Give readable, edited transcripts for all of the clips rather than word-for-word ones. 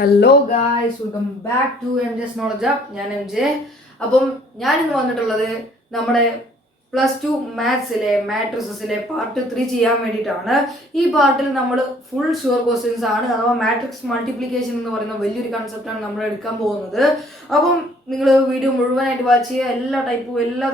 Hello guys, welcome back to M J's knowledge up. ഞാൻ M J. അപ്പം ഞാനിന്ന് വന്നിട്ടുള്ളത് നമ്മുടെ +2 മാത്സിലെ മാട്രിസസിലെ പാർട്ട് 3 ചെയ്യാൻ വേണ്ടിയിട്ടാണ്. ഈ പാർട്ടിൽ നമ്മൾ ഫുൾ ഷുവർ ക്വസ്റ്റ്യൻസ് ആണ്, അഥവാ മാട്രിക്സ് മൾട്ടിപ്ലിക്കേഷൻ എന്ന് പറയുന്ന വലിയൊരു കൺസെപ്റ്റാണ് നമ്മൾ എടുക്കാൻ പോകുന്നത്. അപ്പം നിങ്ങൾ വീഡിയോ മുഴുവനായിട്ട് വാച്ച് ചെയ്യുക. എല്ലാ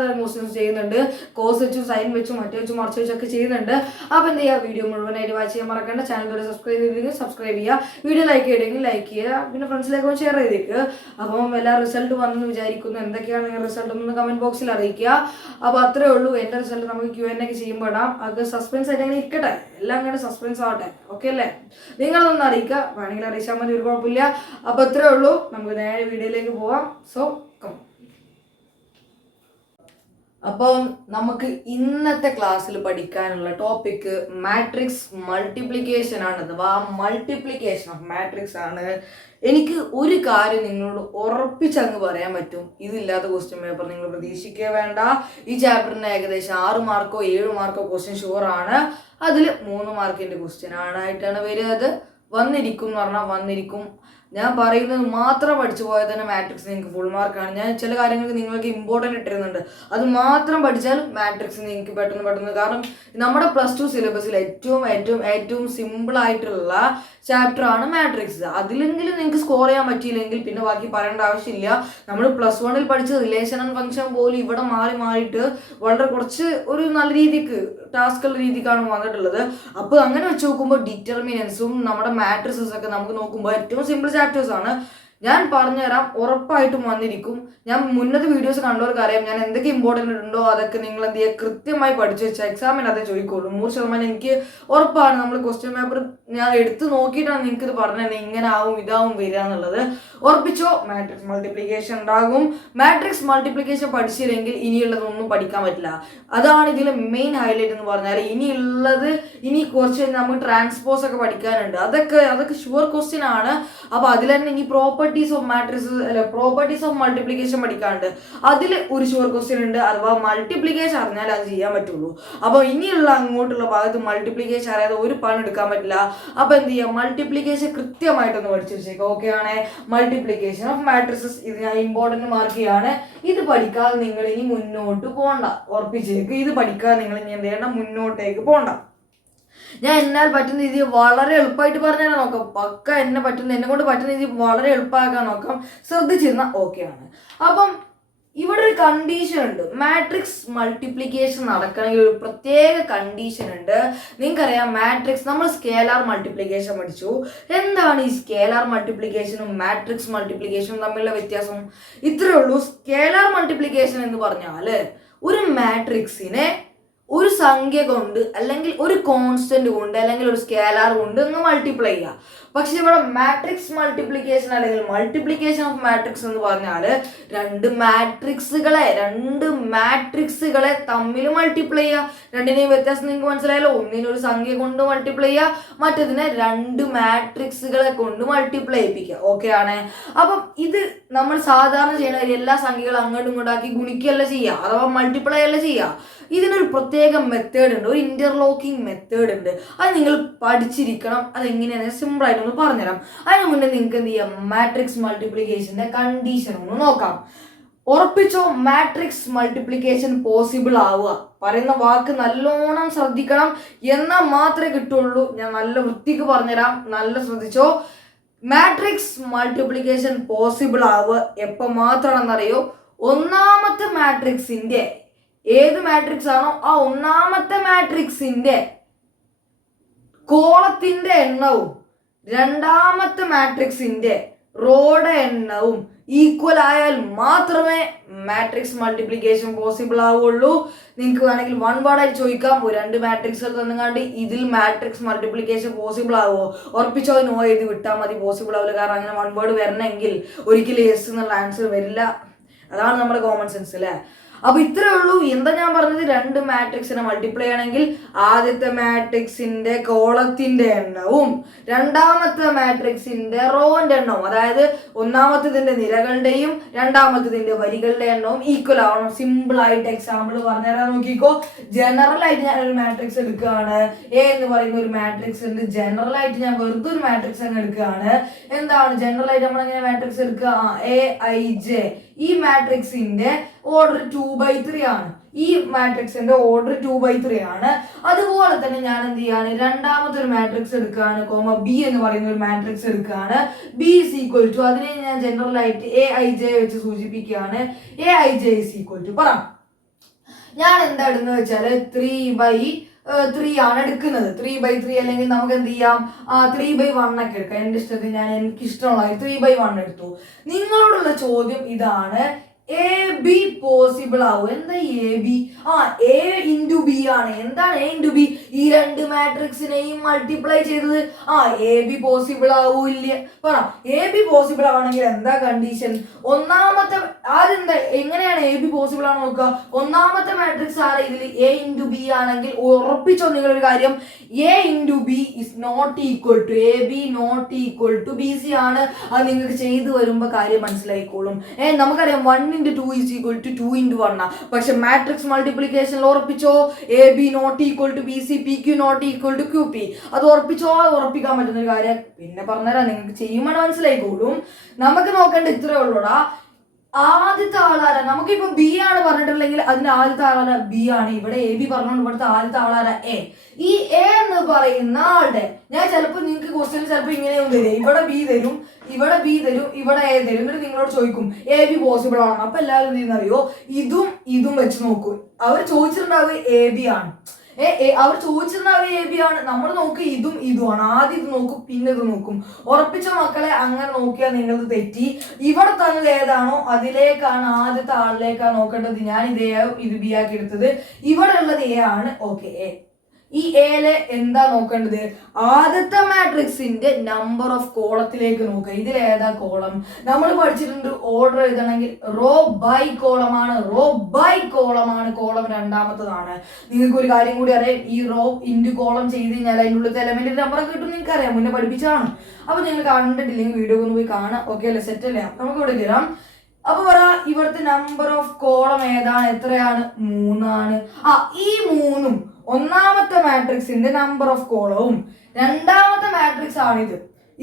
തരം ക്വസ്റ്റ്യൻസ് ചെയ്യുന്നുണ്ട്. കോസ് വെച്ചും സൈൻ വെച്ചും മറ്റേ വെച്ചും മറിച്ച് വെച്ചൊക്കെ ചെയ്യുന്നുണ്ട്. അപ്പോൾ എന്ത് ചെയ്യുക, വീഡിയോ മുഴുവനായിട്ട് വാച്ച് ചെയ്യാൻ മറക്കേണ്ട. ചാനൽ സബ്സ്ക്രൈബ് ചെയ്തില്ലെങ്കിൽ സബ്സ്ക്രൈബ് ചെയ്യുക. വീഡിയോ ലൈക്ക് ചെയ്തെങ്കിൽ ലൈക്ക് ചെയ്യുക. പിന്നെ ഫ്രണ്ട്സിലേക്ക് ഷെയർ ചെയ്തേക്ക്. അപ്പം എല്ലാ റിസൾട്ട് വന്നെന്ന് വിചാരിക്കുന്നു. എന്തൊക്കെയാണ് നിങ്ങൾ റിസൾട്ട് എന്ന് കമൻറ്റ് ബോക്സിൽ അറിയിക്കുക. അപ്പോൾ അത്രേ ഉള്ളൂ. എൻ്റെ റിസൾട്ട് നമുക്ക് Q&A ഒക്കെ ചെയ്യുമ്പോൾ ഇടാം. അത് സസ്പെൻസ് ആയിട്ട് അങ്ങനെ ഇരിക്കട്ടെ, എല്ലാം അങ്ങനെ സസ്പെൻസ് ആവട്ടെ. ഓക്കെ അല്ലേ? നിങ്ങളൊന്ന് അറിയിക്കുക, വേണമെങ്കിൽ അറിയിച്ചാൽ മതി, ഒരു കുഴപ്പമില്ല. അപ്പോൾ അത്രേ ഉള്ളൂ. നമുക്ക് നേരെ വീഡിയോയിലേക്ക് പോവാം. സോ അപ്പം നമുക്ക് ഇന്നത്തെ ക്ലാസ്സിൽ പഠിക്കാനുള്ള ടോപ്പിക്ക് മാട്രിക്സ് മൾട്ടിപ്ലിക്കേഷൻ ആണ്, അഥവാ മൾട്ടിപ്ലിക്കേഷൻ ഓഫ് മാട്രിക്സ് ആണ്. എനിക്ക് ഒരു കാര്യം നിങ്ങളോട് ഉറപ്പിച്ചങ്ങ് പറയാൻ പറ്റും, ഇതില്ലാത്ത ക്വസ്റ്റ്യൻ പേപ്പർ നിങ്ങൾ പ്രതീക്ഷിക്കുക വേണ്ട. ഈ ചാപ്റ്ററിന് ഏകദേശം 6 മാർക്കോ 7 മാർക്കോ ക്വസ്റ്റ്യൻ ഷുവർ ആണ്. അതിൽ 3 മാർക്കിൻ്റെ ക്വസ്റ്റ്യൻ ആയിട്ടാണ് വരിക. അത് വന്നിരിക്കും എന്ന് പറഞ്ഞാൽ വന്നിരിക്കും. ഞാൻ പറയുന്നത് മാത്രം പഠിച്ചു പോയാൽ തന്നെ മാട്രിക്സ് നിങ്ങൾക്ക് ഫുൾ മാർക്കാണ്. ഞാൻ ചില കാര്യങ്ങൾക്ക് നിങ്ങൾക്ക് ഇമ്പോർട്ടൻ്റ് ഇട്ടിരുന്നുണ്ട്, അത് മാത്രം പഠിച്ചാൽ മാട്രിക്സ് നിങ്ങൾക്ക് പെട്ടെന്ന് കാരണം നമ്മുടെ +2 സിലബസിൽ ഏറ്റവും സിമ്പിൾ ആയിട്ടുള്ള ചാപ്റ്റർ ആണ് മാട്രിക്സ്. അതിലെങ്കിലും നിങ്ങൾക്ക് സ്കോർ ചെയ്യാൻ പറ്റിയില്ലെങ്കിൽ പിന്നെ ബാക്കി പറയേണ്ട ആവശ്യമില്ല. നമ്മൾ +1 പഠിച്ച റിലേഷൻ ആൻഡ് ഫംഗ്ഷൻ പോലും ഇവിടെ മാറിയിട്ട് വളരെ കുറച്ച് ഒരു നല്ല രീതിക്ക് ടാസ്കുള്ള രീതിക്കാണ് വന്നിട്ടുള്ളത്. അപ്പോൾ അങ്ങനെ വെച്ച് നോക്കുമ്പോൾ ഡിറ്റർമിനൻസും നമ്മുടെ മാട്രിസസ് ഒക്കെ നമുക്ക് നോക്കുമ്പോൾ ഏറ്റവും സിമ്പിൾ ചാപ്റ്റേഴ്സ് ആണ്. ഞാൻ പറഞ്ഞുതരാം, ഉറപ്പായിട്ടും വന്നിരിക്കും. ഞാൻ മുന്നത്തെ വീഡിയോസ് കണ്ടവർക്ക് അറിയാം, ഞാൻ എന്തൊക്കെ ഇമ്പോർട്ടൻ്റ് ഉണ്ടോ അതൊക്കെ നിങ്ങൾ എന്ത് ചെയ്യുക, കൃത്യമായി പഠിച്ചു വെച്ചാൽ എക്സാമിന് അതേ ചോദിക്കുള്ളൂ. 100% എനിക്ക് ഉറപ്പാണ്. നമ്മൾ ക്വസ്റ്റ്യൻ പേപ്പർ ഞാൻ എടുത്ത് നോക്കിയിട്ടാണ് നിങ്ങൾക്ക് ഇത് പറഞ്ഞത്, ഇങ്ങനെ ആവും ഇതാവും വരിക എന്നുള്ളത്. ഉറപ്പിച്ചോ, മാട്രിക്സ് മൾട്ടിപ്ലിക്കേഷൻ ഉണ്ടാകും. മാട്രിക്സ് മൾട്ടിപ്ലിക്കേഷൻ പഠിച്ചില്ലെങ്കിൽ ഇനിയുള്ളതൊന്നും പഠിക്കാൻ പറ്റില്ല. അതാണ് ഇതിലെ മെയിൻ ഹൈലൈറ്റ് എന്ന് പറഞ്ഞാൽ. ഇനി കുറച്ച് നമുക്ക് ട്രാൻസ്പോസ് ഒക്കെ പഠിക്കാനുണ്ട്. അതൊക്കെ ഷുവർ ക്വസ്റ്റ്യൻ ആണ്. അപ്പോൾ അതിൽ തന്നെ ഇനി properties of matrix properties of multiplication പഠിക്കാനുണ്ട്. അതിൽ ഒരു ഷുവർ ക്വസ്റ്റ്യൻ ഉണ്ട്, അഥവാ മൾട്ടിപ്ലിക്കേഷൻ അറിഞ്ഞാൽ അത് ചെയ്യാൻ പറ്റുള്ളൂ. അപ്പോൾ ഇനിയുള്ള അങ്ങോട്ടുള്ള ഭാഗത്ത് മൾട്ടിപ്ലിക്കേഷൻ അറിയാതെ ഒരു പണി എടുക്കാൻ പറ്റില്ല. അപ്പോൾ എന്ത് ചെയ്യുക, മൾട്ടിപ്ലിക്കേഷൻ കൃത്യമായിട്ടൊന്ന് പഠിച്ചു വെച്ചേക്കാം. ഓക്കെ ആണ്? മൾട്ടിപ്ലിക്കേഷൻ ഓഫ് മാട്രിസസ്, ഇത് ഞാൻ ഇമ്പോർട്ടൻറ്റ് മാർക്ക് ചെയ്യാണ്. ഇത് പഠിക്കാതെ നിങ്ങൾ ഇനി മുന്നോട്ട് പോകണ്ട, ഉറപ്പിച്ചേക്ക്. ഇത് പഠിക്കാതെ നിങ്ങൾ ഇനി എന്ത് ചെയ്യണം, മുന്നോട്ടേക്ക് പോകണ്ട. ഞാൻ എന്നാൽ പറ്റുന്ന രീതി വളരെ എളുപ്പമായിട്ട് പറഞ്ഞാൽ നോക്കാം. പക്ക എന്നെ കൊണ്ട് പറ്റുന്ന രീതി വളരെ എളുപ്പമാക്കാൻ നോക്കാം. ശ്രദ്ധിച്ചിരുന്നാൽ ഓക്കെയാണ്. അപ്പം ഇവിടെ ഒരു കണ്ടീഷൻ ഉണ്ട്. മാട്രിക്സ് മൾട്ടിപ്ലിക്കേഷൻ നടക്കണമെങ്കിൽ ഒരു പ്രത്യേക കണ്ടീഷൻ ഉണ്ട്. നിങ്ങൾക്കറിയാം, മാട്രിക്സ് നമ്മൾ സ്കേലാർ മൾട്ടിപ്ലിക്കേഷൻ പഠിച്ചു. എന്താണ് ഈ സ്കേലാർ മൾട്ടിപ്ലിക്കേഷനും മാട്രിക്സ് മൾട്ടിപ്ലിക്കേഷനും തമ്മിലുള്ള വ്യത്യാസം? ഇത്രയേ ഉള്ളൂ. സ്കേലാർ മൾട്ടിപ്ലിക്കേഷൻ എന്ന് പറഞ്ഞാൽ ഒരു മാട്രിക്സിനെ ഒരു സംഖ്യ കൊണ്ട്, അല്ലെങ്കിൽ ഒരു കോൺസ്റ്റന്റ് കൊണ്ട്, അല്ലെങ്കിൽ ഒരു സ്കേലാർ കൊണ്ട് അങ്ങ് മൾട്ടിപ്ലൈ ചെയ്യുക. പക്ഷെ ഇവിടെ മാട്രിക്സ് മൾട്ടിപ്ലിക്കേഷൻ അല്ലെങ്കിൽ മൾട്ടിപ്ലിക്കേഷൻ ഓഫ് മാട്രിക്സ് എന്ന് പറഞ്ഞാൽ രണ്ട് മാട്രിക്സുകളെ തമ്മിൽ മൾട്ടിപ്ലൈ ചെയ്യുക. രണ്ടിനെയും വ്യത്യാസം നിങ്ങൾക്ക് മനസ്സിലായല്ലോ. ഒന്നിനെ ഒരു സംഖ്യ കൊണ്ട് മൾട്ടിപ്ലൈ ചെയ്യുക, മറ്റതിനെ 2 മാട്രിക്സുകളെ കൊണ്ട് മൾട്ടിപ്ലൈ ചെയ്യിപ്പിക്കുക. ഓക്കെ ആണ്? അപ്പം ഇത് നമ്മൾ സാധാരണ ചെയ്യുന്ന എല്ലാ സംഖ്യകളും അങ്ങോട്ടും ഇങ്ങോട്ടാക്കി ഗുണിക്കുകയല്ല ചെയ്യുക, അഥവാ മൾട്ടിപ്ലൈ അല്ല ചെയ്യുക. ഇതിനൊരു പ്രത്യേക മെത്തേഡ് ഉണ്ട്, ഒരു ഇന്റർലോക്കിംഗ് മെത്തേഡ് ഉണ്ട്. അത് നിങ്ങൾ പഠിച്ചിരിക്കണം. അതെങ്ങനെയാണ് സിമ്പിളായിട്ടൊന്ന് പറഞ്ഞുതരാം. അതിന് മുന്നേ നിങ്ങൾക്ക് എന്ത് ചെയ്യാം, മാട്രിക്സ് മൾട്ടിപ്ലിക്കേഷന്റെ കണ്ടീഷൻ ഒന്ന് നോക്കാം. ഉറപ്പിച്ചോ, മാട്രിക്സ് മൾട്ടിപ്ലിക്കേഷൻ പോസിബിൾ ആവുക. പറയുന്ന വാക്ക് നല്ലോണം ശ്രദ്ധിക്കണം, എന്നാൽ മാത്രമേ കിട്ടുള്ളൂ. ഞാൻ നല്ല വൃത്തിക്ക് പറഞ്ഞുതരാം, നല്ല ശ്രദ്ധിച്ചോ. മാട്രിക്സ് മൾട്ടിപ്ലിക്കേഷൻ പോസിബിൾ ആവുക എപ്പോൾ മാത്രമാണെന്നറിയോ? ഒന്നാമത്തെ മാട്രിക്സിന്റെ, ഏത് മാട്രിക്സ് ആണോ ആ ഒന്നാമത്തെ മാട്രിക്സിന്റെ കോളത്തിന്റെ എണ്ണവും രണ്ടാമത്തെ മാട്രിക്സിന്റെ റോയുടെ എണ്ണവും ഈക്വൽ ആയാൽ മാത്രമേ മാട്രിക്സ് മൾട്ടിപ്ലിക്കേഷൻ പോസിബിൾ ആവുള്ളൂ. നിങ്ങൾക്ക് വേണമെങ്കിൽ 1 വേർഡായി ചോദിക്കാം, 2 മാട്രിക്സുകൾ തന്നുകാണ്ട് ഇതിൽ മാട്രിക്സ് മൾട്ടിപ്ലിക്കേഷൻ പോസിബിൾ ആവുമോ? ഉറപ്പിച്ചോ, നോ എഴുതി വിട്ടാൽ മതി. പോസിബിൾ ആവില്ല. കാരണം അങ്ങനെ 1 വേർഡ് വരണമെങ്കിൽ ഒരിക്കലും യെസ് എന്നുള്ള ആൻസർ വരില്ല. അതാണ് നമ്മുടെ കോമൺ സെൻസ് അല്ലേ? അപ്പൊ ഇത്രേ ഉള്ളൂ. എന്താ ഞാൻ പറഞ്ഞത്, രണ്ട് മാട്രിക്സിനെ മൾട്ടിപ്ലൈ ആണെങ്കിൽ ആദ്യത്തെ മാട്രിക്സിന്റെ കോളത്തിന്റെ എണ്ണവും രണ്ടാമത്തെ മാട്രിക്സിന്റെ റോന്റെ എണ്ണവും, അതായത് ഒന്നാമത്തതിന്റെ നിരകളുടെയും രണ്ടാമത്തതിന്റെ വരികളുടെ എണ്ണവും ഈക്വൽ ആവണം. സിമ്പിൾ ആയിട്ട് എക്സാമ്പിൾ പറഞ്ഞുതരാൻ നോക്കിക്കോ. ജനറൽ ആയിട്ട് ഞാൻ ഒരു മാട്രിക്സ് എടുക്കുകയാണ്, എ എന്ന് പറയുന്ന ഒരു മാട്രിക്സ് ഉണ്ട്. ജനറൽ ആയിട്ട് ഞാൻ വെറുതെ ഒരു മാട്രിക്സ് അങ്ങ് എടുക്കുകയാണ്. എന്താണ് ജനറൽ ആയിട്ട് നമ്മൾ എങ്ങനെ മാട്രിക്സ് എടുക്കുക? AIJ. ഈ മാട്രിക്സിന്റെ ഓർഡർ 2/3 ആണ്. ഈ മാട്രിക്സിന്റെ ഓർഡർ 2/3 ആണ്. അതുപോലെ തന്നെ ഞാൻ എന്ത് ചെയ്യാണ്, രണ്ടാമത്തെ ഒരു മാട്രിക്സ് എടുക്കുകയാണ്, B എന്ന് പറയുന്ന ഒരു മാട്രിക്സ് എടുക്കുകയാണ്. B is equal to, അതിനെ ഞാൻ ജനറൽ ആയിട്ട് AIJ വെച്ച് സൂചിപ്പിക്കുകയാണ്. AIJ is equal to, പറ ഞാൻ എന്താ ഇടുന്നത് വെച്ചാൽ 3/3 ആണ് എടുക്കുന്നത്. 3/3 അല്ലെങ്കിൽ നമുക്ക് എന്ത് ചെയ്യാം, 3/1 ഒക്കെ എടുക്കാം. എൻ്റെ ഇഷ്ടത്തിന് എനിക്ക് ഇഷ്ടമുള്ള 3/1 എടുത്തു. നിങ്ങളോടുള്ള ചോദ്യം ഇതാണ്, AB പോസിബിൾ ആവും. എന്താ AB? A into B ആണ്. എന്താണ് A into B? ഈ രണ്ട് മാട്രിക്സിനെയും മൾട്ടിപ്ലൈ ചെയ്തത്. AB പോസിബിൾ ആവൂല്ല? പറ, AB പോസിബിൾ ആവണമെങ്കിൽ എന്താ കണ്ടീഷൻ? ഒന്നാമത്തെ അതെന്താ, എങ്ങനെയാണ് AB പോസിബിൾ ആണ് നോക്കുക? ഒന്നാമത്തെ മാട്രിക്സ് ആണ് ഇതിൽ A into B ആണെങ്കിൽ ഉറപ്പിച്ചോ നിങ്ങളൊരു കാര്യം, A into B is not equal to AB not equal to BC ആണ്. അത് നിങ്ങൾക്ക് ചെയ്തു വരുമ്പോൾ കാര്യം മനസ്സിലായിക്കോളും. നമുക്കറിയാം 1 into 2 is equal to 2 into 1 ആണ്. പക്ഷെ matrix മൾട്ടിപ്ലിക്കേഷനിൽ ഉറപ്പിച്ചോ AB not equal to BC, PQ not equal to QP. അത് ഉറപ്പിച്ചോ? ഉറപ്പിക്കാൻ പറ്റുന്ന ഒരു കാര്യം പിന്നെ പറഞ്ഞുതരാം, നിങ്ങൾക്ക് ചെയ്യുമ്പോൾ മനസ്സിലായിക്കോളും. നമുക്ക് നോക്കേണ്ട ഇത്രേ ഉള്ളൂടാ. ആദ്യത്തെ ആളാര, നമുക്കിപ്പോ B ആണ് പറഞ്ഞിട്ടുണ്ടെങ്കിൽ അതിന്റെ ആദ്യത്തെ ആളാര B ആണ്. ഇവിടെ AB പറഞ്ഞോണ്ട് ഇവിടുത്തെ ആദ്യത്തെ ആളാര A. ഈ A എന്ന് പറയുന്ന ആളുടെ ഞാൻ ചിലപ്പോൾ നിങ്ങൾക്ക് ക്വസ്റ്റ്യൻ ചിലപ്പോൾ ഇങ്ങനെയൊന്നും തരും, ഇവിടെ B തരും, ഇവിടെ B തരും, ഇവിടെ A തരും. എന്നിട്ട് നിങ്ങളോട് ചോദിക്കും AB പോസിബിൾ ആണ്. അപ്പൊ എല്ലാവരും എന്ത് ചെയ്യുന്നറിയോ, ഇതും വെച്ച് നോക്കും. അവർ ചോദിച്ചിട്ടുണ്ടാവുക AB ആണ്. അവർ ചോദിച്ചിട്ടുണ്ടാവുക AB ആണ്. നമ്മൾ നോക്കുക ഇതുമാണ്. ആദ്യം ഇത് നോക്കും, പിന്നെ ഇത് നോക്കും. ഉറപ്പിച്ച മക്കളെ, അങ്ങനെ നോക്കിയാൽ നിങ്ങൾക്ക് തെറ്റി. ഇവിടെ തന്നത് ഏതാണോ അതിലേക്കാണ്, ആദ്യത്തെ ആളിലേക്കാണ് നോക്കേണ്ടത്. ഞാൻ ഇത് B ആക്കി എടുത്തത്. ഇവിടെ ഉള്ളത് A ആണ്. ഓക്കെ, ഈ എയിലെ എന്താ നോക്കേണ്ടത്? ആദ്യത്തെ മാട്രിക്സിന്റെ നമ്പർ ഓഫ് കോളത്തിലേക്ക് നോക്കുക. ഇതിൽ ഏതാ കോളം? നമ്മൾ പഠിച്ചിട്ടുണ്ട് ഓർഡർ എഴുതണമെങ്കിൽ റോ ബൈ കോളമാണ്. കോളം രണ്ടാമത്തതാണ്. നിങ്ങൾക്ക് ഒരു കാര്യം കൂടി അറിയാം, ഈ റോ ഇൻറ്റു കോളം ചെയ്ത് കഴിഞ്ഞാൽ അതിൻ്റെ ഉള്ളിലത്തെ എലമെന്റിന്റെ നമ്പർ കിട്ടും. നിങ്ങൾക്ക് അറിയാം, മുന്നേ പഠിപ്പിച്ചാണ്. അപ്പൊ നിങ്ങൾ കണ്ടിട്ടില്ലെങ്കിൽ വീഡിയോ ഒന്ന് പോയി കാണാം. ഓക്കെ അല്ലേ? സെറ്റ് അല്ലേ? നമുക്ക് ഇവിടെ കയറാം. അപ്പൊ പറ, ഇവിടുത്തെ നമ്പർ ഓഫ് കോളം ഏതാണ്? എത്രയാണ്? 3 ആണ്. ഈ 3ഉം ഒന്നാമത്തെ മാട്രിക്സിന്റെ നമ്പർ ഓഫ് കോളവും രണ്ടാമത്തെ മാട്രിക്സ് ആണിത്.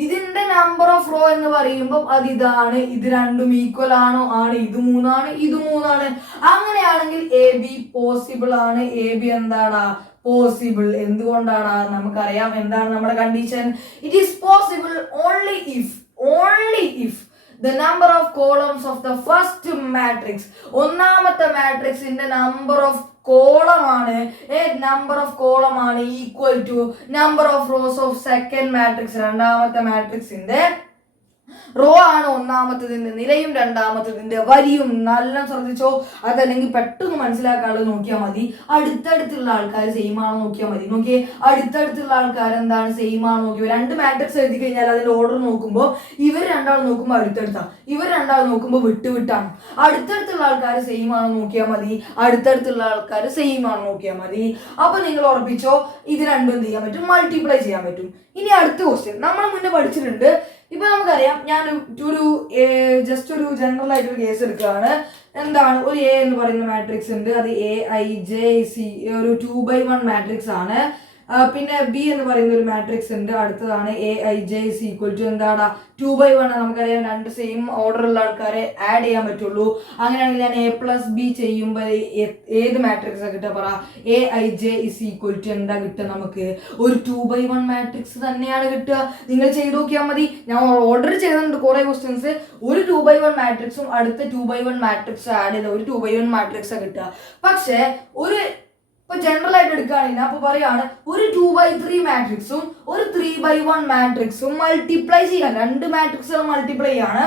ഇതിന്റെ നമ്പർ ഓഫ് റോ എന്ന് പറയുമ്പോൾ അത് ഇതാണ്. ഇത് രണ്ടും ഈക്വൽ ആണോ? ആണ്. ഇത് 3 ആണ്, ഇത് 3 ആണ്. അങ്ങനെയാണെങ്കിൽ AB പോസിബിൾ ആണ്. AB എന്താടാ? പോസിബിൾ. എന്തുകൊണ്ടാണ്? നമുക്കറിയാം എന്താണ് നമ്മുടെ condition. It is possible only if the number of columns of the first matrix, ഒന്നാമത്തെ മാട്രിക്സിന്റെ നമ്പർ ഓഫ് കോളമാണ് നമ്പർ ഓഫ് കോളമാണ് equal to number of rows of second matrix. രണ്ടാമത്തെ മാട്രിക്സിന്റെ റോ ആണ് ഒന്നാമത്തതിന്റെ നിരയും രണ്ടാമത്തതിന്റെ വരിയും. നല്ല ശ്രദ്ധിച്ചോ, അതല്ലെങ്കിൽ പെട്ടെന്ന് മനസ്സിലാക്കാനുള്ളത് നോക്കിയാൽ മതി. അടുത്തടുത്തുള്ള ആൾക്കാർ സെയിം ആണോ നോക്കിയാൽ മതി. നോക്കിയേ, അടുത്തടുത്തുള്ള ആൾക്കാർ എന്താണ് സെയിം ആണോ നോക്കിയോ. രണ്ട് മാട്രിക്സ് എഴുതി കഴിഞ്ഞാൽ അതിന്റെ ഓർഡർ നോക്കുമ്പോൾ ഇവർ രണ്ടാളും നോക്കുമ്പോൾ അടുത്തടുത്താണ്, ഇവർ രണ്ടാളും നോക്കുമ്പോൾ വിട്ടാണ്. അടുത്തടുത്തുള്ള ആൾക്കാർ സെയിം ആണോ നോക്കിയാൽ മതി, അടുത്തടുത്തുള്ള ആൾക്കാർ സെയിം ആണോ നോക്കിയാൽ മതി. അപ്പൊ നിങ്ങൾ ഉറപ്പിച്ചോ, ഇത് രണ്ടും എന്ത് ചെയ്യാൻ പറ്റും? മൾട്ടിപ്ലൈ ചെയ്യാൻ പറ്റും. ഇനി അടുത്ത ക്വസ്റ്റ്യൻ നമ്മൾ മുന്നേ പഠിച്ചിട്ടുണ്ട്. ഇപ്പൊ നമുക്കറിയാം, ഞാൻ ജസ്റ്റ് ഒരു ജനറൽ ആയിട്ടൊരു കേസ് എടുക്കുകയാണ്. എന്താണ്, ഒരു A എന്ന് പറയുന്ന മാട്രിക്സ് ഉണ്ട്. അത് AIJC ഒരു 2/1 മാട്രിക്സ് ആണ്. പിന്നെ B എന്ന് പറയുന്ന ഒരു മാട്രിക്സ് ഉണ്ട്. അടുത്തതാണ് AIJ is equal to എന്താടാ? 2/1. നമുക്കറിയാം രണ്ട് സെയിം ഓർഡർ ഉള്ള ആൾക്കാരെ ആഡ് ചെയ്യാൻ പറ്റുള്ളൂ. അങ്ങനെയാണെങ്കിൽ ഞാൻ A+B ചെയ്യുമ്പോൾ ഏത് മാട്രിക്സ് കിട്ടുക? പറ. AIJ is equal to എന്താ കിട്ടുക? നമുക്ക് ഒരു 2/1 മാട്രിക്സ് തന്നെയാണ് കിട്ടുക. നിങ്ങൾ ചെയ്ത് നോക്കിയാൽ മതി. ഞാൻ ഓർഡർ ചെയ്തിട്ടുണ്ട് കുറെ ക്വസ്റ്റ്യൻസ്. ഒരു 2/1 മാട്രിക്സും അടുത്ത 2/1 മാട്രിക്സ് ആഡ് ചെയ്ത ഒരു 2/1 മാട്രിക്സ് കിട്ടുക. പക്ഷേ ഒരു ജനറൽ ആയിട്ട് എടുക്കുകയാണെങ്കിൽ അപ്പൊ പറയാണ്, ഒരു 2/3 മാട്രിക്സും ഒരു 3/1 മാട്രിക്സും മൾട്ടിപ്ലൈ ചെയ്യാൻ, രണ്ട് മാട്രിക്സുകൾ മൾട്ടിപ്ലൈ ചെയ്യാണ്.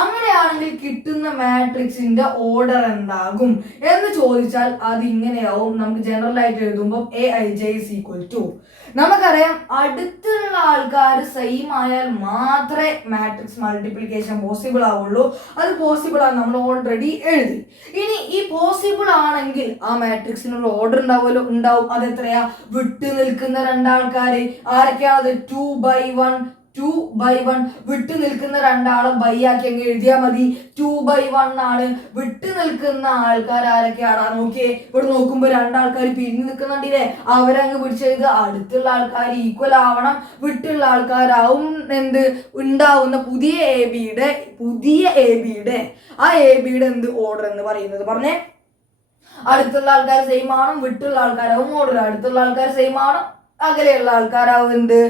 അങ്ങനെയാണെങ്കിൽ കിട്ടുന്ന മാട്രിക്സിന്റെ ഓർഡർ എന്താകും എന്ന് ചോദിച്ചാൽ അത് ഇങ്ങനെയാവും. നമുക്ക് ജനറൽ ആയിട്ട് എഴുതുമ്പോൾ AIJ is equal to, നമുക്കറിയാം അടുത്തുള്ള ആൾക്കാർ സെയിം ആയാൽ മാത്രമേ മാട്രിക്സ് മൾട്ടിപ്ലിക്കേഷൻ പോസിബിൾ ആവുള്ളൂ. അത് പോസിബിൾ ആണ്, നമ്മൾ ഓൾറെഡി എഴുതി. ഇനി ഈ പോസിബിൾ ആണെങ്കിൽ ആ മാട്രിക്സിനുള്ള ഓർഡർ ഉണ്ടാവും. അതെത്രയാ? വിട്ടു നിൽക്കുന്ന രണ്ടാൾക്കാർ ആരൊക്കെയാണ്? അത് 2/1 വിട്ടു നിൽക്കുന്ന രണ്ടാളും ബൈ ആക്കി അങ്ങ് എഴുതിയാൽ മതി. 2/1 ആണ്. വിട്ടു നിൽക്കുന്ന ആൾക്കാർ ആരൊക്കെയാണ് നോക്കിയേ. ഇവിടെ നോക്കുമ്പോൾ രണ്ടാൾക്കാർ പിരിഞ്ഞു നിൽക്കുന്നുണ്ടില്ലേ, അവരങ്ങ് പിടിച്ചെഴുതുക. അടുത്തുള്ള ആൾക്കാർ ഈക്വൽ ആവണം, വിട്ടുള്ള ആൾക്കാരാവും എന്ത് ഉണ്ടാവുന്ന പുതിയ എ ബിയുടെ ആ എ ബിയുടെ എന്ത് ഓർഡർ എന്ന് പറയുന്നത് പറഞ്ഞേ. അടുത്തുള്ള ആൾക്കാർ സെയിം ആവണം, വിട്ടുള്ള ആൾക്കാരാവും ഓർഡർ. അടുത്തുള്ള ആൾക്കാർ സെയിം ആവണം, അകലെയുള്ള ആൾക്കാരാവും എന്ത്.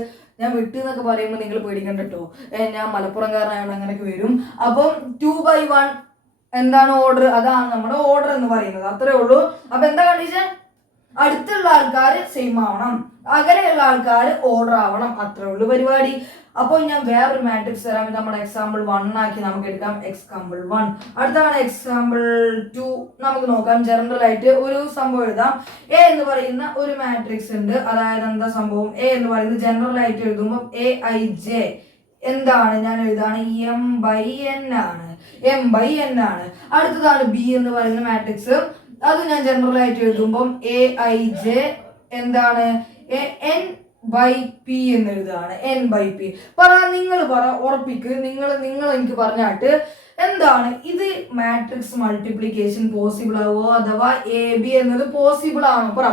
ഞാൻ വിട്ടു എന്നൊക്കെ പറയുമ്പോൾ നിങ്ങൾ പേടിക്കണ്ട കേട്ടോ, ഞാൻ മലപ്പുറംകാരനായോണ്ട് അങ്ങനെയൊക്കെ വരും. അപ്പം 2/1 എന്താണ് ഓർഡർ? അതാണ് നമ്മുടെ ഓർഡർ എന്ന് പറയുന്നത്. അത്രേ ഉള്ളൂ. അപ്പൊ എന്താ കണ്ടീഷൻ? അടുത്തുള്ള ആൾക്കാർ സെയിം ആവണം, അകലെയുള്ള ആൾക്കാർ ഓർഡർ ആവണം. അത്രേ ഉള്ളൂ പരിപാടി. അപ്പോൾ ഞാൻ വേറൊരു മാട്രിക്സ് തരാം. നമ്മുടെ എക്സാമ്പിൾ 1 ആക്കി നമുക്ക് എടുക്കാം. എക്സാമ്പിൾ 1. അടുത്താണ് എക്സാമ്പിൾ 2. നമുക്ക് നോക്കാം. ജനറൽ ആയിട്ട് ഒരു സംഭവം എഴുതാം. എ എന്ന് പറയുന്ന ഒരു മാട്രിക്സ് ഉണ്ട്. അതായത് എന്താ സംഭവം? എ എന്ന് പറയുന്നത് ജനറൽ ആയിട്ട് എഴുതുമ്പോൾ AIJ എന്താണ്? ഞാൻ എഴുതാണ് M/N ആണ്. അടുത്തതാണ് B എന്ന് പറയുന്ന മാട്രിക്സ്. അത് ഞാൻ ജനറൽ ആയിട്ട് എഴുതുമ്പോൾ AIJ എന്താണ്? N/P എന്ന് എഴുതാണ്. N/P. നിങ്ങൾ ഉറപ്പിക്ക്. നിങ്ങൾ എനിക്ക് പറഞ്ഞാട്ട് എന്താണ് ഇത് മാട്രിക്സ് മൾട്ടിപ്ലിക്കേഷൻ പോസിബിൾ ആവോ അഥവാ AB എന്നത് പോസിബിൾ ആണോ? പറ.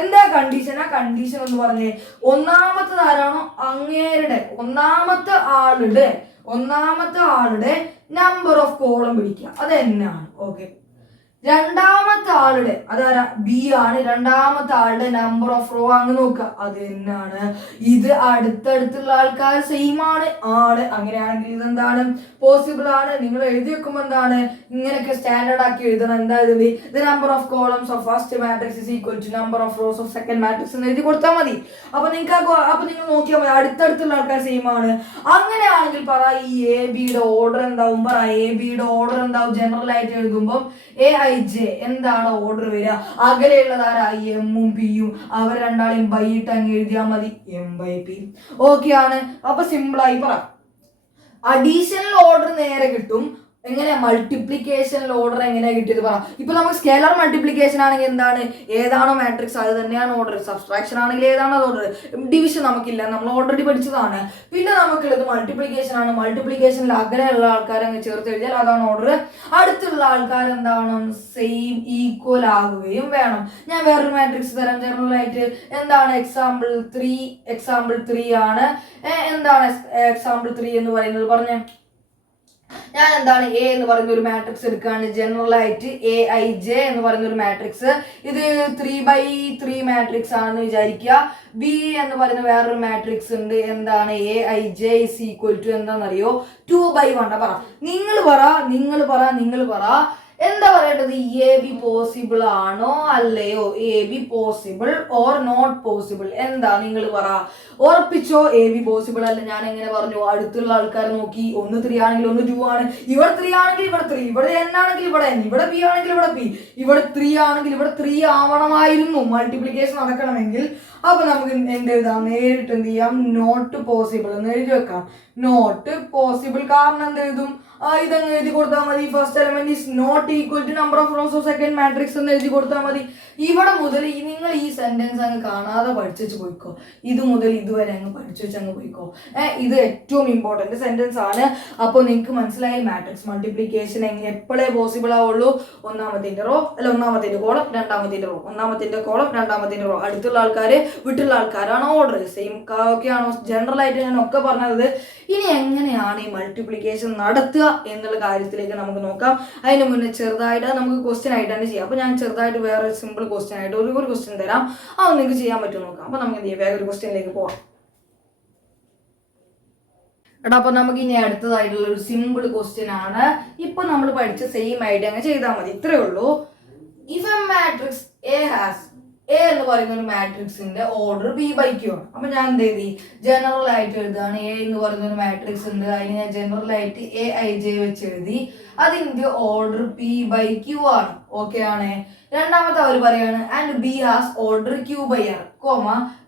എന്താ കണ്ടീഷൻ? ആ കണ്ടീഷൻ എന്ന് പറഞ്ഞേ, ഒന്നാമത്തെ ആരാണോ അങ്ങേരുടെ ഒന്നാമത്തെ ആളുടെ നമ്പർ ഓഫ് കോളം പിടിക്കുക, അത് എന്നാണ്. ഓക്കെ. രണ്ടാമത്തെ ആളുടെ അതാരാ? B ആണ്. രണ്ടാമത്തെ ആളുടെ നമ്പർ ഓഫ് റോ അങ്ങ് നോക്കുക, അത് എന്നാണ്. ഇത് അടുത്തടുത്തുള്ള ആൾക്കാർ സെയിം ആണ്. അങ്ങനെയാണെങ്കിൽ ഇതെന്താണ്? പോസിബിൾ ആണ്. നിങ്ങൾ എഴുതി വെക്കുമ്പോൾ എന്താണ് ഇങ്ങനെയൊക്കെ സ്റ്റാൻഡേർഡ് ആക്കി എഴുതണം. എന്താ എഴുതി? The number of columns of first matrix is equal to number of rows of second matrix എന്ന് എഴുതി കൊടുത്താൽ മതി. അപ്പൊ നിങ്ങൾ നോക്കിയാൽ മതി അടുത്തടുത്തുള്ള ആൾക്കാർ സെയിം ആണ്. അങ്ങനെയാണെങ്കിൽ പറ ഈ ABയുടെ ഓർഡർ എന്താവും? പറ ABയുടെ ഓർഡർ എന്താവും? ജനറൽ ആയിട്ട് എഴുതുമ്പോൾ AIJ എന്താണ് ഓർഡർ വരിക? അകലെയുള്ളതാരാ? M-ഉം P-യും. അവർ രണ്ടാളെയും ബൈ ഇട്ട് അങ്ങ് എഴുതിയാൽ മതി. M/P. ഓക്കെ ആണ്. അപ്പൊ സിമ്പിൾ ആയി പറ. അഡീഷണൽ ഓർഡർ നേരെ കിട്ടും. എങ്ങനെയാ? മൾട്ടിപ്ലിക്കേഷൻ ഓർഡർ എങ്ങനെയാ കിട്ടിയത് പറ. ഇപ്പൊ നമുക്ക് സ്കേലർ മൾട്ടിപ്ലിക്കേഷൻ ആണെങ്കിൽ എന്താണ്? ഏതാണോ മാട്രിക്സ് അത് തന്നെയാണ് ഓർഡർ. സബ്സ്ട്രാക്ഷൻ ആണെങ്കിൽ ഏതാണോ ഓർഡർ. ഡിവിഷൻ നമുക്കില്ല, നമ്മൾ ഓൾറെഡി പഠിച്ചതാണ്. പിന്നെ നമുക്കുള്ളത് മൾട്ടിപ്ലിക്കേഷൻ ആണ്. മൾട്ടിപ്ലിക്കേഷനിൽ അകലെയുള്ള ആൾക്കാരെ അങ്ങ് ചേർത്ത് എഴുതിയാൽ അതാണ് ഓർഡർ. അടുത്തുള്ള ആൾക്കാർ എന്താവണം? സെയിം ഈക്വൽ ആകുകയും വേണം. ഞാൻ വേറൊരു മാട്രിക്സ് തരാം ജനറൽ ആയിട്ട്. എന്താണ്? എക്സാമ്പിൾ 3 ആണ്. എന്താണ് എക്സാമ്പിൾ 3 എന്ന് പറയുന്നത്? പറഞ്ഞേ. ഞാൻ എന്താണ് A എന്ന് പറയുന്ന ഒരു മാട്രിക്സ് എടുക്കുകയാണ്. ജനറൽ ആയിട്ട് AIJ എന്ന് പറയുന്ന ഒരു മാട്രിക്സ്. ഇത് 3/3 മാട്രിക്സ് ആണെന്ന് വിചാരിക്കുക. B എന്ന് പറയുന്ന വേറൊരു മാട്രിക്സ് ഉണ്ട്. എന്താണ്? AIJ is equal to എന്താണെന്നറിയോ? 2/1. പറ. നിങ്ങൾ പറ എന്താ പറയേണ്ടത്? AB പോസിബിൾ ആണോ അല്ലയോ? AB possible or not possible? എന്താ നിങ്ങൾ പറ. ഉറപ്പിച്ചോ AB പോസിബിൾ അല്ല. ഞാൻ എങ്ങനെ പറഞ്ഞു? അടുത്തുള്ള ആൾക്കാർ നോക്കി. ഒന്ന് 3 ആണെങ്കിൽ ഒന്ന് 2 ആണ്. ഇവിടെ 3 ആണെങ്കിൽ ഇവിടെ 3, ഇവിടെ N ആണെങ്കിൽ ഇവിടെ N, ഇവിടെ P ആണെങ്കിൽ ഇവിടെ P, ഇവിടെ 3 ആണെങ്കിൽ ഇവിടെ 3 ആവണമായിരുന്നു മൾട്ടിപ്ലിക്കേഷൻ നടക്കണമെങ്കിൽ. അപ്പൊ നമുക്ക് എന്ത് എഴുതാം? നേരിട്ട് എന്ത് ചെയ്യാം? നോട്ട് പോസിബിൾ എന്ന് എഴുതി വെക്കാം. Not possible. കാരണം എന്ത് എഴുതും? ഇതങ്ങ് എഴുതി കൊടുത്താൽ മതി. First element is not equal to number of rows of second matrix എന്ന് എഴുതി കൊടുത്താൽ മതി. ഇവിടെ മുതൽ നിങ്ങൾ ഈ സെന്റൻസ് അങ്ങ് കാണാതെ പഠിച്ചു പോയിക്കോ. ഇത് മുതൽ ഇതുവരെ അങ്ങ് പഠിച്ചു പോയിക്കോ. ഇത് ഏറ്റവും ഇമ്പോർട്ടന്റ് സെന്റൻസ് ആണ്. അപ്പോൾ നിങ്ങൾക്ക് മനസ്സിലായി മാട്രിക്സ് മൾട്ടിപ്ലിക്കേഷൻ എപ്പോഴേ പോസിബിൾ ആവുള്ളൂ? ഒന്നാമത്തെ റോ അല്ല ഒന്നാമത്തെ കോളം രണ്ടാമത്തെ റോ, ഒന്നാമത്തെ കോളം രണ്ടാമത്തെ റോ. അടുത്തുള്ള ആൾക്കാർ വിട്ടുള്ള ആൾക്കാരാണ് ഓർഡർ. സെയിം ഒക്കെയാണോ? ജനറൽ ആയിട്ട് ഞാൻ ഒക്കെ പറഞ്ഞത്. ഇനി എങ്ങനെയാണ് ഈ മൾട്ടിപ്ലിക്കേഷൻ നടത്തുക എന്നുള്ള കാര്യത്തിലേക്ക് നമുക്ക് നോക്കാം. അതിന് മുന്നേ ചെറുതായിട്ട് നമുക്ക് ക്വസ്റ്റ്യൻ ആയിട്ട് തന്നെ ചെയ്യാം. അപ്പോൾ ഞാൻ ചെറുതായിട്ട് വേറെ സിമ്പിൾ ക്വസ്റ്റ്യൻ ആയിട്ട് ഒരു ക്വസ്റ്റ്യൻ തരാം. അത് നിങ്ങൾക്ക് ചെയ്യാൻ പറ്റുമോ നോക്കാം. അപ്പോൾ നമുക്ക് എന്ത് ചെയ്യാം? വേറെ ഒരു ക്വസ്റ്റ്യനിലേക്ക് പോവാം. അപ്പോൾ നമുക്ക് ഇനി അടുത്തതായിട്ടുള്ള ഒരു സിമ്പിൾ ക്വസ്റ്റ്യൻ ആണ്. ഇപ്പൊ നമ്മൾ പഠിച്ച സെയിം ഐഡിയ അങ്ങ് ചെയ്താൽ മതി. ഇത്രയേ ഉള്ളൂ. If A matrix A has A എന്ന് പറയുന്ന ഒരു മാട്രിക്സിന്റെ ഓർഡർ p/q ആണ്. അപ്പൊ ഞാൻ എന്ത് എഴുതി, ജനറൽ ആയിട്ട് എഴുതാണ്. എ എന്ന് പറയുന്ന ഒരു മാട്രിക്സ് ഉണ്ട്, അതിന് ഞാൻ ജനറൽ ആയിട്ട് aij വെച്ച് എഴുതി. അതിന്റെ ഓർഡർ p/q ആണ്. ഓക്കെ ആണ്. രണ്ടാമത്തെ അവർ പറയാണ് and B has order q/r,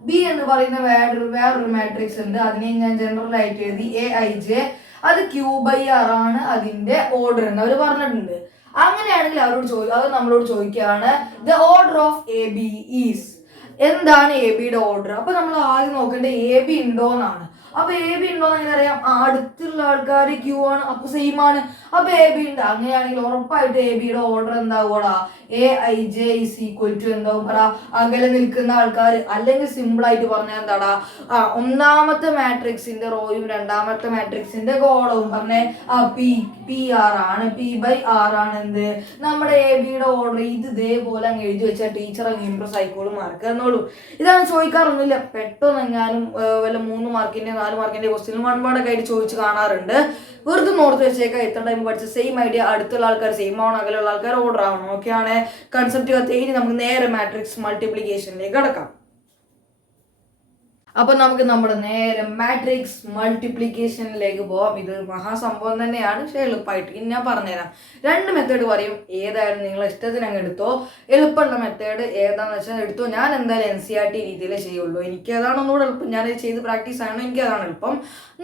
B എന്ന് പറയുന്ന വേറൊരു മാട്രിക്സ് ഉണ്ട്, അതിനെ ഞാൻ ജനറൽ ആയിട്ട് എഴുതി aij, അത് q/r ആണ് അതിന്റെ ഓർഡർ എന്ന് അവർ പറഞ്ഞിട്ടുണ്ട്. അങ്ങനെയാണെങ്കിൽ അവർ നമ്മളോട് ചോദിക്കുകയാണ് the order of A B is, എന്താണ് എ ബിയുടെ ഓർഡർ. അപ്പൊ നമ്മൾ ആദ്യം നോക്കേണ്ടത് എ ബി ഉണ്ടോ എന്നാണ്. അപ്പൊ എ ബി ഉണ്ടോന്ന് എങ്ങനെ അറിയാം, അടുത്തുള്ള ആൾക്കാർ ക്യൂ ആണ്, അപ്പൊ സെയിം ആണ്. അപ്പൊ എ ബി ഉണ്ട്. അങ്ങനെയാണെങ്കിൽ ഉറപ്പായിട്ട് എ ബിയുടെ order എന്താകൂടാ, aij is equal to എന്താവും പറ, അകലെ നിൽക്കുന്ന ആൾക്കാർ. അല്ലെങ്കിൽ സിമ്പിൾ ആയിട്ട് പറഞ്ഞാൽ എന്താടാ, ഒന്നാമത്തെ മാട്രിക്സിന്റെ റോയും രണ്ടാമത്തെ മാട്രിക്സിന്റെ കോളവും പറഞ്ഞേ p/r ആണ്, p/r ആണ് എന്ത് നമ്മുടെ എ ബിയുടെ ഓർഡർ. ഇത് ഇതേപോലെ അങ്ങ് എഴുതി വെച്ചാൽ ടീച്ചർ അങ്ങ് ഇംപ്രസ് ആയിക്കോളും, മാർക്ക് എന്നോളൂ. ഇതാണ് ചോദിക്കാറൊന്നുമില്ല, പെട്ടെന്ന് എങ്ങാനും വല്ല 3 മാർക്കിന്റെ 4 മാർക്കിന്റെ ക്വസ്റ്റ്യൻ വൺപാടൊക്കെ ആയിട്ട് ചോദിച്ച് കാണാറുണ്ട്. വെറുതെ നോർത്ത് വെച്ചേക്കാം. എത്ര ടൈം പഠിച്ച സെയിം ഐഡിയ, അടുത്തുള്ള ആൾക്കാർ സെയിം ആവണം, അകലെയുള്ള ആൾക്കാർ ഓർഡർ ആവണം. ഓക്കെ ആണ് കൺസെപ്റ്റ് കത്ത്. ഇനി നമുക്ക് നേരെ മാട്രിക്സ് മൾട്ടിപ്ലിക്കേഷനിലേക്ക് കടക്കാം. അപ്പൊ നമുക്ക് നമ്മുടെ നേരെ മാട്രിക്സ് മൾട്ടിപ്ലിക്കേഷനിലേക്ക് പോവാം. ഇത് മഹാസംഭവം തന്നെയാണ്, പക്ഷെ എളുപ്പമായിട്ട് ഇനി ഞാൻ പറഞ്ഞുതരാം. 2 മെത്തേഡ് പറയും, ഏതായാലും നിങ്ങളെ ഇഷ്ടത്തിന് അങ്ങ് എടുത്തോ. എളുപ്പമുള്ള മെത്തേഡ് ഏതാണെന്ന് വെച്ചാൽ എടുത്തോ. ഞാൻ എന്തായാലും NCERT രീതിയിലേ ചെയ്യുള്ളൂ. എനിക്ക് അതാണ് ഒന്നുകൂടെ എളുപ്പം. ഞാൻ ചെയ്ത് പ്രാക്ടീസ് ആണ്, എനിക്ക് അതാണ് എളുപ്പം.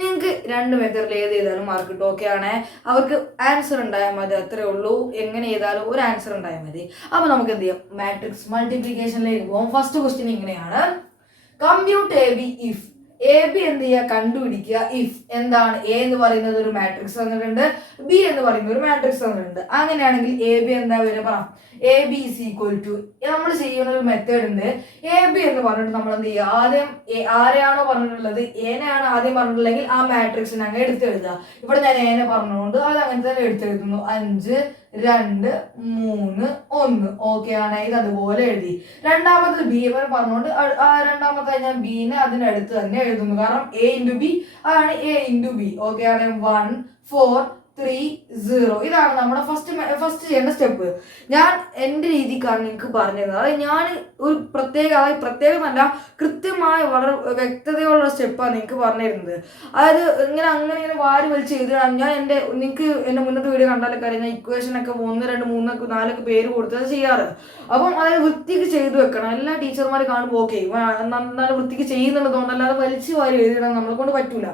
നിങ്ങൾക്ക് 2 മെത്തേഡിൽ ഏത് ചെയ്താലും മാർക്ക് കിട്ടും. ഓക്കെ ആണ്. അവർക്ക് ആൻസർ ഉണ്ടായാൽ മതി, അത്രേ ഉള്ളൂ. എങ്ങനെ ചെയ്താലും ഒരു ആൻസർ ഉണ്ടായാൽ മതി. അപ്പൊ നമുക്ക് എന്ത് ചെയ്യാം, മാട്രിക്സ് മൾട്ടിപ്ലിക്കേഷനിലേക്ക് പോകാം. ഫസ്റ്റ് ക്വസ്റ്റ്യൻ ഇങ്ങനെയാണ്, compute A B if. A B എന്ത് ചെയ്യുക, കണ്ടുപിടിക്കുക. ഇഫ് എന്താണ്, എ എന്ന് പറയുന്നത് ഒരു മാട്രിക്സ് തന്നിട്ടുണ്ട്, ബി എന്ന് പറയുന്ന ഒരു മാട്രിക്സ് തന്നിട്ടുണ്ട്. അങ്ങനെയാണെങ്കിൽ എ ബി എന്താ വരിക, പറ. A B is equal to, നമ്മൾ ചെയ്യുന്ന ഒരു മെത്തേഡ് ഉണ്ട്. എ ബി എന്ന് പറഞ്ഞിട്ട് നമ്മൾ എന്ത് ചെയ്യുക, ആദ്യം ആരെയാണോ പറഞ്ഞിട്ടുള്ളത്, ഏനെയാണ് ആദ്യം പറഞ്ഞിട്ടുള്ളെങ്കിൽ ആ മാട്രിക്സിനെ അങ്ങ് എടുത്തെഴുതുക. ഇവിടെ ഞാൻ ഏനെ പറഞ്ഞുകൊണ്ട് അത് അങ്ങനെ തന്നെ എടുത്തെഴുതുന്നു. 5 2 3 1. ഓക്കെ ആണ്. ഇത് അതുപോലെ എഴുതി. രണ്ടാമത് ബി പറഞ്ഞുകൊണ്ട് രണ്ടാമത്തെ ഞാൻ ബീനെ അതിനടുത്ത് തന്നെ എഴുതുന്നു. കാരണം a ഇൻറ്റു ബി അതാണ് a ഇൻറ്റു ബി. ഓക്കെ ആണ്. 1 4 3 0. ഇതാണ് നമ്മുടെ ഫസ്റ്റ് ചെയ്യേണ്ട സ്റ്റെപ്പ്. ഞാൻ എൻ്റെ രീതിക്കാണ് നിങ്ങൾക്ക് പറഞ്ഞിരുന്നത്. അതായത് ഞാൻ ഒരു പ്രത്യേകമല്ല, കൃത്യമായ വളരെ വ്യക്തതയുള്ള സ്റ്റെപ്പാണ് നിങ്ങൾക്ക് പറഞ്ഞിരുന്നത്. അതായത് അങ്ങനെ വാരി വലിച്ച് എഴുതുകയാണ്. ഞാൻ നിങ്ങൾക്ക് എൻ്റെ മുന്നത്തെ വീഡിയോ കണ്ടാലൊക്കെ അറിയാം, ഞാൻ ഇക്വേഷനൊക്കെ 1 2 3 4 പേര് കൊടുത്തത് ചെയ്യാറ്. അപ്പം അതായത് വൃത്തിക്ക് ചെയ്തു വെക്കണം. എല്ലാ ടീച്ചർമാർ കാണുമ്പോൾ ഓക്കെ നല്ല വൃത്തിക്ക് ചെയ്യുന്നുള്ളതുകൊണ്ട്, അല്ലാതെ വലിച്ചു വാരി എഴുതിയിടാൻ നമ്മളെ കൊണ്ട് പറ്റൂല.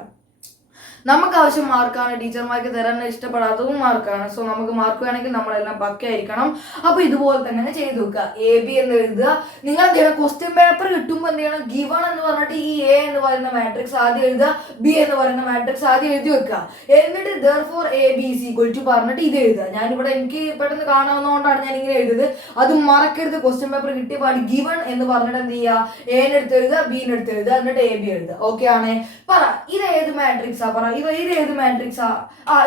നമുക്ക് ആവശ്യം മാർക്കാണ്, ടീച്ചർമാർക്ക് തരാൻ ഇഷ്ടപ്പെടാത്തതും മാർക്കാണ്. സോ നമുക്ക് മാർക്ക് വേണമെങ്കിൽ നമ്മളെല്ലാം പക്കയായിരിക്കണം. അപ്പൊ ഇതുപോലെ തന്നെ ചെയ്തു വെക്കുക. എ ബി എന്ന് എഴുതുക. നിങ്ങൾ എന്ത് ചെയ്യണം, ക്വസ്റ്റ്യൻ പേപ്പർ കിട്ടുമ്പോൾ എന്ത് ചെയ്യണം, ഗിവൺ എന്ന് പറഞ്ഞിട്ട് ഈ എ എന്ന് പറയുന്ന മാട്രിക്സ് ആദ്യം എഴുതുക, ബി എന്ന് പറയുന്ന മാട്രിക്സ് ആദ്യം എഴുതി വെക്കുക. എന്നിട്ട് therefore A B is equal to പറഞ്ഞിട്ട് ഇത് എഴുതുക. ഞാനിവിടെ എനിക്ക് പെട്ടെന്ന് കാണാവുന്നതുകൊണ്ടാണ് ഞാൻ ഇങ്ങനെ എഴുതുന്നത്. അത് മറക്കരുത്. ക്വസ്റ്റ്യൻ പേപ്പർ കിട്ടിയ പാട് ഗിവൺ എന്ന് പറഞ്ഞിട്ട് എന്ത് ചെയ്യുക, എനെ എടുത്ത് എഴുതുക, ബിനെ എടുത്ത് എഴുതുക, എന്നിട്ട് എ ബി എഴുതുക. ഓക്കെ ആണ്. പറ, ഇത് ഏത് മാട്രിക്സാ, പറ. ഇത് ഏത് മാട്രിക്സാ?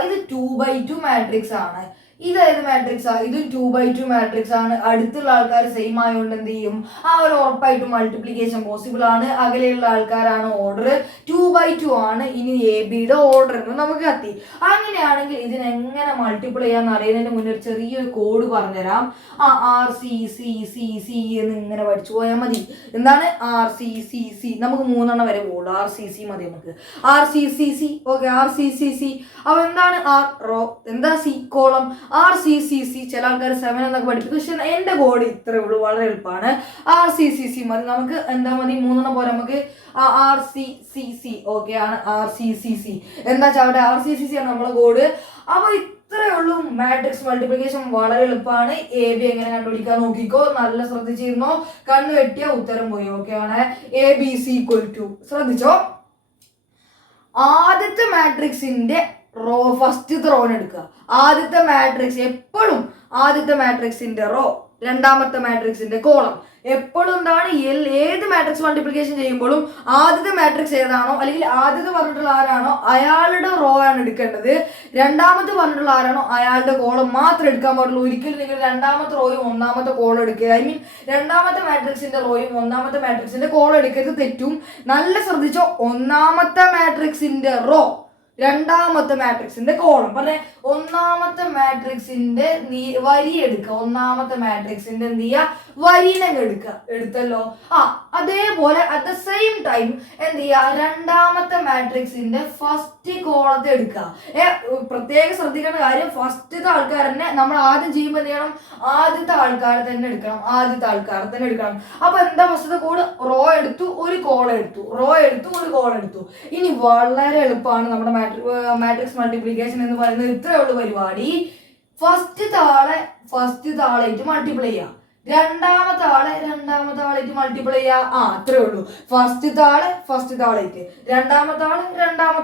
ഇത് 2/2 മാട്രിക്സ് ആണ്. ഇത് ഏത് മാട്രിക്സാ? ഇത് 2/2 മാട്രിക്സ് ആണ്. അടുത്തുള്ള ആൾക്കാർ സെയിം ആയതുകൊണ്ട് എന്ത് ചെയ്യും, ഒരു ഉറപ്പായിട്ടും മൾട്ടിപ്ലിക്കേഷൻ പോസിബിൾ ആണ്. അകലെയുള്ള ആൾക്കാരാണ് ഓർഡർ 2/2 ആണ്. ഇനി എ ബിയുടെ ഓർഡർ എന്ന് നമുക്ക് കത്തി. അങ്ങനെയാണെങ്കിൽ ഇതിനെങ്ങനെ മൾട്ടിപ്പിൾ ചെയ്യാന്ന് അറിയുന്നതിന് മുന്നേ ഒരു ചെറിയൊരു കോഡ് പറഞ്ഞുതരാം. RCC എന്ന് ഇങ്ങനെ പഠിച്ചു പോയാൽ മതി. എന്താണ് RCC? നമുക്ക് 3 വരെ പോകുള്ളൂ. RCC മതി നമുക്ക്. RCC. Okay, RCC. അപ്പൊ എന്താണ് R റോ, എന്താ C കോളം, RCC. ചില ആൾക്കാർ 7 എന്നൊക്കെ പഠിപ്പിക്കും, പക്ഷെ എന്റെ കോഡ് ഇത്രേ ഉള്ളൂ, വളരെ എളുപ്പമാണ്. RCC മതി നമുക്ക്. എന്താ മതി, 3 പോലെ നമുക്ക് RCC. ഓക്കെ ആണ്, RCC. എന്താ ചാവട്ടെ, RCC ആണ് നമ്മളെ കോഡ്. അപ്പൊ ഇത്രയേ ഉള്ളൂ. മാട്രിക്സ് മൾട്ടിപ്ലിക്കേഷൻ വളരെ എളുപ്പമാണ്. എ ബി എങ്ങനെ കണ്ടുപിടിക്കാൻ നോക്കിക്കോ, നല്ല ശ്രദ്ധിച്ചിരുന്നോ. കണ്ണ് കെട്ടിയ ഉത്തരം പോയി. ഓക്കെ ആണ്. A B is equal to, ശ്രദ്ധിച്ചോ, ആദ്യത്തെ മാട്രിക്സിന്റെ റോ, ഫസ്റ്റ് റോന് എടുക്കുക. ആദ്യത്തെ മാട്രിക്സ് എപ്പോഴും ആദ്യത്തെ മാട്രിക്സിന്റെ റോ, രണ്ടാമത്തെ മാട്രിക്സിന്റെ കോളം എപ്പോഴും എന്താണ്, ഏത് മാട്രിക്സ് മൾട്ടിപ്ലിക്കേഷൻ ചെയ്യുമ്പോഴും ആദ്യത്തെ മാട്രിക്സ് ഏതാണോ, അല്ലെങ്കിൽ ആദ്യത്തെ പറഞ്ഞിട്ടുള്ള ആരാണോ അയാളുടെ റോ ആണ് എടുക്കേണ്ടത്. രണ്ടാമത്തെ പറഞ്ഞിട്ടുള്ള ആരാണോ അയാളുടെ കോളം മാത്രം എടുക്കാൻ പാടുള്ളൂ. ഒരിക്കലും നിങ്ങൾ രണ്ടാമത്തെ റോയും ഒന്നാമത്തെ കോളം എടുക്കുക. ഐ മീൻ രണ്ടാമത്തെ മാട്രിക്സിന്റെ റോയും ഒന്നാമത്തെ മാട്രിക്സിന്റെ കോളം എടുക്കരുത്, തെറ്റും. നല്ല ശ്രദ്ധിച്ചോ, ഒന്നാമത്തെ മാട്രിക്സിന്റെ റോ രണ്ടാമത്തെ മാട്രിക്സിന്റെ കോളം പറഞ്ഞേ. ഒന്നാമത്തെ മാട്രിക്സിന്റെ വരി എടുക്കുക. ഒന്നാമത്തെ മാട്രിക്സിന്റെ എന്ത് ചെയ്യുക, വരിനെ എടുത്തല്ലോ. അതേപോലെ അറ്റ് ദ സെയിം ടൈം എന്ത് ചെയ്യുക, രണ്ടാമത്തെ മാട്രിക്സിന്റെ ഫസ്റ്റ് കോളത്തെ എടുക്കുക. പ്രത്യേകം ശ്രദ്ധിക്കേണ്ട കാര്യം, ഫസ്റ്റത്തെ ആൾക്കാർ തന്നെ നമ്മൾ ആദ്യം ചെയ്യുമ്പോൾ എന്ത് ചെയ്യണം, ആദ്യത്തെ ആൾക്കാരെ തന്നെ എടുക്കണം. അപ്പൊ എന്താ ഫസ്റ്റത്തെ കോഡ്, റോ എടുത്തു, ഒരു കോളം എടുത്തു, റോ എടുത്തു, ഒരു കോളം എടുത്തു. ഇനി വളരെ എളുപ്പമാണ് നമ്മുടെ മാട്രിക്സ് മൾട്ടിപ്ലിക്കേഷൻ എന്ന് പറയുന്നത്. ഇത്രയേ ഉള്ളൂ പരിപാടി. ഫസ്റ്റ് താളായിട്ട് മൾട്ടിപ്ലൈ ചെയ്യാം, രണ്ടാമത്തെ ആളായിട്ട് മൾട്ടിപ്ലൈ ചെയ്യാം. അത്രേ ഉള്ളൂ. ഫസ്റ്റ് താളായിട്ട്, രണ്ടാമത്തെ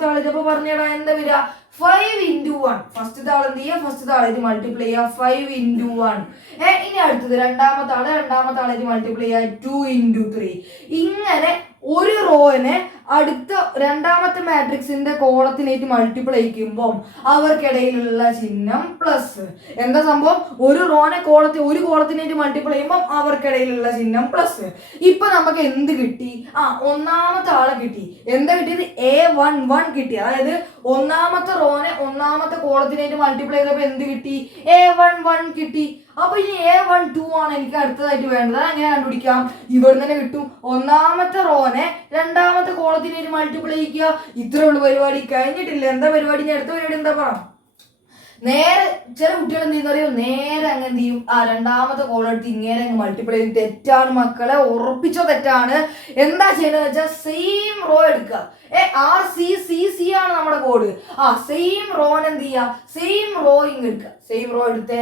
ആളായിട്ട്. അപ്പൊ പറഞ്ഞാ എന്താ വരിക, 5 into 1. ഫസ്റ്റ് താൾ എന്ത് ചെയ്യുക, ഫസ്റ്റ് താളായിട്ട് മൾട്ടിപ്ലൈ ചെയ്യുക, 5 into 1. ഇനി അടുത്തത് രണ്ടാമത്തെ ആളായിട്ട് മൾട്ടിപ്ലൈ ചെയ്യുക, 2 into 3. ഇങ്ങനെ ഒരു റോയിനെ അടുത്ത രണ്ടാമത്തെ മാട്രിക്സിന്റെ കോളത്തിനായിട്ട് മൾട്ടിപ്ലൈ ചെയ്യുമ്പോൾ അവർക്കിടയിലുള്ള ചിഹ്നം പ്ലസ്. എന്താ സംഭവം, ഒരു കോളത്തിനായിട്ട് മൾട്ടിപ്ലൈ ചെയ്യുമ്പോൾ അവർക്കിടയിലുള്ള ചിഹ്നം പ്ലസ്. ഇപ്പൊ നമുക്ക് എന്ത് കിട്ടി, ഒന്നാമത്തെ ആളെ കിട്ടി. എന്താ കിട്ടിയത്, A11 കിട്ടി. അതായത് ഒന്നാമത്തെ റോനെ ഒന്നാമത്തെ കോളത്തിനായിട്ട് മൾട്ടിപ്ലൈ ചെയ്തപ്പോൾ എന്ത് കിട്ടി, A11 കിട്ടി. അപ്പൊ ഇനി A12 ആണ് എനിക്ക് അടുത്തതായിട്ട് വേണ്ടത്. അങ്ങനെ കണ്ടുപിടിക്കാം, ഇവിടെ തന്നെ കിട്ടും. ഒന്നാമത്തെ റോനെ രണ്ടാമത്തെ കോളത്തിനായിട്ട് മൾട്ടിപ്ലൈ ചെയ്യുക. ഇത്രേ ഉള്ളൂ പരിപാടി. കഴിഞ്ഞിട്ടില്ല. എന്താ പരിപാടി, അടുത്ത പരിപാടി എന്താ പറ. നേരെ ചില കുട്ടികൾ എന്ത് ചെയ്യുന്നറിയോ, നേരെ അങ്ങ് എന്ത് ചെയ്യും, രണ്ടാമത്തെ കോളം എടുത്ത് ഇങ്ങനെ അങ്ങ് മൾട്ടിപ്ലൈ ചെയ്യും. തെറ്റാണ് മക്കളെ, ഉറപ്പിച്ചോ തെറ്റാണ്. എന്താ ചെയ്യേണ്ടതെന്ന് വെച്ചാൽ സെയിം റോ എടുക്കുക. RCCC ആണ് നമ്മുടെ കോഡ്. സെയിം റോന് എന്ത് ചെയ്യുക, സെയിം റോ ഇങ്ങ് എടുക്കുക. സെയിം റോ എടുത്തേ.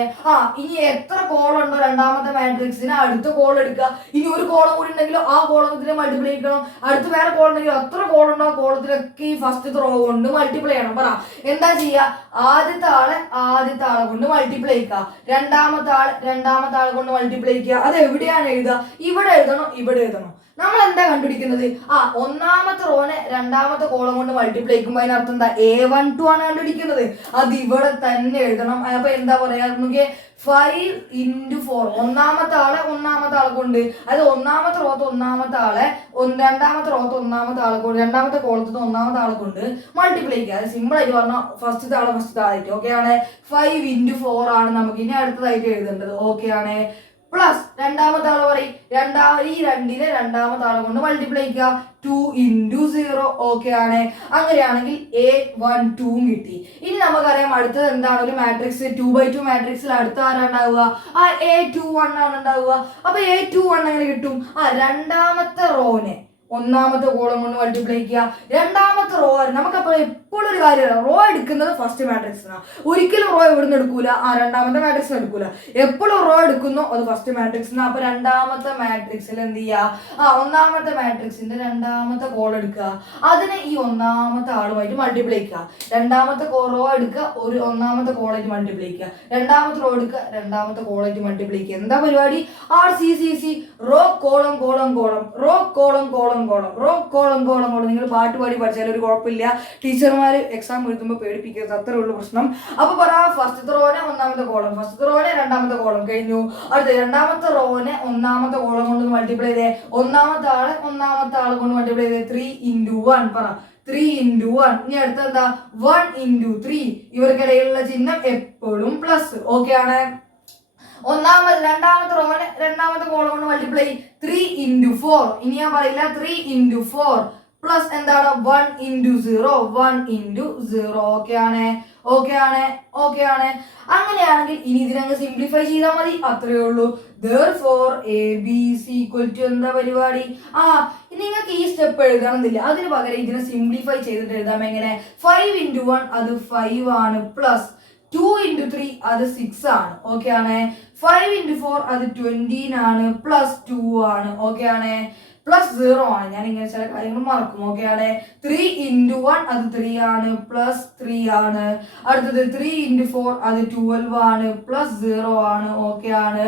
ഇനി എത്ര കോളം ഉണ്ടോ രണ്ടാമത്തെ മാട്രിക്സിന് അടുത്ത കോളം എടുക്കുക. ഇനി ഒരു കോളം കൂടി ഉണ്ടെങ്കിലോ ആ കോളത്തിനെ മൾട്ടിപ്ലൈ ചെയ്യണം. അടുത്ത് വേറെ കോളം ഉണ്ടെങ്കിലോ എത്ര കോളം ഉണ്ടോ ആ കോളത്തിലൊക്കെ ഈ ഫസ്റ്റ് റോ കൊണ്ട് മൾട്ടിപ്ലൈ ചെയ്യണം. പറ എന്താ ചെയ്യുക, ആദ്യത്തെ ആളെ കൊണ്ട് മൾട്ടിപ്ലൈ ചെയ്യുക, രണ്ടാമത്തെ ആളെ കൊണ്ട് മൾട്ടിപ്ലൈ ചെയ്യുക. അത് എവിടെയാണ് എഴുതുക, ഇവിടെ എഴുതണം. നമ്മൾ എന്താ കണ്ടുപിടിക്കുന്നത്, ഒന്നാമത്തെ റോനെ രണ്ടാമത്തെ കോളം കൊണ്ട് മൾട്ടിപ്ലൈ ചെയ്യുമ്പോൾ അതിനർത്ഥം എന്താ, A12 ആണ് കണ്ടുപിടിക്കുന്നത്. അത് ഇവിടെ തന്നെ എഴുതണം. അപ്പൊ എന്താ പറയാ, നമുക്ക് 5 into 4. ഒന്നാമത്തെ ആളെ കൊണ്ട്, അതായത് ഒന്നാമത്തെ റോത്ത് ഒന്നാമത്തെ ആളെ, രണ്ടാമത്തെ റോത്ത് ഒന്നാമത്തെ ആളെ കൊണ്ട്, രണ്ടാമത്തെ കോളത്ത് ഒന്നാമത്തെ ആളെ കൊണ്ട് മൾട്ടിപ്ലൈ ചെയ്യുക. അത് സിമ്പിൾ ആയിട്ട് പറഞ്ഞാൽ ഫസ്റ്റ് താളായിട്ട്. ഓക്കെ ആണ്. 5 into 4 ആണ് നമുക്ക് ഇനി അടുത്തതായിട്ട് എഴുതേണ്ടത്. ഓക്കെ ആണ്. പ്ലസ് രണ്ടാമത്തെ ആള് പറയും, ഈ രണ്ടിനെ രണ്ടാമത്തെ ആളെ കൊണ്ട് മൾട്ടിപ്ലൈ ചെയ്യുക, 2 into 0. ഓക്കെ ആണ്. അങ്ങനെയാണെങ്കിൽ A12 കിട്ടി. ഇനി നമുക്കറിയാം അടുത്തത് എന്താണ്, ഒരു മാട്രിക്സ് 2x2 മാട്രിക്സിൽ അടുത്ത ആരാണ് ഉണ്ടാവുക, A21 ആണ് ഉണ്ടാവുക. അപ്പൊ A21 അങ്ങനെ കിട്ടും. രണ്ടാമത്തെ റോനെ ഒന്നാമത്തെ കോളം കൊണ്ട് മൾട്ടിപ്ലൈ ചെയ്യുക, രണ്ടാമത്തെ റോ. നമുക്കപ്പോൾ എപ്പോഴും ഒരു കാര്യമാണ്, റോ എടുക്കുന്നത് ഫസ്റ്റ് മാട്രിക്സിനാണ്. ഒരിക്കലും റോ എവിടുന്ന് എടുക്കൂല, രണ്ടാമത്തെ മാട്രിക്സിന് എടുക്കൂല. എപ്പോഴും റോ എടുക്കുന്നു അത് ഫസ്റ്റ് മാട്രിക്സിനാണ്. അപ്പൊ രണ്ടാമത്തെ മാട്രിക്സിൽ എന്ത് ചെയ്യുക, ഒന്നാമത്തെ മാട്രിക്സിന്റെ രണ്ടാമത്തെ കോളം എടുക്കുക, അതിനെ ഈ ഒന്നാമത്തെ ആളുമായിട്ട് മൾട്ടിപ്ലൈ ചെയ്യുക. രണ്ടാമത്തെ റോ എടുക്കുക, ഒരു ഒന്നാമത്തെ കോളായിട്ട് മൾട്ടിപ്ലൈ ചെയ്യുക, രണ്ടാമത്തെ റോ എടുക്കുക, രണ്ടാമത്തെ കോളായിട്ട് മൾട്ടിപ്ലൈ ചെയ്യുക. എന്താ പരിപാടി, RCCC, raw column column column, raw column column raw column column. നിങ്ങൾ പാട്ട് പാടി പഠിച്ചാൽ ഒരു കുഴപ്പമില്ല. ടീച്ചർമാർ എക്സാം എഴുതുമ്പോൾ പേടിപ്പിക്കരുത്, അത്രേ ഉള്ളൂ പ്രശ്നം. അപ്പൊ പറ, ഫസ്റ്റത്തെ റോനെ ഒന്നാമത്തെ കോളം, ഫസ്റ്റത്തെ റോനെ രണ്ടാമത്തെ കോളം കഴിഞ്ഞു. അടുത്ത രണ്ടാമത്തെ റോനെ ഒന്നാമത്തെ കോളം കൊണ്ട് മൾട്ടിപ്ലൈ ചെയ്തേ, ഒന്നാമത്തെ ആളെ കൊണ്ട് മൾട്ടിപ്ലൈ ചെയ്തേ, 3 into 1. പറ 3 into 1. ഇനി അടുത്ത എന്താ, 1 into 3. ഇവർക്കിടയിലുള്ള ചിഹ്നം എപ്പോഴും പ്ലസ്. ഓക്കെ ആണ്. രണ്ടാമത്തെ റോനെ രണ്ടാമത്തെ കോളം കൊണ്ട് മൾട്ടിപ്ലൈ 3 into 4. ഇനി ഞാൻ പറയില്ല, 3 into 4 പ്ലസ് എന്താണ്, 1 into 0. 1 into 0. ഓക്കെ ആണ്. അങ്ങനെയാണെങ്കിൽ ഇനി ഇതിനങ്ങ് സിംപ്ലിഫൈ ചെയ്താൽ മതി, അത്രയേ ഉള്ളൂ. Therefore ABC equal to എന്താ പരിപാടി, നിങ്ങൾക്ക് ഈ സ്റ്റെപ്പ് എഴുതണമെന്നില്ല. അതിന് പകരം ഇതിനെ സിംപ്ലിഫൈ ചെയ്തിട്ട് എഴുതാം. എങ്ങനെ, 5 into 1 അത് 5 ആണ്, പ്ലസ് 2 into 3 അത് 6 ആണ്. ഓക്കെ ആണ്. 5 into 4 അത് 20 ആണ്, പ്ലസ് 2 ആണ്. ഓക്കെ ആണ്. പ്ലസ് 0 ആണ്. ഞാൻ ഇങ്ങനെ ചില കാര്യങ്ങൾ മറക്കും. ഓക്കെ ആണ്. 3 into 1 അത് 3 ആണ്, പ്ലസ് 3 ആണ്. അടുത്തത് 3 into 4 അത് 12 ആണ്, പ്ലസ് 0 ആണ്. ഓക്കെ ആണ്.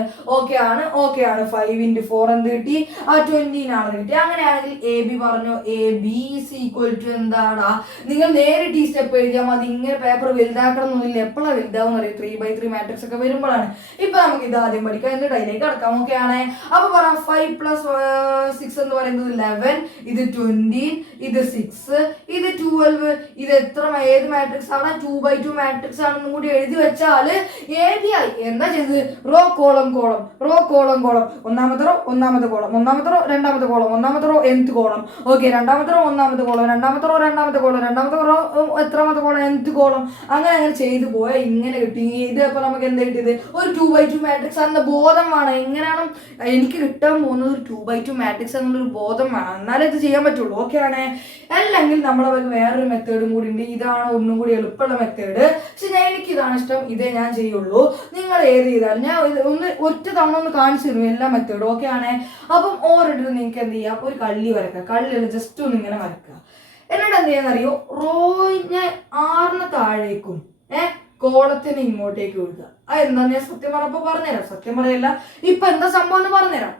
5 into 4 എന്ത് കിട്ടി, 20 ആണ് കിട്ടി. അങ്ങനെയാണെങ്കിൽ AB പറഞ്ഞു, AB is equal to എന്താണ്, നിങ്ങൾ നേരിട്ട് ഈ സ്റ്റെപ്പ് എഴുതിയാൽ മതി. ഇങ്ങനെ പേപ്പർ വലുതാക്കണം എന്നൊന്നുമില്ല. എപ്പോഴാണ് വലുതാവും അറിയാം, 3x3 മാട്രിക്സ് ഒക്കെ വരുമ്പോഴാണ്. ഇപ്പൊ നമുക്ക് ഇത് ആദ്യം പഠിക്കാം, എന്നിട്ട് അതിലേക്ക് കടക്കാം. ഓക്കെ ആണ്. അപ്പൊ പറയാം, 5 plus 6 എന്ന് പറയുന്നത് 11, ഇത് 20, ഇത് 6, ഇത് 12. ഇത് ഏത് മാട്രിക്സ് ആണ്? 2x2 മാട്രിക്സ് ആണെന്നും കൂടി എഴുതി വെച്ചാൽ ABI എന്താ ചെയ്തത്? Raw column column raw column column, ഒന്നാമത്തെ റോ ഒന്നാമത്തെ കോളം, ഒന്നാമത്തെ റോ രണ്ടാമത്തെ കോളം, ഒന്നാമത്തെ റോ nth കോളം, ഓക്കെ, രണ്ടാമത്തെ റോ ഒന്നാമത്തെ കോളം, രണ്ടാമത്തെ റോ രണ്ടാമത്തെ കോളം, രണ്ടാമത്തെ റോ എത്രാമത്തെ കോളം? nth column. അങ്ങനെ ചെയ്തു പോയാൽ ഇങ്ങനെ കിട്ടി. ഇത് അപ്പൊ നമുക്ക് എന്താ കിട്ടിയത്? ഒരു 2x2 മാട്രിക്സ് ആണെന്ന ബോധം വേണം. എങ്ങനെയാണ് എനിക്ക് കിട്ടാൻ പോകുന്നത്? ഒരു 2x2 മാട്രിക്സ് എന്നുള്ളൊരു ബോധം വേണം, എന്നാലേ ഇത് ചെയ്യാൻ പറ്റുള്ളൂ. ഓക്കെ ആണ്. അല്ലെങ്കിൽ നമ്മളെ വേറൊരു മെത്തേഡും കൂടി ഉണ്ട്. ഇതാണ് ഒന്നും കൂടി എളുപ്പമുള്ള മെത്തേഡ്. പക്ഷെ എനിക്ക് ഇതാണ് ഇഷ്ടം, ഇതേ ഞാൻ ചെയ്യുള്ളൂ. നിങ്ങൾ ഏത് ചെയ്താലും ഞാൻ ഒറ്റ തവണ ഒന്ന് കാണിച്ചു തരും എല്ലാ മെത്തേഡും. ഓക്കെ ആണ്. അപ്പം ഓരോരുത്തർ നിങ്ങൾക്ക് എന്ത് ചെയ്യാം? ഒരു കള്ളി വരക്കുക. കള്ളിയിൽ ജസ്റ്റ് ഒന്ന് ഇങ്ങനെ വരക്കുക. എന്നിട്ട് എന്ത് ചെയ്യാന്നറിയോ? റോയിനെ 6 താഴേക്കും കോളത്തിന് ഇങ്ങോട്ടേക്ക് എഴുതുക. അത് എന്താന്ന് ഞാൻ സത്യം പറഞ്ഞപ്പോ പറഞ്ഞുതരാം. സത്യം പറയല്ല, ഇപ്പൊ എന്താ സംഭവം എന്ന് പറഞ്ഞുതരാം.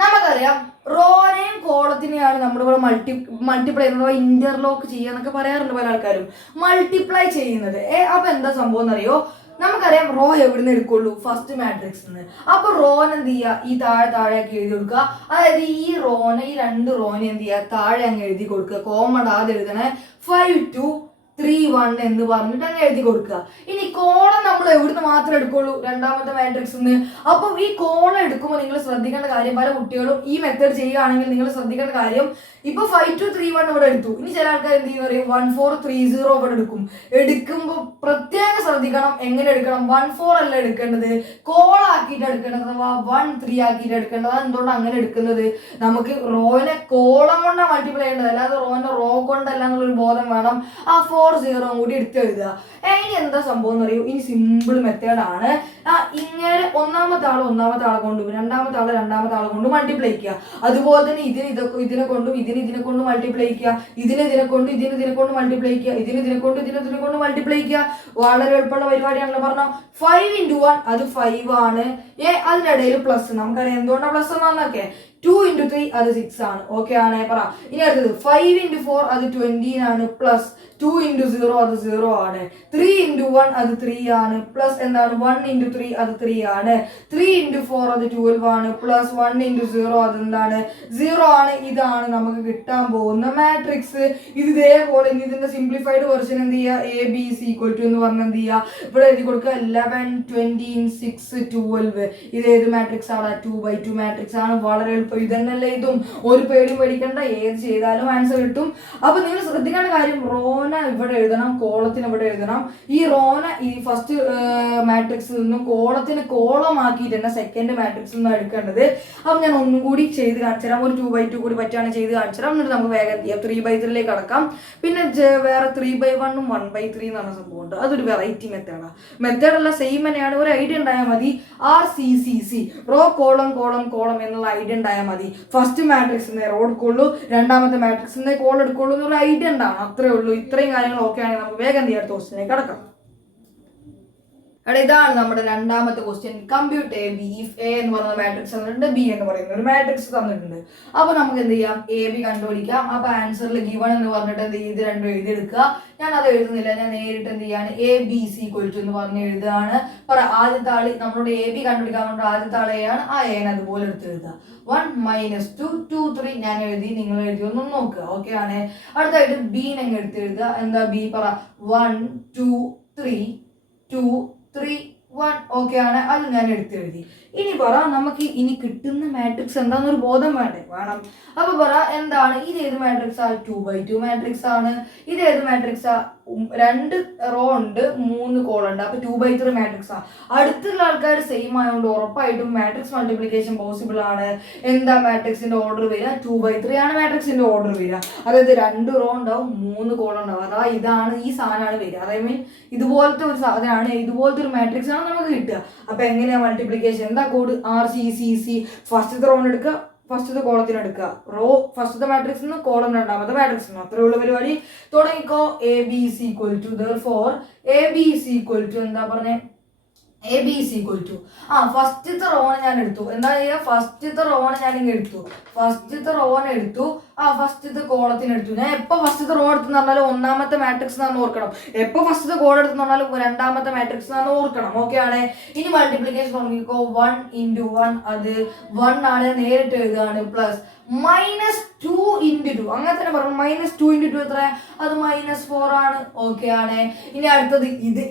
നമുക്കറിയാം റോനെയും കോളത്തിനെയാണ് നമ്മളിവിടെ മൾട്ടിപ്ലൈ ചെയ്യുന്നത്, ഇന്റർലോക്ക് ചെയ്യാന്നൊക്കെ പറയാറുണ്ട് പല ആൾക്കാരും. മൾട്ടിപ്ലൈ ചെയ്യുന്നത് അപ്പൊ എന്താ സംഭവം എന്നറിയോ? നമുക്കറിയാം റോ എവിടുന്ന് എടുക്കുള്ളൂ? ഫസ്റ്റ് മാട്രിക്സ് നിന്ന്. അപ്പൊ റോൻ എന്ത് ചെയ്യുക? ഈ താഴെയാക്കി എഴുതി കൊടുക്കുക. അതായത് ഈ 2 റോനെ എന്ത് ചെയ്യുക? താഴെ അങ്ങ് എഴുതി കൊടുക്കുക. കോമൺ ആദ്യം എഴുതണേ 5 2 3 1 എന്ന് പറഞ്ഞിട്ട് അങ്ങ് എഴുതി കൊടുക്കുക. ഇനി കോളം നമ്മൾ എവിടുന്ന് മാത്രമേ എടുക്കുള്ളൂ? രണ്ടാമത്തെ മാട്രിക്സ് നിന്ന്. അപ്പൊ ഈ കോളം എടുക്കുമ്പോൾ നിങ്ങൾ ശ്രദ്ധിക്കേണ്ട കാര്യം, പല കുട്ടികളും ഈ മെത്തേഡ് ചെയ്യുകയാണെങ്കിൽ നിങ്ങൾ ശ്രദ്ധിക്കേണ്ട കാര്യം, ഇപ്പൊ 5 2 3 1 ഇവിടെ എടുത്തു. ഇനി ചില ആൾക്കാർ എന്ത് ചെയ്യും പറയും? 1 4 3 0 ഇവിടെ എടുക്കും. എടുക്കുമ്പോൾ പ്രത്യേകം ശ്രദ്ധിക്കണം. എങ്ങനെ എടുക്കണം? 1 4 അല്ല എടുക്കേണ്ടത്, കോളാക്കിയിട്ട് എടുക്കേണ്ടത്, അഥവാ 1 3 ആക്കിയിട്ട് എടുക്കേണ്ടത്. എന്തുകൊണ്ട് അങ്ങനെ എടുക്കുന്നത്? നമുക്ക് റോനെ കോളം കൊണ്ടാണ് മൾട്ടിപ്ലൈ ചെയ്യേണ്ടത്, അല്ലാതെ റോനെ റോ കൊണ്ടല്ല എന്നുള്ളൊരു ബോധം വേണം. ആ 4 0 കൂടി എടുത്ത് എഴുതുക. ഇനി എന്താ സംഭവം എന്ന് അറിയൂ? ഇനി സിമ്പിൾ മെത്തേഡാണ്. ഇങ്ങനെ ഒന്നാമത്തെ ആളെ കൊണ്ടും രണ്ടാമത്തെ ആളെ കൊണ്ട് മൾട്ടിപ്ലൈ ചെയ്യുക. അതുപോലെ തന്നെ ഇതിനെ കൊണ്ടും ഇതിനെ കൊണ്ട് മൾട്ടിപ്ലൈ ചെയ്യുക. ഇതിനെ കൊണ്ട് മൾട്ടിപ്ലൈ ചെയ്യുക. ഇതിനെ കൊണ്ട് മൾട്ടിപ്ലൈ ചെയ്യുക. വളരെ എളുപ്പമുള്ള പരിപാടിയാണല്ലോ. പറഞ്ഞോ, 5 × 1 അത് 5 ആണ്. അതിനിടയിൽ പ്ലസ്. നമുക്കറിയാം എന്തുകൊണ്ടാണ് പ്ലസ് എന്നൊക്കെ. 2 × 3 അത് 6 ആണ്. ഓക്കെ ആണ്. പറ. ഇനി അടുത്തത് 5 × 4 അത് 20 ആണ്. പ്ലസ് 2 × 0 അത് 0 ആണ്. 3 × 1 അത് 3 ആണ്. പ്ലസ് എന്താണ്? 1 × 3 അത് 3 ആണ്. 3 × 4 അത് 12 ആണ്. പ്ലസ് 1 × 0 അത് എന്താണ്? 0 ആണ്. ഇതാണ് നമുക്ക് കിട്ടാൻ പോകുന്ന മാട്രിക്സ്. ഇത് ഇതേപോലെ ഇനി ഇതിന്റെ സിംപ്ലിഫൈഡ് വെർഷൻ എന്ത് ചെയ്യുക? ABC = എന്ന് പറഞ്ഞാൽ എന്ത് ചെയ്യുക? ഇവിടെ എഴുതി കൊടുക്കുക 11 20 6 12. ഇത് ഏത് മാട്രിക്സ് ആണ്? 2x2 മാട്രിക്സ് ആണ്. വളരെ എളുപ്പം. ഇതന്നെയല്ലേ ഇതും. ഒരു പേടിയും പേടിക്കണ്ട, ഏത് ചെയ്താലും ആൻസർ കിട്ടും. അപ്പൊ നിങ്ങൾ ശ്രദ്ധിക്കേണ്ട കാര്യം, റോന ഇവിടെ എഴുതണം, കോളത്തിന് ഇവിടെ എഴുതണം. ഈ റോന ഈ ഫസ്റ്റ് മാട്രിക്സിൽ നിന്നും കോളത്തിന് കോളമാക്കിയിട്ട് തന്നെ സെക്കൻഡ് മാട്രിക്സിൽ നിന്നും എടുക്കേണ്ടത്. അപ്പൊ ഞാൻ ഒന്നും കൂടി ചെയ്ത് കാണിച്ചു തരാം. ഒരു 2x2 കൂടി പറ്റുകയാണ് ചെയ്ത് കാണിച്ചു തരാം. എന്നിട്ട് നമുക്ക് വേഗം ചെയ്യാം. 3x3 കടക്കാം. പിന്നെ വേറെ 3x1 1x3 എന്ന് പറഞ്ഞ സംഭവമുണ്ട്. അതൊരു വെറൈറ്റി മെത്തേഡാണ്. മെത്തേഡല്ല, സെയിം തന്നെയാണ്. ഒരു ഐഡിയ ഉണ്ടായാൽ മതി. RCCC raw column column column എന്നുള്ള ഐഡിയ ഉണ്ടായാൽ മതി. ഫസ്റ്റ് മാട്രിക്സ് റോ എടുക്കുള്ളൂ, രണ്ടാമത്തെ മാട്രിക്സ് കോൾ എടുക്കുള്ളൂ എന്നുള്ള ഐഡിയ ഉണ്ടാവും. അത്രേ ഉള്ളൂ. ഇത്രയും കാര്യങ്ങൾ ഓക്കെ ആണെങ്കിൽ നമുക്ക് വേഗം അടുത്ത ക്വസ്റ്റിലേക്ക് കടക്കാം. ഇതാണ് നമ്മുടെ രണ്ടാമത്തെ question. Compute A B if A എന്ന് പറയുന്ന മാട്രിക്സ് തന്നിട്ടുണ്ട്, ബി എന്ന് പറയുന്ന ഒരു മാട്രിക്സ് തന്നിട്ടുണ്ട്. അപ്പൊ നമുക്ക് എന്ത് ചെയ്യാം? AB കണ്ടുപിടിക്കാം. അപ്പൊ ആൻസറിൽ ഗിവൺ എന്ന് പറഞ്ഞിട്ട് എന്ത് ചെയ്ത് രണ്ടും എഴുതിയെടുക്കുക. ഞാൻ അത് എഴുതുന്നില്ല, ഞാൻ നേരിട്ട് എന്ത് ചെയ്യാണ്? ABC = എന്ന് പറഞ്ഞ് എഴുതുകയാണ്. ആദ്യത്തെ ആള് നമ്മളോട് AB കണ്ടുപിടിക്കാൻ വേണ്ടി ആദ്യത്തെ ആളെയാണ്. ആ ഏനെ അതുപോലെ എടുത്ത് എഴുതുക. 1 - 2 2 3 ഞാൻ എഴുതി, നിങ്ങൾ എഴുതി ഒന്നും നോക്കുക. ഓക്കെ ആണ്. അടുത്തായിട്ട് B അങ്ങ് എടുത്ത് എഴുതുക. എന്താ B? 1 2 3 2 3 1. ഓക്കെ ആണ്. അത് ഞാൻ എടുത്തെഴുതി. ഇനി നമുക്ക് ഇനി കിട്ടുന്ന മാട്രിക്സ് എന്താണെന്നൊരു ബോധം വേണം. അപ്പൊ എന്താണ് ഇത്? ഏത് മാട്രിക്സാ? 2x2 മാട്രിക്സ് ആണ്. ഇത് ഏത് മാട്രിക്സാ? 2 റോ ഉണ്ട്, 3 കോളം ഉണ്ട്. അപ്പൊ 2x3 മാട്രിക്സാ. അടുത്തുള്ള ആൾക്കാർ സെയിം ആയതുകൊണ്ട് ഉറപ്പായിട്ടും മാട്രിക്സ് മൾട്ടിപ്ലിക്കേഷൻ പോസിബിൾ ആണ്. എന്താ മാട്രിക്സിന്റെ ഓർഡർ വരിക? 2x3 ആണ് മാട്രിക്സിന്റെ ഓർഡർ വരിക. അതായത് 2 റോ ഉണ്ടാവും, 3 കോളം ഉണ്ടാവും. അതാ ഇതാണ് ഈ സാധനമാണ് വരിക. അതായത് ഇതുപോലത്തെ ഒരു സാധനമാണ്, ഇതുപോലത്തെ ഒരു മാട്രിക്സ് ആണ് നമുക്ക് കിട്ടുക. അപ്പൊ എങ്ങനെയാ മൾട്ടിപ്ലിക്കേഷൻ? എന്താ കോഡ്? RCCC. ഫസ്റ്റത്തെ റോൺ എടുക്കുക, ഫസ്റ്റത്തെ കോളത്തിന് എടുക്കുക. റോ ഫസ്റ്റത്തെ മാട്രിക്സ് നിന്ന്, കോളം രണ്ടാമത്തെ മാട്രിക്സ് നിന്ന്. അത്രയുള്ള പരിപാടി. തുടങ്ങിക്കോ. ABC = therefore ABC = എന്താ പറഞ്ഞേ? ABC = ഫസ്റ്റത്തെ റോനെ ഞാൻ എടുത്തു. എന്താ ചെയ്യുക? ഫസ്റ്റത്തെ റോനെ ഞാൻ ഇങ്ങനെ എടുത്തു. ഫസ്റ്റത്തെ കോളത്തിന് എടുത്തു. ഞാൻ എപ്പോൾ ഫസ്റ്റത്തെ റോ എടുത്തെന്ന് പറഞ്ഞാലും ഒന്നാമത്തെ മാട്രിക്സ് എന്നാണ് ഓർക്കണം. എപ്പോൾ ഫസ്റ്റത്തെ കോളം എടുത്തെന്ന് പറഞ്ഞാലും രണ്ടാമത്തെ മാട്രിക്സ് എന്നാണ് ഓർക്കണം. ഓക്കെ ആണ്. ഇനി മൾട്ടിപ്ലിക്കേഷൻ തുടങ്ങിക്കോ. 1 × 1 അത് 1 ആണ്, നേരിട്ട് എഴുതുകയാണ്. പ്ലസ് -2 × 2 അങ്ങനെ തന്നെ പറഞ്ഞു. -2 × 2 എത്ര? അത് -4 ആണ്. ഓക്കെ ആണ്. ഇനി അടുത്തത്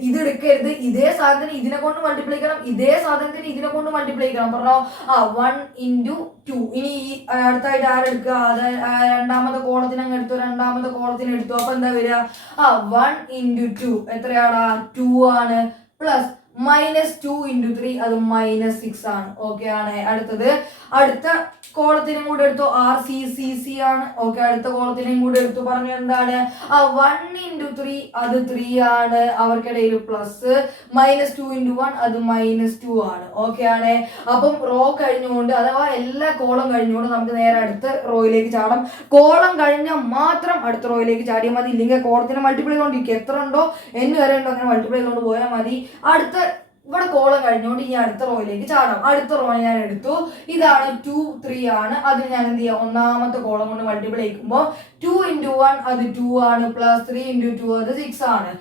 ഇത് എടുക്കരുത്. ഇതേ സാധനത്തിന് ഇതിനെ കൊണ്ട് മൾട്ടിപ്ലൈ ചെയ്യണം, ഇതേ സാധനത്തിന് ഇതിനെ കൊണ്ട് മൾട്ടിപ്ലൈ ചെയ്യണം. പറഞ്ഞോ 1 × 2. ഇനി ഈ അടുത്തായിട്ട് ആരെടുക്കുക? അത് രണ്ടാമത്തെ കോളത്തിന് അങ്ങ് എടുത്തു, രണ്ടാമത്തെ കോളത്തിന് എടുത്തു. അപ്പൊ എന്താ വരിക? 1 × 2 എത്രയാടാ? 2 ആണ്. പ്ലസ് -2 × 3 അത് -6 ആണ്. ഓക്കെ ആണ്. അടുത്ത കോളത്തിനും കൂടെ എടുത്തു. RCCC ആണ്. ഓക്കെ. അടുത്ത കോളത്തിനും കൂടെ എടുത്തു. പറഞ്ഞു എന്താണ്? 1 × 3 അത് 3 ആണ്. അവർക്കിടയിൽ പ്ലസ് -2 × 1 അത് -2 ആണ്. ഓക്കെ ആണ്. അപ്പം റോ കഴിഞ്ഞുകൊണ്ട് അഥവാ എല്ലാ കോളം കഴിഞ്ഞുകൊണ്ട് നമുക്ക് നേരെ അടുത്ത റോയിലേക്ക് ചാടാം. കോളം കഴിഞ്ഞാൽ മാത്രം അടുത്ത റോയിലേക്ക് ചാടിയാൽ മതി. ഇല്ലെങ്കിൽ കോളത്തിന് മൾട്ടിപ്ലൈ ചെയ്തുകൊണ്ടിരിക്കും. എത്ര ഉണ്ടോ n വരെ ഉണ്ടോ അങ്ങനെ മൾട്ടിപ്ലൈ ചെയ്തുകൊണ്ട് പോയാൽ മതി. ഇവിടെ കോളം കഴിഞ്ഞുകൊണ്ട് ഈ അടുത്ത റോയിലേക്ക് ചാടാം. അടുത്ത റോ ഞാൻ എടുത്തു. ഇതാണ് 2 3 ആണ്. അതിന് ഞാൻ എന്ത് ചെയ്യാം? ഒന്നാമത്തെ കോളം കൊണ്ട് മൾട്ടിപ്ലൈ ചെയ്യുമ്പോൾ 2 × 1 അത് 2 ആണ്. പ്ലസ് 3 × 2 അത് 6 ആണ്.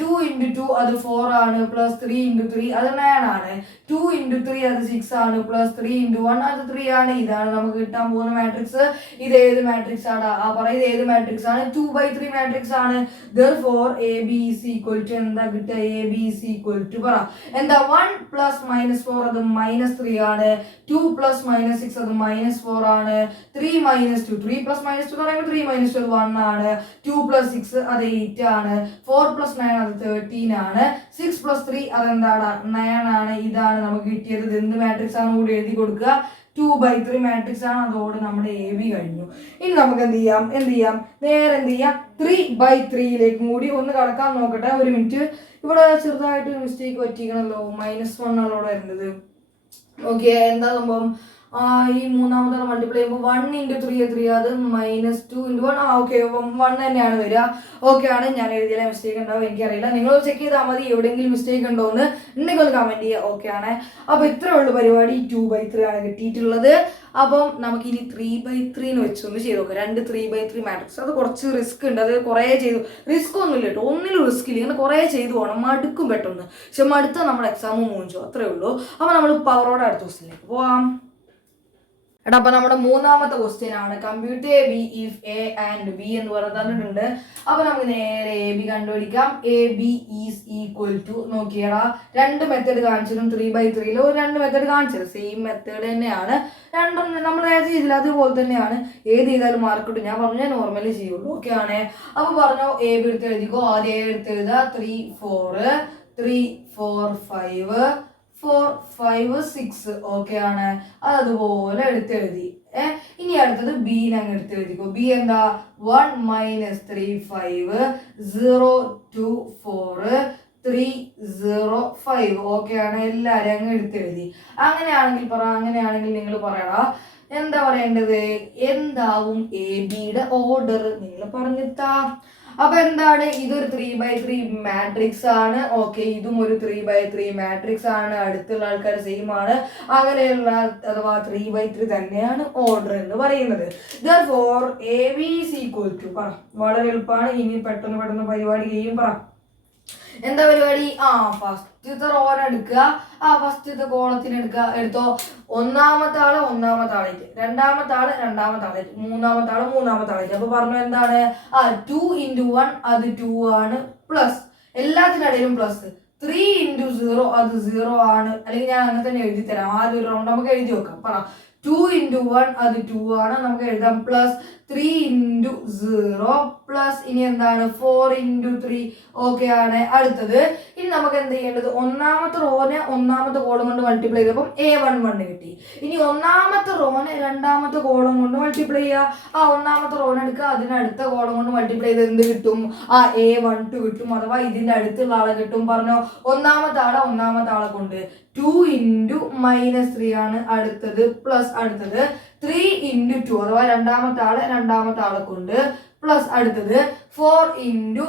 2 × 2 അത് 4 ആണ്. പ്ലസ് 3 × 3 അത് 9 ആണ്. 2 × 3 അത് 6 ആണ്. പ്ലസ് 3 × 1 അത് 3 ആണ്. ഇതാണ് നമുക്ക് കിട്ടാൻ പോകുന്ന മാട്രിക്സ്. ഇത് ഏത് മാട്രിക്സ് ആണ്? പറയുന്നത് ഏത് മാട്രിക്സ് ആണ്? 2/3 മാട്രിക്സ് ആണ്. Therefore AB is equal to എന്താ കിട്ടുക? AB is equal to പറ എന്താ? 1 + -4 അത് -3 ആണ്. 2 + -6 അത് -4 ആണ്. 3 - 2 3 + -2 എന്ന് പറയുമ്പോൾ 3 - 2 അത് 1 ആണ്. 2 + 6 അത് 8 ആണ്. 4 + 9 അത് 13 ആണ്. 6 + 3 അതെന്താണ്? 9 ആണ്. ഇതാണ് നമുക്ക് കിട്ടിയത്. ഇത് എന്ത് മാട്രിക്സ് ആണ് കൂടി എഴുതി കൊടുക്കുക? 2/3 മാട്രിക്സ് ആണ്. അതോടെ നമ്മുടെ AB കഴിഞ്ഞു. ഇനി നമുക്ക് എന്ത് ചെയ്യാം? നേരെ എന്ത് ചെയ്യാം? 3/3യിലേക്കും കൂടി ഒന്ന് കടക്കാൻ നോക്കട്ടെ. ഒരു മിനിറ്റ്. ഇവിടെ ചെറുതായിട്ട് മിസ്റ്റേക്ക് പറ്റിക്കണല്ലോ. -1 ആണ് ഇവിടെ വരുന്നത്. ഓക്കെ. എന്താ സംഭവം? ഈ മൂന്നാമത്തെ മൾട്ടിപ്ലൈ ചെയ്യുമ്പോൾ 1 × 3 3 അത് -2 × 1. ഓക്കെ 1 തന്നെയാണ് വരിക. ഓക്കെ ആണ്. ഞാൻ എഴുതിയാലേ മിസ്റ്റേക്ക് ഉണ്ടാവും, എനിക്കറിയില്ല. നിങ്ങൾ ചെക്ക് ചെയ്താൽ മതി എവിടെയെങ്കിലും മിസ്റ്റേക്ക് ഉണ്ടോ എന്ന്. ഉണ്ടെങ്കിൽ ഒന്ന് കമൻറ്റ് ചെയ്യുക. ഓക്കെ ആണ്. അപ്പോൾ ഇത്രേ ഉള്ളൂ പരിപാടി. 2/3 ആണ് കിട്ടിയിട്ടുള്ളത്. അപ്പം നമുക്കിനി 3/3 എന്ന് വെച്ചൊന്ന് ചെയ്ത് നോക്കാം. 2 3/3 മാട്രിക്സ്. അത് കുറച്ച് റിസ്ക് ഉണ്ട്. അത് കുറേ ചെയ്തു. റിസ്ക് ഒന്നുമില്ല കേട്ടോ. ഒന്നിലും റിസ്ക് ഇല്ല. ഇങ്ങനെ കുറേ ചെയ്തു പോകണം. മടുക്കും പെട്ടെന്ന്. പക്ഷെ മടുത്ത നമ്മുടെ എക്സാമും മൂഞ്ചോ. അത്രേ ഉള്ളൂ. അപ്പോൾ നമ്മൾ പവറോടെ അടുത്ത ക്വസ്റ്റ്യനിലേക്ക് പോവാം. എടാ അപ്പൊ നമ്മുടെ മൂന്നാമത്തെ ക്വസ്റ്റ്യൻ ആണ്. Compute AB if A and B എന്ന് പറഞ്ഞിട്ടുണ്ട്. അപ്പൊ നമുക്ക് നേരെ AB കണ്ടുപിടിക്കാം. AB ഈസ് ഈക്വൽ ടു നോക്കിയടാ, രണ്ട് മെത്തേഡ് കാണിച്ചതും 3/3 ഒരു രണ്ട് മെത്തേഡ് കാണിച്ചത് സെയിം മെത്തേഡ് തന്നെയാണ്. രണ്ടും നമ്മൾ നേരത്തെ ചെയ്തില്ല അതുപോലെ തന്നെയാണ്. ഏത് ചെയ്താലും മാർക്ക് കിട്ടും. ഞാൻ പറഞ്ഞാൽ നോർമലി ചെയ്യുള്ളൂ. ഓക്കെ ആണ്. അപ്പൊ പറഞ്ഞോ AB എടുത്ത് എഴുതിക്കോ. ആദ്യം A എടുത്ത് എഴുതുക. 3 4 3 4 5 4 5 6. ഓക്കെ ആണ്. അതുപോലെ എടുത്തെഴുതി. ഇനി അടുത്തത് ബി അങ്ങ് എടുത്ത് എഴുതിക്കോ. ബി എന്താ? 1 - 3 5 0 2 4 3 0 5. ഓക്കെ ആണ്. എല്ലാവരും അങ്ങ് എടുത്തെഴുതി. അങ്ങനെയാണെങ്കിൽ നിങ്ങൾ പറയടാ എന്താ പറയേണ്ടത്? എന്താവും എ ബിയുടെ ഓർഡർ? നിങ്ങൾ പറഞ്ഞിട്ടാ. അപ്പൊ എന്താണ്? ഇതൊരു 3/3 മാട്രിക്സ് ആണ്. ഓക്കെ, ഇതും ഒരു 3/3 മാട്രിക്സ് ആണ്. അടുത്തുള്ള ആൾക്കാർ സെയിം ആണ്. അങ്ങനെയുള്ള അഥവാ 3/3 തന്നെയാണ് ഓർഡർ എന്ന് പറയുന്നത്. Therefore AB is equal to പറ. വളരെ എളുപ്പമാണ്. ഇനി പെട്ടെന്ന് പരിപാടി ചെയ്യും. പറ എന്താ പരിപാടി? ഫസ്റ്റത്തെ റോൻ എടുക്കുക. ഫസ്റ്റത്തെ കോളത്തിന് എടുത്തോ. ഒന്നാമത്തെ ആളായിട്ട്, രണ്ടാമത്തെ ആളായിട്ട്, മൂന്നാമത്തെ ആളായിട്ട്. അപ്പൊ പറഞ്ഞു എന്താണ്? 2 × 1 അത് 2 ആണ്. പ്ലസ് എല്ലാത്തിനിടയിലും പ്ലസ് 3 × 0 അത് 0 ആണ്. അല്ലെങ്കിൽ ഞാൻ അങ്ങനെ തന്നെ എഴുതി തരാം. ആദ്യം ഒരു റൗണ്ട് നമുക്ക് എഴുതി വെക്കാം. പറ 2 × 1 അത് 2 ആണ്. നമുക്ക് എഴുതാം. പ്ലസ് 3 × 0 പ്ലസ് ഇനി എന്താണ്? 4 × 3. ഓക്കെ ആണ്. അടുത്തത് ഇനി നമുക്ക് എന്ത് ചെയ്യേണ്ടത്? ഒന്നാമത്തെ റോനെ ഒന്നാമത്തെ കോളം കൊണ്ട് മൾട്ടിപ്ലൈ ചെയ്തപ്പം A11 കിട്ടി. ഇനി ഒന്നാമത്തെ റോനെ രണ്ടാമത്തെ കോളം കൊണ്ട് മൾട്ടിപ്ലൈ ചെയ്യുക. ഒന്നാമത്തെ റോനെ എടുക്കുക. അതിനടുത്ത കോളം കൊണ്ട് മൾട്ടിപ്ലൈ ചെയ്ത് എന്ത് കിട്ടും? A12 കിട്ടും. അഥവാ ഇതിന്റെ അടുത്തുള്ള ആളെ കിട്ടും. പറഞ്ഞോ ഒന്നാമത്തെ ആളെ കൊണ്ട് 2 × -3 ആണ് അടുത്തത്. പ്ലസ് അടുത്തത് 3 × 2 അഥവാ രണ്ടാമത്തെ ആളെ കൊണ്ട് പ്ലസ് അടുത്തത് 4 into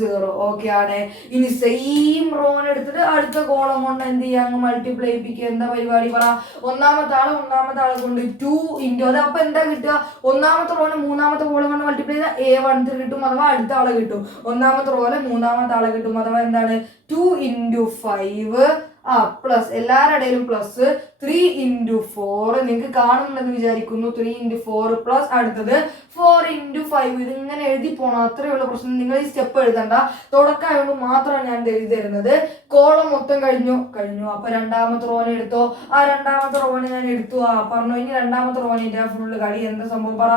0 ഓക്കെ ആണ്. ഇനി സെയിം റോൺ എടുത്തിട്ട് അടുത്ത കോളം കൊണ്ട് എന്ത് ചെയ്യാം, അങ്ങ് മൾട്ടിപ്ലൈ ചെയ്യിപ്പിക്കുക. എന്താ പരിപാടി പറ? ഒന്നാമത്തെ ആളെ കൊണ്ട് 2 into അത് അപ്പൊ എന്താ കിട്ടുക? ഒന്നാമത്തെ റോനെ മൂന്നാമത്തെ കോളം കൊണ്ട് മൾട്ടിപ്ലൈ ചെയ്താൽ A13 കിട്ടും, അഥവാ അടുത്ത ആളെ കിട്ടും. ഒന്നാമത്തെ റോനെ മൂന്നാമത്തെ ആളെ കിട്ടും, അഥവാ എന്താണ് 2 into 5 പ്ലസ് എല്ലാവരുടെ ഇടയിലും പ്ലസ് 3 into 4 നിങ്ങൾക്ക് കാണുന്നുണ്ടെന്ന് വിചാരിക്കുന്നു. 3 into 4 പ്ലസ് അടുത്തത് 4 into 5. ഇതിങ്ങനെ എഴുതി പോകണം, അത്രയുള്ള പ്രശ്നം. നിങ്ങൾ ഈ സ്റ്റെപ്പ് എഴുതണ്ട, തുടക്കമായതുകൊണ്ട് മാത്രമാണ് ഞാൻ എഴുതി തരുന്നത്. കോളം മൊത്തം കഴിഞ്ഞു. അപ്പൊ രണ്ടാമത്തെ റോനെ എടുത്തോ. രണ്ടാമത്തെ റോനെ ഞാൻ എടുത്തു. പറഞ്ഞു. ഇനി രണ്ടാമത്തെ റോനെ ഫുള്ള് കളി. എന്താ സംഭവം പറ?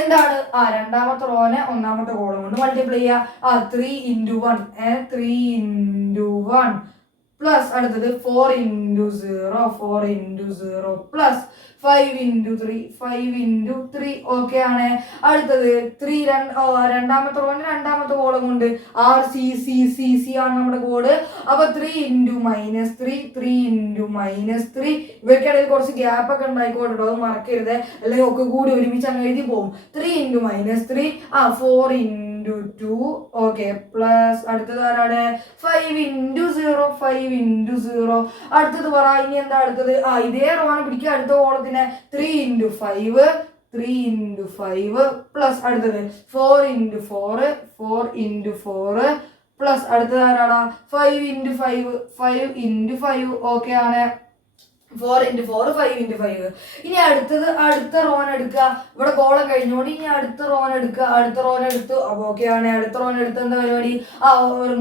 എന്താണ്? രണ്ടാമത്തെ റോനെ ഒന്നാമത്തെ കോളം കൊണ്ട് മൾട്ടിപ്ലൈ ചെയ്യുക. 3 into 1 3 into 1 പ്ലസ് അടുത്തത് 4 into 0 പ്ലസ് 5 into 3 ഓക്കെ ആണ്. അടുത്തത് 3 രണ്ടാമത്തെ റോന് രണ്ടാമത്തെ കോളം കൊണ്ട് RCC ആണ് നമ്മുടെ കോഡ്. അപ്പൊ 3 into -3 ഇവയ്ക്കിടയിൽ കുറച്ച് ഗ്യാപ്പ് ഒക്കെ ഉണ്ടായിക്കോട്ടെ, അത് മറക്കരുത്, അല്ലെങ്കിൽ ഒക്കെ കൂടി ഒരുമിച്ച് അങ്ങ് എഴുതി പോകും. 3 into -3 4 into 2 ഓക്കെ പ്ലസ് അടുത്തത് ആരാണ്? 5 into 0 അടുത്തത് പറ. ഇനി എന്താ അടുത്തത്? ഇതേ റോനെ പിടിക്കുക. അടുത്ത കോളത്തിന് 3 into 5 പ്ലസ് അടുത്തത് 4 into 4 പ്ലസ് അടുത്തത് ആരാടാ? 5 into 5 ഓക്കെ ആണ്. 4 into 4 5 into 5. ഇനി അടുത്ത റോൻ എടുക്കുക. ഇവിടെ കോളം കഴിഞ്ഞോണ്ട് ഇനി അടുത്ത റോൻ എടുക്കുക. അടുത്ത റോൻ എടുത്തു. അപ്പൊ ഓക്കെ ആണ്. അടുത്ത റോൻ എടുത്ത് എന്താ പരിപാടി?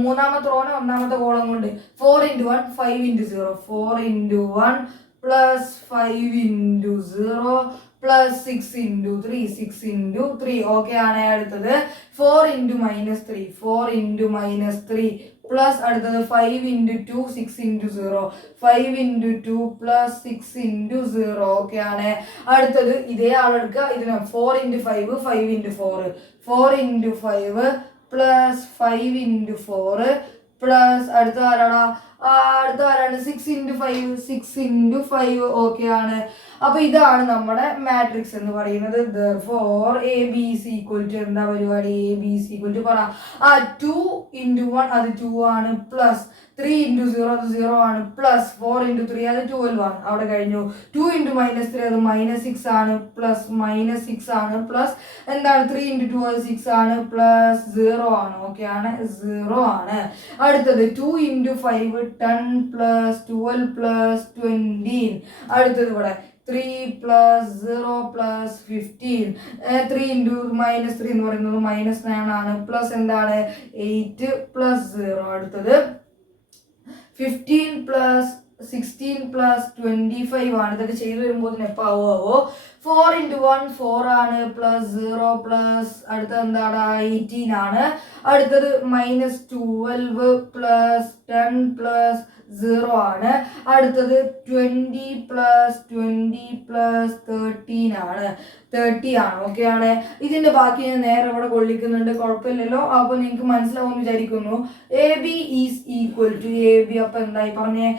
മൂന്നാമത്തെ റോനെ ഒന്നാമത്തെ കോളം കൊണ്ട് 4 into 1 5 into 0 4 into 1 plus 5 into 0 plus 6 into 3 okay ആണ്. അടുത്തത് 4 into -3 പ്ലസ് അടുത്തത് 5 into 2 6 into 0 5 into 2 plus 6 into 0 okay ആണ്. അടുത്തത് ഇതേ ആളെടുക്കുക. ഇതിന് 4 into 5 5 into 4 into 5 plus 5 into 4 plus അടുത്ത ആരാണ്? 6 into 5 ഓക്കെ ആണ്. അപ്പൊ ഇതാണ് നമ്മുടെ മാട്രിക്സ് എന്ന് പറയുന്നത്. therefore ABC equal to എന്താ പരിപാടി? ABC equal to പറ. 2 into 1 അത് 2 ആണ്, പ്ലസ് 3 into 0 അത് 0 ആണ്, പ്ലസ് 4 into 3 അത് 12 ആണ്. അവിടെ കഴിഞ്ഞു. 2 into -3 അത് -6 ആണ്, പ്ലസ് -6 ആണ്, പ്ലസ് എന്താണ് 3 into 2 അത് 6 ആണ്, പ്ലസ് 0 ആണ്. ഓക്കെ ആണ്, 0 ആണ്. അടുത്തത് 2 into 5 10 പ്ലസ് 12 പ്ലസ് 20. അടുത്തത് ഇവിടെ 3 plus 0 plus 15. 3 into -3 എന്ന് പറയുന്നത് -9 ആണ്, പ്ലസ് എന്താണ് 8 plus 0. അടുത്തത് 15 plus 16 plus 25 ആണ്. ഇതൊക്കെ ചെയ്തു വരുമ്പോൾ എപ്പോൾ ആവോ? 4 into 1 4 ആണ്, പ്ലസ് 0 പ്ലസ് അടുത്തത് എന്താണ് 18 ആണ്. അടുത്തത് -12 പ്ലസ് 10 പ്ലസ് 0 ആണ്. അടുത്തത് 20 പ്ലസ് 13 ആണ്, 30 ആണ്. ഓക്കെ ആണ്. ഇതിന്റെ ബാക്കി ഞാൻ നേരെ ഇവിടെ കൊള്ളിക്കുന്നുണ്ട്, കുഴപ്പമില്ലല്ലോ. അപ്പൊ നിങ്ങൾക്ക് മനസ്സിലാവുമെന്ന് വിചാരിക്കുന്നു. AB is equal to AB. അപ്പൊ എന്തായി പറഞ്ഞേ?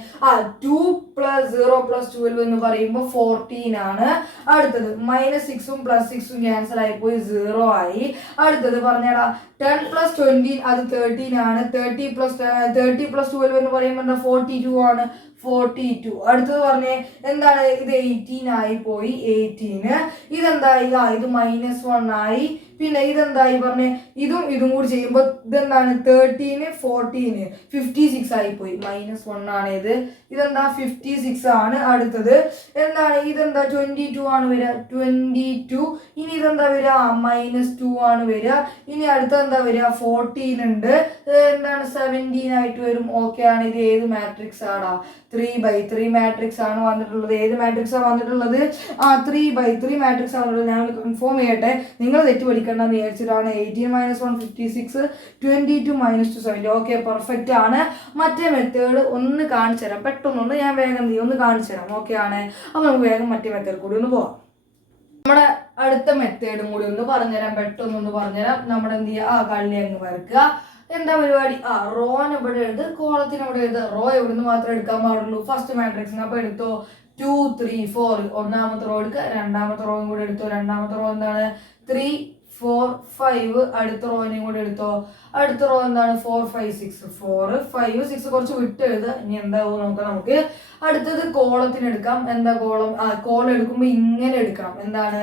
2 പ്ലസ് 0 പ്ലസ് 12 എന്ന് പറയുമ്പോൾ 14 ആണ്. അടുത്തത് -6ഉം +6ഉം ക്യാൻസൽ ആയിപ്പോയി, 0 ആയി. അടുത്തത് പറഞ്ഞേടാ 10 plus 20 അത് 13 ആണ്. 30 plus 12 എന്ന് പറയുമ്പോൾ എന്താ 42 ആണ്, 42. അടുത്തത് പറഞ്ഞേ എന്താണ്? ഇത് 18 ആയി പോയി, 18. ഇതെന്തായി? ഇത് -1 ആയി. പിന്നെ ഇതെന്തായി പറഞ്ഞേ? ഇതും കൂടി ചെയ്യുമ്പോൾ ഇതെന്താണ്? 13 14 56 ആയിപ്പോയി, -1 ആണ് ഇത്. ഇതെന്താ? 56 ആണ്. അടുത്തത് എന്താണ്? ഇതെന്താ? 22 ആണ് വരിക, 22. ഇനി ഇതെന്താ വരിക? -2 ആണ് വരിക. ഇനി അടുത്ത എന്താ വരിക? 14 ഉണ്ട്. എന്താണ്? 17 ആയിട്ട് വരും. ഓക്കെ ആണ്. ഇത് ഏത് മാട്രിക്സ് ആടാ? 3/3 മാട്രിക്സ് ആണ് വന്നിട്ടുള്ളത്. ഏത് മാട്രിക്സ് ആണ് വന്നിട്ടുള്ളത്? 3/3 മാട്രിക്സ് ആണ്. ഞാൻ കൺഫേം ചെയ്യട്ടെ, നിങ്ങൾ തെറ്റ് പഠിക്കേണ്ടെന്ന് വിചാരിച്ചിട്ടാണ്. 18 - 1 56, 22 - 2 70. ഓക്കെ, പെർഫെക്റ്റ് ആണ്. മറ്റേ മെത്തേഡ് ഒന്ന് കാണിച്ചു തരാം, പെട്ടെന്നൊന്ന് ഞാൻ വേഗം ഒന്ന് കാണിച്ചു തരാം. ഓക്കെ ആണ്. അപ്പൊ നമുക്ക് വേഗം മറ്റേ മെത്തേഡ് കൂടി ഒന്ന് പോവാം. നമ്മുടെ അടുത്ത മെത്തേഡും കൂടി ഒന്ന് പറഞ്ഞുതരാം, പെട്ടെന്നൊന്ന് പറഞ്ഞുതരാം. നമ്മുടെ എന്ത് ചെയ്യുക? കള്ളി അങ്ങ് വരക്കുക. എന്താ പരിപാടി? റോന് ഇവിടെ എഴുത്, കോളത്തിന് ഇവിടെ എഴുത്. റോ എവിടുന്ന് മാത്രം എടുക്കാൻ പാടുള്ളൂ? ഫസ്റ്റ് മാട്രിക്സിന്. അപ്പൊ എടുത്തോ 2 3 4. ഒന്നാമത്തെ റോ എടുക്കുക, രണ്ടാമത്തെ റോയും കൂടെ എടുത്തോ. രണ്ടാമത്തെ റോ എന്താണ്? 3 4 5 അടുത്ത റോയിനെയും കൂടെ എടുത്തോ. അടുത്ത റോ എന്താണ് 4 5 6 4 5 6 കുറച്ച് വിട്ട് എഴുതുക. ഇനി എന്താവും നമുക്ക് അടുത്തത് കോളത്തിന് എടുക്കാം. എന്താ കോളം? കോളം എടുക്കുമ്പോൾ ഇങ്ങനെ എടുക്കണം. എന്താണ്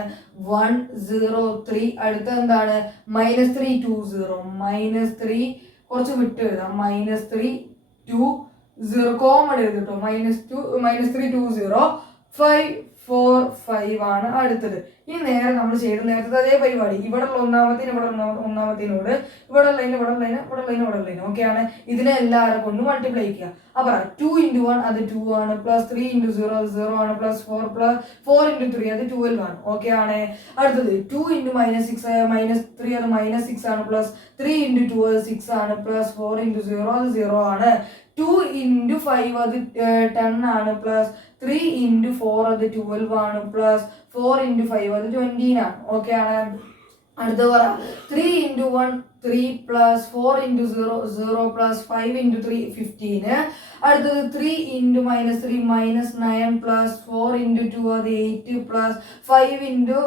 1 0 3 അടുത്ത എന്താണ് -3 2 0 -3 കുറച്ച് വിട്ട് എഴുതാം -3 2 0 കോമൺ എഴുതിട്ടോ -3 2 0 5 4 5 ആണ് അടുത്തത്. ഇനി നേരെ നമ്മൾ ചെയ്ത് നേരത്തെ അതേ പരിപാടി. ഇവിടെ ഉള്ള ഒന്നാമത്തേനോട് ഇവിടെ ലൈൻ ഓക്കെയാണ്. ഇതിനെ എല്ലാവരും കൊണ്ട് മൾട്ടിപ്ലൈ ചെയ്യുക. അപ്പൊ 2 × 1 അത് 2 ആണ്, പ്ലസ് 3 × 0 അത് 0 ആണ്, പ്ലസ് 4 × 3 അത് 12 ആണ്. ഓക്കെ ആണ്. അടുത്തത് 2 × -3 അത് -6 ആണ്, പ്ലസ് 3 × 2 അത് 6 ആണ്, പ്ലസ് 4 × 0 അത് 0 ആണ്. 2 × 5 അത് 10 ആണ്, പ്ലസ് 3 × 4 അത് 12 ആണ്, പ്ലസ് 4 × 5 അത് 20 ആണ്. ഓക്കെ ആണ്. അടുത്ത പറ 3 × 1 3 പ്ലസ് 4 × 0 0 പ്ലസ് 5 × 3 15. അടുത്തത് 3 × -3 -9 പ്ലസ് 4 × 2 അത് 8 പ്ലസ് 5 ×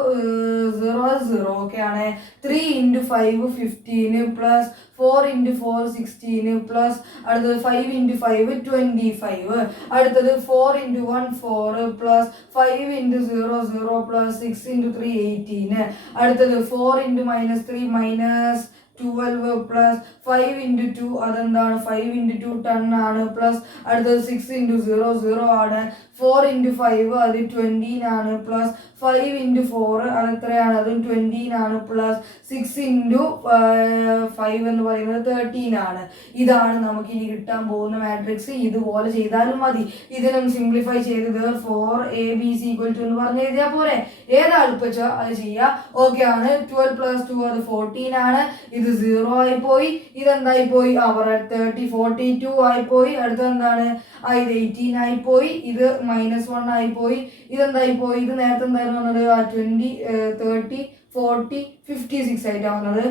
0 അത് 0. ഓക്കെ ആണ്. 3 × 5 15 പ്ലസ് 4 × 4 16 പ്ലസ് അടുത്തത് 5 × 5 25. അടുത്തത് 4 × 1 4 പ്ലസ് 5 × 0 0 പ്ലസ് 6 × 3 18. അടുത്തത് 4 × -3 -12 പ്ലസ് 5 × 2 അതെന്താണ് 5 × 2 10 ആണ്, പ്ലസ് അടുത്തത് 6 × 0 0 ആണ്, 4 × 5 അത് 20 ആണ്, പ്ലസ് 5 × 4 അത് എത്രയാണ്? അതും 20 ആണ്, പ്ലസ് 6 × 5 എന്ന് പറയുന്നത് 13 ആണ്. ഇതാണ് നമുക്ക് ഇനി കിട്ടാൻ പോകുന്ന മാട്രിക്സ്. ഇതുപോലെ ചെയ്താലും മതി. ഇതിനും സിംപ്ലിഫൈ ചെയ്ത് therefore ABC = എന്ന് പറഞ്ഞ് എഴുതിയാൽ പോരെ. ഏതാ എളുപ്പിച്ചോ അത് ചെയ്യുക. ഓക്കെ ആണ്. 12 + 2 അത് 14 ആണ്. ഇത് 0 ആയി പോയി. ഇതെന്തായി പോയി? 42 ആയി പോയി. അടുത്തത് എന്താണ്? ഇത് 18 ആയി പോയി. ഇത് -1 ആയി പോയി. ഇതെന്തായി പോയി? ഇത് നേരത്തെ എന്തായിരുന്നു വന്നത്? 20 30 40 56 ആയിട്ടാണ് വന്നത്.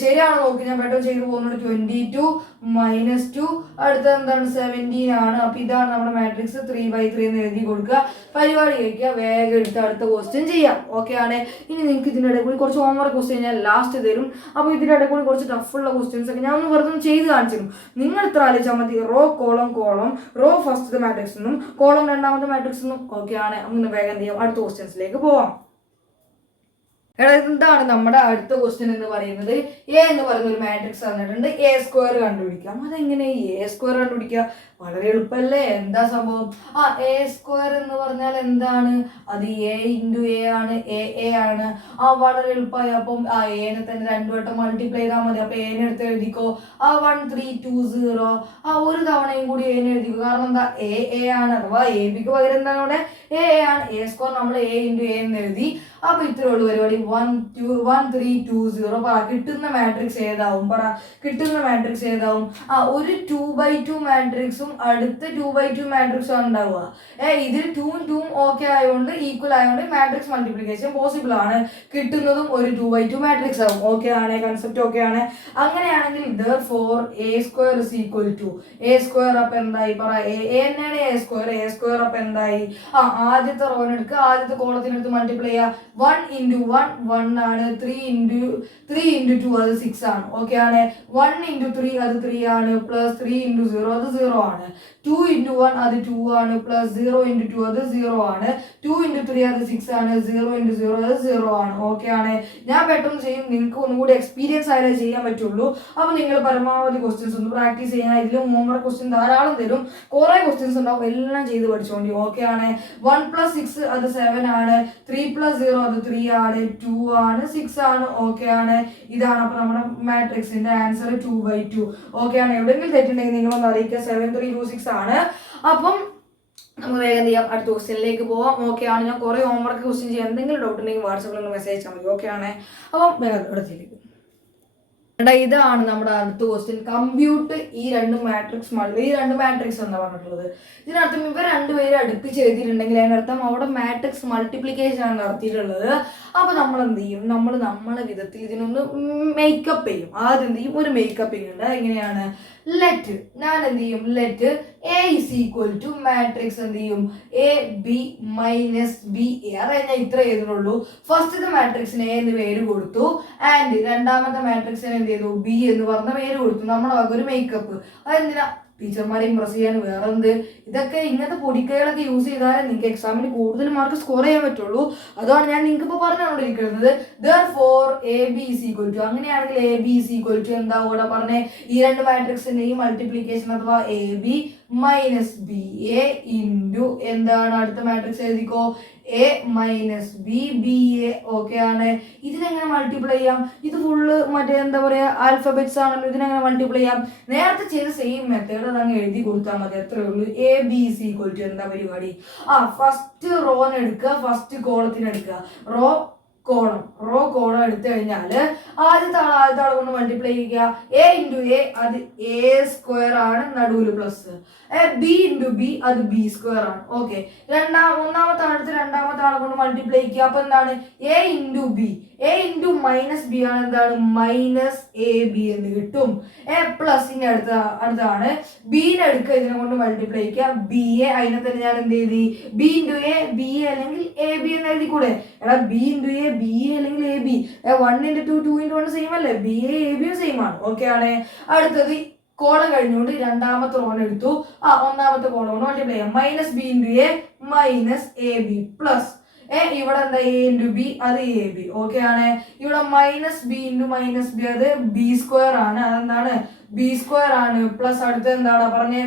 ശരിയാണോ നോക്കി, ഞാൻ പെട്ടെന്ന് ചെയ്തു പോകുന്നത്. 22 -2 അടുത്തത് എന്താണ്? 17 ആണ്. അപ്പൊ ഇതാണ് നമ്മുടെ മാട്രിക്സ്. 3/3 എന്ന് എഴുതി കൊടുക്കുക. പരിപാടി കഴിക്കുക. വേഗം എടുത്ത് അടുത്ത ക്വസ്റ്റ്യൻ ചെയ്യാം. ഓക്കെ ആണ്. ഇനി നിങ്ങൾക്ക് ഇതിൻ്റെ ഇടയിൽ കൂടി കുറച്ച് ഹോംവർക്ക് ക്വസ്റ്റ്യൻ ഞാൻ ലാസ്റ്റ് തരും. അപ്പോൾ ഇതിൻ്റെ ഇടയിൽ കൂടി കുറച്ച് ടഫുള്ള ക്വസ്റ്റ്യൻസ് ഒക്കെ ഞാൻ ഒന്ന് വെറുതെ ചെയ്ത് കാണിച്ചിരുന്നു. നിങ്ങൾ ഇത്ര ആലോചിച്ചാൽ മതി. Raw column raw first matrix എന്നും കോളം രണ്ടാമത്തെ മാട്രിക്സ് എന്നും. ഓക്കെ ആണ്. നമുക്ക് വേഗം എന്ത് ചെയ്യാം? അടുത്ത ക്വസ്റ്റ്യൻസിലേക്ക് പോവാം. എന്താണ് നമ്മുടെ അടുത്ത ക്വസ്റ്റ്യൻ എന്ന് പറയുന്നത്? എ എന്ന് പറയുന്ന ഒരു മാട്രിക്സ് തന്നിട്ടുണ്ട്. A² കണ്ടുപിടിക്കാം. അതെങ്ങനെ A² കണ്ടുപിടിക്കുക? വളരെ എളുപ്പമല്ലേ. എന്താ സംഭവം? A² എന്ന് പറഞ്ഞാൽ എന്താണ്? അത് A × A ആണ്, A ആണ്. വളരെ എളുപ്പമായി. അപ്പം എനെ തന്നെ 2 വട്ടം മൾട്ടിപ്ലൈ ചെയ്താൽ മതി. അപ്പൊ എനെ എടുത്ത് എഴുതിക്കോ. 1 3 2 0 ഒരു തവണയും കൂടി എനെ എഴുതിക്കോ. കാരണം എന്താ? A ആണ്. അഥവാ ABക്ക് പകരം എന്താണ് അവിടെ? A ആണ്. A² നമ്മൾ A × A എന്ന് എഴുതി. അപ്പൊ ഇത്രേ ഉള്ളൂ പരിപാടി. 1 3 2 0 പറ. കിട്ടുന്ന മാട്രിക്സ് ഏതാവും? പറ. കിട്ടുന്ന മാട്രിക്സ് ഏതാവും? ഒരു 2/2 മാട്രിക്സും അടുത്ത 2/2 മാട്രിക്സും ആണ് ഉണ്ടാവുക. ഇതിൽ 2ഉം 2ഉം ഓക്കെ ആയതുകൊണ്ട് ഈക്വൽ ആയതുകൊണ്ട് മാട്രിക്സ് മൾട്ടിപ്ലിക്കേഷൻ പോസിബിൾ ആണ്. കിട്ടുന്നതും ഒരു 2/2 മാട്രിക്സ് ആവും. ഓക്കെ ആണ്. കൺസെപ്റ്റ് ഓക്കെ ആണ്. അങ്ങനെയാണെങ്കിൽ therefore A² = A². അപ്പൊ എന്തായി? പറ. A തന്നെയാണ് A². അപ്പൊ എന്തായി? ആദ്യത്തെ റോനെ എടുക്കുക. ആദ്യത്തെ കോളത്തിനെടുത്ത് മൾട്ടിപ്ലൈ ചെയ്യുക. 1 × 1 1 ആണ്. 3 × 2 അത് 6 ആണ്. ഓക്കെ ആണ്. 1 × 3 അത് 3 ആണ്, പ്ലസ് 3 × 0 അത് 0 ആണ്. 2 × 1 അത് 2 ആണ്, പ്ലസ് 0 × 2 അത് 0 ആണ്. 2 × 3 അത് 6 ആണ്, 0 × 0 അത് 0 ആണ്. ഓക്കെ ആണ്. ഞാൻ പെട്ടെന്ന് ചെയ്യും. നിങ്ങൾക്ക് ഒന്നുകൂടി എക്സ്പീരിയൻസ് ആയാലേ ചെയ്യാൻ പറ്റുള്ളൂ. അപ്പൊ നിങ്ങൾ പരമാവധി ക്വസ്റ്റ്യൻസ് ഒന്ന് പ്രാക്ടീസ് ചെയ്യാൻ. ഇതിലും ഹോംവർക്ക് ക്വസ്റ്റ്യൻ ധാരാളം തരും. കുറെ ക്വസ്റ്റ്യൻസ് ഉണ്ടാവും. എല്ലാം ചെയ്ത് പഠിച്ചോണ്ടി. ഓക്കെ ആണ്. 1 + 6 അത് 7 ആണ്. 3 + 0 അത് 3 ആണ്. 2 ആണ്. 6 ആണ്. ഓക്കെ ആണ്. ഇതാണ് അപ്പൊ നമ്മുടെ മാട്രിക്സിന്റെ ആൻസർ 2/2. ഓക്കെ ആണ്. എവിടെയെങ്കിലും തെറ്റുണ്ടെങ്കിൽ നിങ്ങളൊന്ന് അറിയിക്കുക. 7 3 2 6 ആണ്. അപ്പം നമുക്ക് വേഗം ചെയ്യാം. അടുത്ത ക്വസ്റ്റ്യനിലേക്ക് പോവാം. ഓക്കെ ആണ്. ഞാൻ കുറെ ഹോംവർക്ക് ക്വസ്റ്റ്യൻ ചെയ്യാം. എന്തെങ്കിലും ഡൗട്ട് ഉണ്ടെങ്കിൽ വാട്സാപ്പിൽ ഒന്ന് മെസ്സേജ് അയച്ചാൽ മതി. ഓക്കെ ആണ്. അപ്പം വേഗം അടുത്തേക്ക്. ഇതാണ് നമ്മുടെ അടുത്ത ക്വസ്റ്റ്യൻ. കമ്പ്യൂട്ട് ഈ രണ്ട് മാട്രിക്സ് എന്താ പറഞ്ഞിട്ടുള്ളത്? ഇതിനർത്ഥം ഇവർ രണ്ടുപേരും അടുപ്പിച്ച് എഴുതിയിട്ടുണ്ടെങ്കിൽ അതിനർത്ഥം അവിടെ മാട്രിക്സ് മൾട്ടിപ്ലിക്കേഷൻ ആണ് നടത്തിയിട്ടുള്ളത്. അപ്പൊ നമ്മൾ എന്ത് ചെയ്യും? നമ്മളെ വിധത്തിൽ ഇതിനൊന്ന് മേക്കപ്പ് ചെയ്യും. ആദ്യം എന്ത് ചെയ്യും? ഒരു മേക്കപ്പിംഗ് ഉണ്ട്. എങ്ങനെയാണ്? ലെറ്റ് ഞാൻ എന്ത് ചെയ്യും, let A is equal to matrix എന്ത് ചെയ്യും, A B minus B A. അതായത് ഞാൻ ഇത്ര എഴുതുന്നുള്ളൂ. ഫസ്റ്റത്തെ മാട്രിക്സിന് എ എന്ന് പേര് കൊടുത്തു, ആൻഡ് രണ്ടാമത്തെ മാട്രിക്സിന് എന്ത് ചെയ്തു, ബി എന്ന് പറഞ്ഞ പേര് കൊടുത്തു. നമ്മുടെ വക ഒരു മേക്കപ്പ്. അതെന്തിനാ, ടീച്ചർമാരെ ഇമ്പ്രസ് ചെയ്യാൻ. വേറെ എന്ത്, ഇതൊക്കെ ഇങ്ങനത്തെ പൊടിക്കൈകളൊക്കെ യൂസ് ചെയ്താലേ നിങ്ങൾക്ക് എക്സാമിന് കൂടുതൽ മാർക്ക് സ്കോർ ചെയ്യാൻ പറ്റുള്ളൂ. അതാണ് ഞാൻ നിങ്ങൾക്ക് ഇപ്പോൾ പറഞ്ഞുകൊണ്ടിരിക്കുന്നത്. therefore A B is equal to, അങ്ങനെയാണെങ്കിൽ A B is equal to എന്താ കൂടെ പറഞ്ഞേ, ഈ രണ്ട് മാട്രിക്സിന്റെയും മൾട്ടിപ്ലിക്കേഷൻ അഥവാ A B minus B A into എന്താണ് അടുത്ത മാട്രിക്സ് എഴുതിക്കോ, A minus B B A. Okay ആണ്. ഇതിനെങ്ങനെ മൾട്ടിപ്ലൈ ചെയ്യാം, ഇത് ഫുള്ള് മറ്റേ എന്താ പറയാ ആൽഫബറ്റ്സ് ആണല്ലോ, ഇതിനെങ്ങനെ മൾട്ടിപ്ലൈ ചെയ്യാം, നേരത്തെ ചെയ്ത സെയിം മെത്തേഡ് അതങ്ങ് എഴുതി കൊടുത്താൽ മതി, അത്രേ ഉള്ളൂ. A B is equal to എന്താ പരിപാടി, ഫസ്റ്റ് റോന് എടുക്കുക, ഫസ്റ്റ് കോളത്തിന് എടുക്കുക, റോ കോളം എടുത്തു കഴിഞ്ഞാൽ ആദ്യത്തെ ആൾ കൊണ്ട് മൾട്ടിപ്ലൈ ചെയ്യുക. എ ഇൻറ്റു എ അത് എ സ്ക്വയർ ആണ്, നടുവിൽ പ്ലസ്. ബി ഇൻറ്റു ബി അത് ബി സ്ക്വയർ ആണ്. ഓക്കെ, ഒന്നാമത്തെ ആളെ കൊണ്ട് മൾട്ടിപ്ലൈ ചെയ്യുക. അപ്പൊ എന്താണ്, A into B, A into minus B ആണ് എന്താണ്, മൈനസ് എ ബി എന്ന് കിട്ടും. പ്ലസ് അടുത്താണ് ബീനെ എടുക്കുക, ഇതിനെ കൊണ്ട് മൾട്ടിപ്ലൈ ചെയ്യുക, ബി എ. അതിനെ തന്നെ ഞാൻ എന്ത് എഴുതി, B into A B A അല്ലെങ്കിൽ എ ബി എന്ന് എഴുതി കൂടെ. എടാ B into A B A അല്ലെങ്കിൽ എ ബി, 1 × 2 സെയിം അല്ലേ, ബി എ എ ബിയും സെയിം ആണ്. ഓക്കെ ആണ്. അടുത്തത് കോളം കഴിഞ്ഞുകൊണ്ട് രണ്ടാമത്തെ റോൺ എടുത്തു, ഒന്നാമത്തെ കോളം കൊണ്ട് മൾട്ടിപ്ലൈ ചെയ്യാം, minus B into A minus A B plus ഇവിടെ എന്താ എ ഇൻറ്റു ബി അത് എ ബി. ഓക്കെ ആണ്. ഇവിടെ minus B into minus B അത് ബി സ്ക്വയർ ആണ്, അതെന്താണ് ബി സ്ക്വയർ ആണ്. പ്ലസ് അടുത്ത് എന്താണ് പറഞ്ഞേ,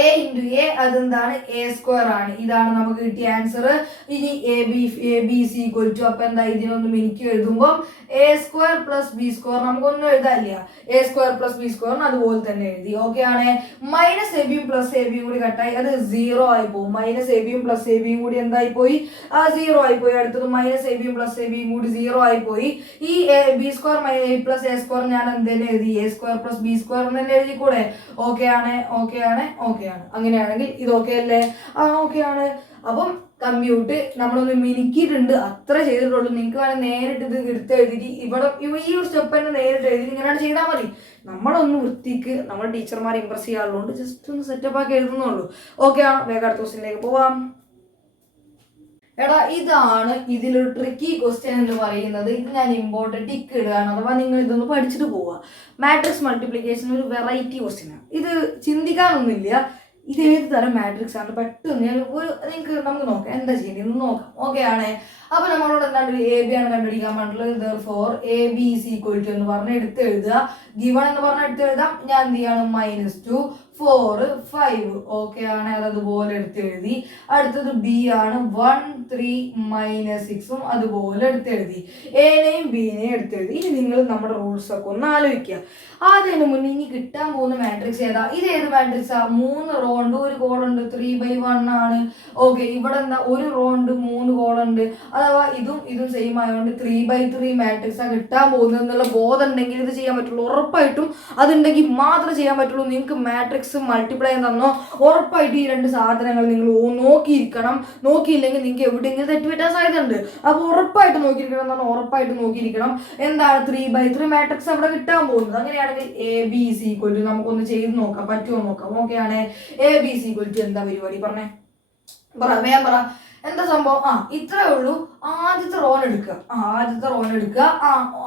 എ ഇൻറ്റു എ അതെന്താണ് എ സ്ക്വയർ ആണ്. ഇതാണ് നമുക്ക് കിട്ടിയ ആൻസർ. ഇനി A B is equal to, അപ്പൊ എന്താ ഇതിനൊന്നും എനിക്ക് എഴുതുമ്പോൾ A square plus B square നമുക്കൊന്നും എഴുതാനില്ല, A square plus B square അതുപോലെ തന്നെ എഴുതി. ഓക്കെ ആണ്. മൈനസ് എ ബിയും പ്ലസ് എ ബിയും കൂടി കട്ടായി, അത് 0 ആയി പോകും. മൈനസ് എ ബിയും പ്ലസ് എ ബിയും കൂടി എന്തായി പോയി, 0 ആയി പോയി. അടുത്തത് മൈനസ് എ ബിയും പ്ലസ് എ ബിയും കൂടി 0 ആയി പോയി. ഈ B square plus A square ഞാൻ എന്തെങ്കിലും എഴുതി, A square plus B square എന്ന് തന്നെ എഴുതി കൂടെ. ഓക്കെ ആണ്. അങ്ങനെയാണെങ്കിൽ ഇത് ഓക്കെ അല്ലേ, ഓക്കെ ആണ്. അപ്പം കമ്പ്യൂട്ട് നമ്മളൊന്ന് മിനുക്കിയിട്ടുണ്ട്, അത്ര ചെയ്തിട്ടുള്ളൂ. നിങ്ങൾക്ക് വേണമെങ്കിൽ നേരിട്ട് ഇത് എടുത്ത് എഴുതിയിട്ട് ഈ ഒരു സ്റ്റെപ്പ് തന്നെ നേരിട്ട് എഴുതി ഇങ്ങനെയാണ് ചെയ്താൽ മതി. നമ്മളൊന്ന് വൃത്തിക്ക് നമ്മൾ ടീച്ചർമാരെ ഇമ്പ്രസ് ചെയ്യാറുള്ളൂ, ജസ്റ്റ് ഒന്ന് സെറ്റപ്പ് ആക്കി എഴുതുന്നുള്ളൂ. ഓക്കെ ആണ്. വേഗം അടുത്ത ക്വസ്റ്റ്യനിലേക്ക് പോവാം. എടാ ഇതാണ് ഇതിലൊരു ട്രിക്കി ക്വസ്റ്റ്യൻ എന്ന് പറയുന്നത്. ഇത് ഞാൻ ഇമ്പോർട്ടൻറ്റ് ടിക്ക് ഇടുകയാണ്, അഥവാ നിങ്ങൾ ഇതൊന്ന് പഠിച്ചിട്ട് പോവുക. മാട്രിക്സ് മൾട്ടിപ്ലിക്കേഷൻ ഒരു വെറൈറ്റി ക്വസ്റ്റ്യനാണ്. ഇത് ചിന്തിക്കാനൊന്നുമില്ല, ഇത് ഏത് തരം മാട്രിക്സ് ആണ് പെട്ടെന്ന് നമുക്ക് നോക്കാം എന്താ ചെയ്യുന്നത് നോക്കാം. ഓക്കെ ആണ്. അപ്പൊ നമ്മളോട് എന്താണ് എ ബി ആണ് കണ്ടുപിടിക്കാൻ പറഞ്ഞിട്ടുള്ളത്. therefore A B is equal to എന്ന് പറഞ്ഞ് എടുത്ത് എഴുതുക, ഗിവൺ എന്ന് പറഞ്ഞ് എടുത്ത് എഴുതാം. ഞാൻ എന്ത് ചെയ്യാണ്, -2 4 5. ഓക്കെ ആണ്, അതതുപോലെ എടുത്ത് എഴുതി. അടുത്തത് ബി ആണ് 1 3 -6 അതുപോലെ എടുത്ത് എഴുതി. എനെയും ബിനെയും എടുത്ത് എഴുതി. ഇനി നിങ്ങൾ നമ്മുടെ റൂൾസ് ഒക്കെ ഒന്ന് ആലോചിക്കുക. അതിന് മുന്നേ ഇനി കിട്ടാൻ പോകുന്ന മാട്രിക്സ് ഏതാ, ഇത് ഏത് മാട്രിക്സാ, 3 റോ ഉണ്ട്, ഒരു കോളുണ്ട്, 3/1 ആണ്. ഓക്കെ, ഇവിടെ എന്താ ഒരു റോ ഉണ്ട്, 3 കോളുണ്ട്, അഥവാ ഇതും സെയിം ആയതുകൊണ്ട് 3/3 മാട്രിക്സാ കിട്ടാൻ പോകുന്നത് എന്നുള്ള ബോധം ഉണ്ടെങ്കിൽ ഇത് ചെയ്യാൻ പറ്റുള്ളൂ. ഉറപ്പായിട്ടും അതുണ്ടെങ്കിൽ മാത്രമേ ചെയ്യാൻ പറ്റുള്ളൂ. നിങ്ങൾക്ക് മാട്രിക്സ് മൾട്ടിപ്ലൈ തന്നോ ഉറപ്പായിട്ട് ഈ രണ്ട് സാധനങ്ങൾ നിങ്ങൾ നോക്കിയിരിക്കണം. നോക്കിയില്ലെങ്കിൽ നിങ്ങൾക്ക് എവിടെയെങ്കിലും തെറ്റുപറ്റാൻ സാധ്യതയുണ്ട്. അപ്പോൾ ഉറപ്പായിട്ട് നോക്കിയിരിക്കണം എന്നാണ്, ഉറപ്പായിട്ട് നോക്കിയിരിക്കണം. എന്താണ് 3/3 മാട്രിക്സ് അവിടെ കിട്ടാൻ പോകുന്നത്. അങ്ങനെയാണെങ്കിൽ A B is equal to നമുക്കൊന്ന് ചെയ്ത് നോക്കാം, പറ്റുമോ നോക്കാം. ഓക്കെ ആണ്. A B is equal to എന്താ പരിപാടി പറഞ്ഞേ, പറ എന്താ സംഭവം. ഇത്രേ ഉള്ളൂ. ആദ്യത്തെ റോൺ എടുക്കുക,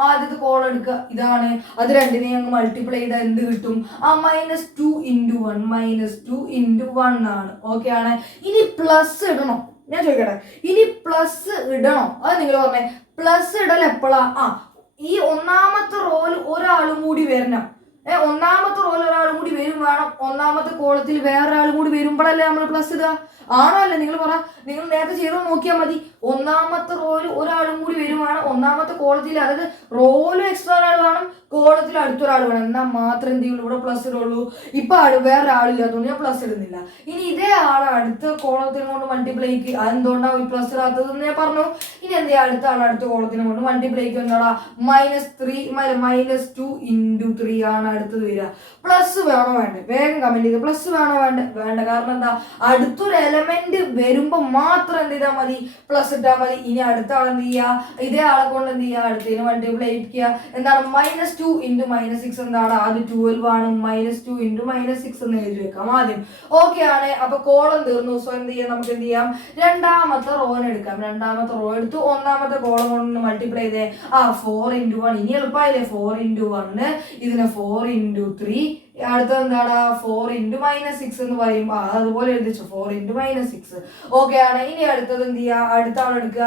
ആദ്യത്തെ കോൾ എടുക്കുക, ഇതാണ്. അത് രണ്ടിനെയും അങ്ങ് മൾട്ടിപ്ലൈ ചെയ്താൽ എന്ത് കിട്ടും, -2 × 1 ആണ്. ഓക്കെ ആണ്. ഇനി പ്ലസ് ഇടണോ, ഞാൻ ചോദിക്കട്ടെ, ഇനി പ്ലസ് ഇടണോ, അത് നിങ്ങൾ പറഞ്ഞേ. പ്ലസ് ഇടൽ എപ്പോഴാ, ഈ ഒന്നാമത്തെ റോയിൽ ഒരാളും കൂടി വരണം. ഒന്നാമത്തെ റോയിൽ ഒരാളും കൂടി വരും വേണം, ഒന്നാമത്തെ കോളത്തിൽ വേറൊരാളും കൂടി വരുമ്പോഴല്ലേ നമ്മൾ പ്ലസ് ഇടുക. ആണോ അല്ലേ, നിങ്ങൾ പറ. നിങ്ങൾ നേരത്തെ ചെയ്തോ നോക്കിയാൽ മതി. ഒന്നാമത്തെ റോയിൽ ഒരാളും കൂടി വരുവാണ്, ഒന്നാമത്തെ കോളത്തിൽ, അതായത് റോയിലും എക്സ്ട്രാ ഒരാൾ വേണം, കോളത്തിൽ അടുത്തൊരാൾ വേണം, എന്നാൽ മാത്രം എന്ത് ചെയ്യുള്ളൂ, ഇവിടെ പ്ലസ് ഇടുള്ളൂ. ഇപ്പൊ വേറെ ആളില്ലാത്തതുകൊണ്ട് ഞാൻ പ്ലസ് ഇടുന്നില്ല. ഇനി ഇതേ ആൾ അടുത്ത കോളത്തിനെ കൊണ്ട് മൾട്ടിപ്ലൈക്ക്, അതെന്തുകൊണ്ടാണ് പ്ലസ് ഇടാത്തതെന്ന് ഞാൻ പറഞ്ഞു. ഇനി എന്ത് ചെയ്യാം, അടുത്ത കോളത്തിനെ കൊണ്ട് മൾട്ടിപ്ലൈക്ക് എന്താടാ -2 × 3 ആണ് അടുത്തത് വരിക? പ്ലസ് വേണോ വേണ്ടേ? വേഗം കമന്റ് ചെയ്ത് പ്ലസ് വേണോ വേണ്ട. കാരണം എന്താ, അടുത്തൊരു എലമെന്റ് വരുമ്പോ മാത്രം എന്ത് ചെയ്താൽ മതി, പ്ലസ് ഇട്ടാൽ മതി. ഇനി അടുത്ത ആൾ എന്ത് ചെയ്യുക, ഇതേ ആളെ കൊണ്ട് എന്ത് ചെയ്യുക, അടുത്തതിന് മൾട്ടിപ്ലൈ ചെയ്യിക്കുക. എന്താണ് -2 × -6 എന്താണ്, ആദ്യം 12 ആണ്. -2 × -6 എന്ന് എഴുതി വെക്കാം ആദ്യം. ഓക്കെ ആണ്. അപ്പൊ കോളം തീർന്നു. സോ എന്ത് ചെയ്യാം, നമുക്ക് എന്ത് ചെയ്യാം, രണ്ടാമത്തെ റോനെ എടുക്കാം. രണ്ടാമത്തെ റോ എടുത്തു, ഒന്നാമത്തെ കോളം കൊണ്ട് മൾട്ടിപ്ലൈ ചെയ്തേ 4 × 1. ഇനി എളുപ്പമായില്ലേ, 4 × 1, ഇതിനെ 4 × 3, അടുത്തത് എന്താണ് 4 × -6 എന്ന് പറയും. അതുപോലെ എഴുതിച്ചു 4 × -6. ഓക്കെ ആണ്. ഇനി അടുത്തത് എന്ത് ചെയ്യുക, അടുത്ത ആൾ എടുക്കുക.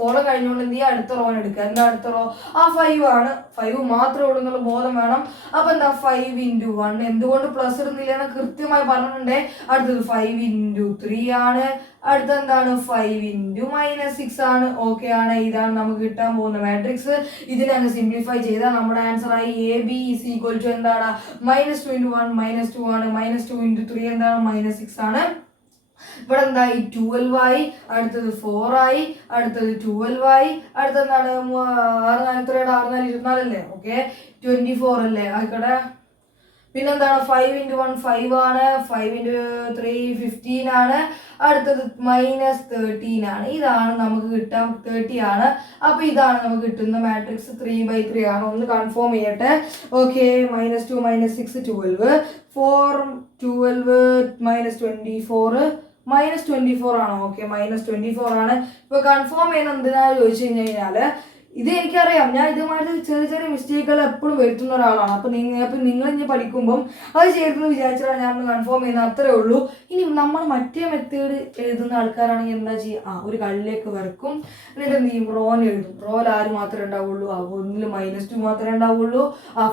കോളം കഴിഞ്ഞുകൊണ്ട് എന്ത് ചെയ്യുക, അടുത്ത റോൻ എടുക്കുക. എന്താ അടുത്ത റോ? 5 ആണ്. 5 മാത്രമേ ഉള്ളൂ എന്നുള്ള ബോധം വേണം. അപ്പൊ എന്താ 5 × 1, എന്തുകൊണ്ട് പ്ലസ് ഇടുന്നില്ല എന്ന് കൃത്യമായി പറഞ്ഞിട്ടുണ്ടേ. അടുത്തത് 5 × 3 ആണ്. അടുത്ത എന്താണ് 5 × -6 ആണ്. ഓക്കെ ആണ്. ഇതാണ് നമുക്ക് കിട്ടാൻ പോകുന്ന മാട്രിക്സ്. ഇതിനെ അങ്ങ് സിംപ്ലിഫൈ ചെയ്താൽ നമ്മുടെ ആൻസർ ആയി AB = എന്താണ്, -2 × 1 -2 ആണ്. -2 × 3 എന്താണ്, -6 ആണ്. ഇവിടെ എന്തായി, 12 ആയി. അടുത്തത് 4 ആയി. അടുത്തത് 12 ആയി. അടുത്ത എന്താണ് 6 4 24 അല്ലേ? ഓക്കെ, 24 അല്ലേ? ആയിക്കോട്ടെ. പിന്നെന്താണ് 5 × 1 5 ആണ്. 5 × 3 15 ആണ്. അടുത്തത് -13 ആണ്. ഇതാണ് നമുക്ക് കിട്ടാൻ 30 ആണ്. അപ്പൊ ഇതാണ് നമുക്ക് കിട്ടുന്ന മാട്രിക്സ് 3/3 ആണ്. ഒന്ന് കൺഫേം ചെയ്യട്ടെ. ഓക്കെ, -2 -6 12, 4 12 -24 -24 ആണോ? ഓക്കെ, -24 ആണ്. ഇപ്പൊ കൺഫേം ചെയ്യുന്ന എന്തിനാന്ന് ചോദിച്ചു കഴിഞ്ഞാല്, ഇത് എനിക്കറിയാം, ഞാൻ ഇതുമായിട്ട് ചെറിയ ചെറിയ മിസ്റ്റേക്കുകൾ എപ്പോഴും വരുത്തുന്ന ഒരാളാണ്. അപ്പൊ നിങ്ങൾ ഇനി പഠിക്കുമ്പം അത് ചെയ്തെന്ന് വിചാരിച്ചാൽ ഞാൻ കൺഫേം ചെയ്യുന്ന അത്രേ ഉള്ളൂ. ഇനി നമ്മൾ മറ്റേ മെത്തേഡ് എഴുതുന്ന ആൾക്കാരാണെങ്കിൽ എന്താ ചെയ്യുക, ഒരു കള്ളിലേക്ക് വരക്കും, എന്നിട്ട് എന്ത് ചെയ്യും, റോൻ എഴുതും. റോൽ ആര് മാത്രമേ ഉണ്ടാവുള്ളൂ, ഒന്നിൽ -2 മാത്രമേ ഉണ്ടാവുള്ളൂ,